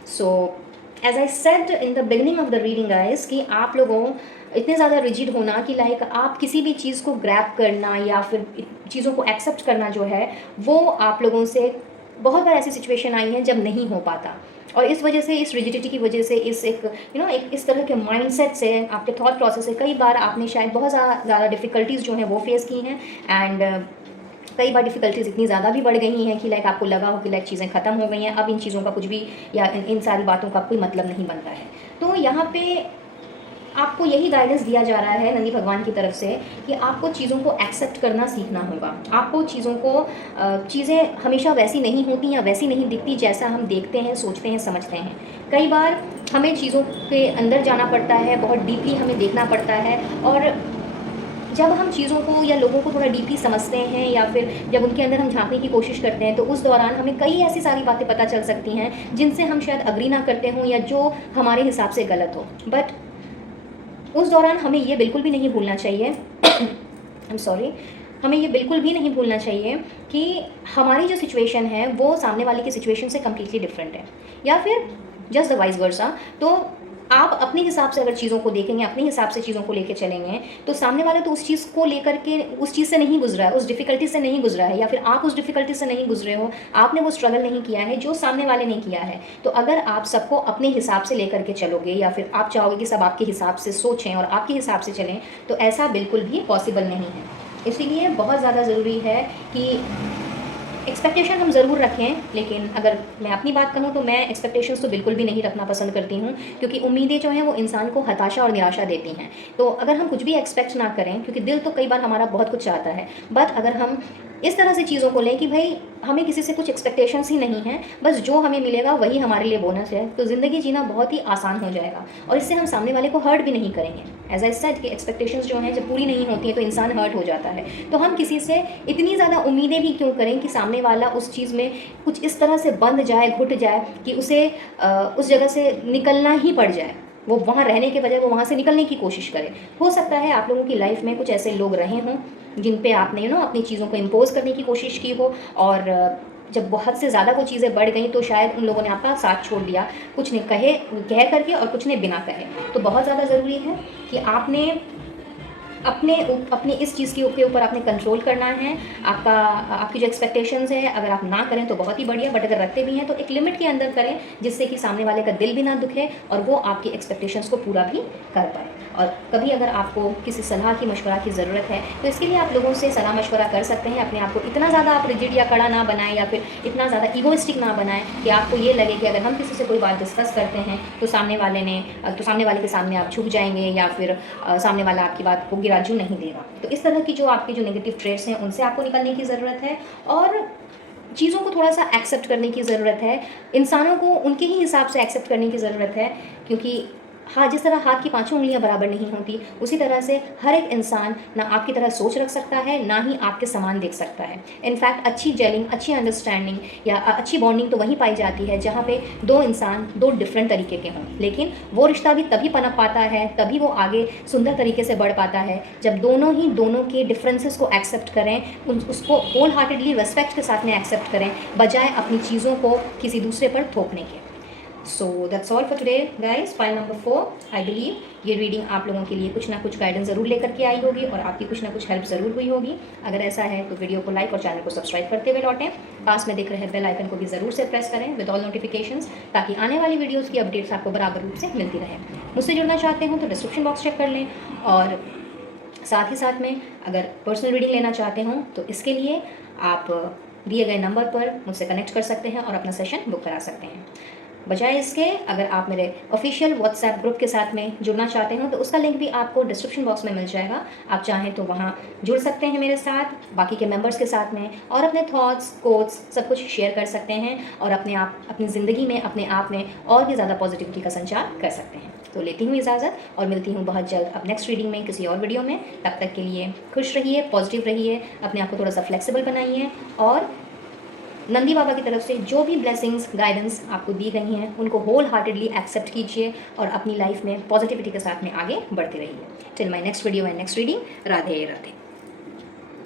So, as I said in the beginning of the reading, guys, कि आप लोगों इतने ज़्यादा rigid होना कि like आप किसी भी चीज़ को ग्रैब करना या फिर चीज़ों को एक्सेप्ट करना जो है वो आप लोगों से बहुत बार ऐसी सिचुएशन आई है जब नहीं हो पाता। और इस वजह से, इस रिजिडिटी की वजह से, एक इस तरह के माइंडसेट से, आपके थॉट प्रोसेस से कई बार आपने शायद बहुत ज़्यादा डिफ़िकल्टीज़ जो हैं वो फेस की हैं। एंड कई बार डिफ़िकल्टीज़ इतनी ज़्यादा भी बढ़ गई हैं कि लाइक आपको लगा हो कि लाइक चीज़ें ख़त्म हो गई हैं, अब इन चीज़ों का कुछ भी या इन सारी बातों का कोई मतलब नहीं बनता है। तो यहाँ पे आपको यही गाइडेंस दिया जा रहा है नंदी भगवान की तरफ से कि आपको चीज़ों को एक्सेप्ट करना सीखना होगा। आपको चीज़ें हमेशा वैसी नहीं होती या वैसी नहीं दिखती जैसा हम देखते हैं, सोचते हैं, समझते हैं। कई बार हमें चीज़ों के अंदर जाना पड़ता है, बहुत डीपली हमें देखना पड़ता है, और जब हम चीज़ों को या लोगों को थोड़ा डीपली समझते हैं या फिर जब उनके अंदर हम झांकने की कोशिश करते हैं, तो उस दौरान हमें कई ऐसी सारी बातें पता चल सकती हैं जिनसे हम शायद अग्री ना करते हों या जो हमारे हिसाब से गलत हो। बट उस दौरान हमें ये बिल्कुल भी नहीं भूलना चाहिए हमें ये बिल्कुल भी नहीं भूलना चाहिए कि हमारी जो सिचुएशन है वो सामने वाले की सिचुएशन से कम्प्लीटली डिफरेंट है, या फिर जस्ट द वाइस वर्सा। तो आप अपने हिसाब से अगर चीज़ों को देखेंगे, अपने हिसाब से चीज़ों को लेकर चलेंगे, तो सामने वाला तो उस चीज़ को लेकर के उस चीज़ से नहीं गुजरा है, उस डिफ़िकल्टी से नहीं गुजरा है, या फिर आप उस डिफ़िकल्टी से नहीं गुजरे हो, आपने वो स्ट्रगल नहीं किया है जो सामने वाले ने किया है। तो अगर आप सबको अपने हिसाब से लेकर के चलोगे, या फिर आप चाहोगे कि सब आपके हिसाब से सोचें और आपके हिसाब से चलें, तो ऐसा बिल्कुल भी पॉसिबल नहीं है। इसीलिए बहुत ज़्यादा ज़रूरी है कि एक्सपेक्टेशन हम ज़रूर रखें, लेकिन अगर मैं अपनी बात कहूँ तो मैं एक्सपेक्टेशंस तो बिल्कुल भी नहीं रखना पसंद करती हूँ, क्योंकि उम्मीदें जो हैं वो इंसान को हताशा और निराशा देती हैं। तो अगर हम कुछ भी एक्सपेक्ट ना करें, क्योंकि दिल तो कई बार हमारा बहुत कुछ चाहता है, बट अगर हम इस तरह से चीज़ों को लें कि भाई हमें किसी से कुछ एक्सपेक्टेशंस ही नहीं हैं, बस जो हमें मिलेगा वही हमारे लिए बोनस है, तो ज़िंदगी जीना बहुत ही आसान हो जाएगा और इससे हम सामने वाले को हर्ट भी नहीं करेंगे। एज आई सेड कि एक्सपेक्टेशंस जो हैं जब पूरी नहीं होती हैं तो इंसान हर्ट हो जाता है। तो हम किसी से इतनी ज़्यादा उम्मीदें भी क्यों करें कि सामने वाला उस चीज़ में कुछ इस तरह से बंध जाए, घुट जाए कि उसे उस जगह से निकलना ही पड़ जाए, वो वहाँ रहने के बजाय वो वहाँ से निकलने की कोशिश करे। हो सकता है आप लोगों की लाइफ में कुछ ऐसे लोग रहे हों जिन पे आपने अपनी चीज़ों को इम्पोज करने की कोशिश की हो, और जब बहुत से ज़्यादा वो चीज़ें बढ़ गई तो शायद उन लोगों ने आपका साथ छोड़ दिया, कुछ ने कह करके और कुछ ने बिना कहे। तो बहुत ज़्यादा ज़रूरी है कि आपने अपने इस चीज़ के ऊपर आपने कंट्रोल करना है। आपकी जो एक्सपेक्टेशंस है अगर आप ना करें तो बहुत ही बढ़िया, बट अगर रखते भी हैं तो एक लिमिट के अंदर करें जिससे कि सामने वाले का दिल भी ना दुखे और वो आपकी एक्सपेक्टेशंस को पूरा भी कर पाए। और कभी अगर आपको किसी सलाह की मशवरा की ज़रूरत है तो इसके लिए आप लोगों से सलाह मशवरा कर सकते हैं। अपने आप को इतना ज़्यादा आप रिजिड या कड़ा ना बनाएं या फिर इतना ज़्यादा ईगोइस्टिक ना बनाएं कि आपको ये लगे कि अगर हम किसी से कोई बात डिस्कस करते हैं तो सामने वाले के सामने आप झुक जाएंगे या फिर सामने वाला आपकी बात को गिराजू नहीं देगा। तो इस तरह की जो आपके जो नेगेटिव ट्रेड्स हैं उनसे आपको निकलने की ज़रूरत है और चीज़ों को थोड़ा सा एक्सेप्ट करने की ज़रूरत है। इंसानों को उनके ही हिसाब से एक्सेप्ट करने की ज़रूरत है, क्योंकि हाँ, जिस तरह हाथ की पांचों उंगलियां बराबर नहीं होती, उसी तरह से हर एक इंसान ना आपकी तरह सोच रख सकता है, ना ही आपके समान देख सकता है। इनफैक्ट अच्छी जेलिंग, अच्छी अंडरस्टैंडिंग या अच्छी बॉन्डिंग तो वहीं पाई जाती है जहाँ पे दो इंसान दो डिफरेंट तरीके के हों, लेकिन वो रिश्ता भी तभी पनप पाता है, तभी वो आगे सुंदर तरीके से बढ़ पाता है जब दोनों के डिफरेंसेस को एक्सेप्ट करें, उसको होल हार्टेडली रिस्पेक्ट के साथ में एक्सेप्ट करें, बजाय अपनी चीज़ों को किसी दूसरे पर थोपने के। So that's all for today guys. File number 4, I believe ये रीडिंग आप लोगों के लिए कुछ ना कुछ गाइडेंस ज़रूर लेकर के आई होगी और आपकी कुछ ना कुछ हेल्प ज़रूर हुई होगी। अगर ऐसा है तो वीडियो को लाइक और चैनल को सब्सक्राइब करते हुए लौटें। पास में दिख रहे बेल आइकन को भी ज़रूर से प्रेस करें विद ऑल नोटिफिकेशंस, ताकि आने वाली वीडियोज़ की अपडेट्स आपको बराबर रूप से मिलती रहे। मुझसे जुड़ना चाहते हो तो डिस्क्रिप्शन बॉक्स चेक कर लें, और साथ ही साथ में अगर पर्सनल रीडिंग लेना चाहते हो तो इसके लिए आप दिए गए नंबर पर मुझसे कनेक्ट कर सकते हैं और अपना सेशन बुक करा सकते हैं। बजाय इसके अगर आप मेरे ऑफिशियल व्हाट्सएप ग्रुप के साथ में जुड़ना चाहते हो तो उसका लिंक भी आपको डिस्क्रिप्शन बॉक्स में मिल जाएगा। आप चाहें तो वहाँ जुड़ सकते हैं मेरे साथ, बाकी के मेंबर्स के साथ में, और अपने थॉट्स, कोट्स सब कुछ शेयर कर सकते हैं और अपनी ज़िंदगी में, अपने आप में और भी ज़्यादा पॉजिटिविटी का संचार कर सकते हैं। तो लेती हूँ इजाज़त और मिलती हूँ बहुत जल्द अब नेक्स्ट रीडिंग में किसी और वीडियो में। तब तक के लिए खुश रहिए, पॉजिटिव रहिए, अपने आप को थोड़ा सा फ्लेक्सिबल बनाइए और नंदी बाबा की तरफ से जो भी ब्लेसिंग्स, गाइडेंस आपको दी गई हैं उनको होल हार्टेडली एक्सेप्ट कीजिए और अपनी लाइफ में पॉजिटिविटी के साथ में आगे बढ़ते रहिए। Till my next video and next reading, Radhe Radhe.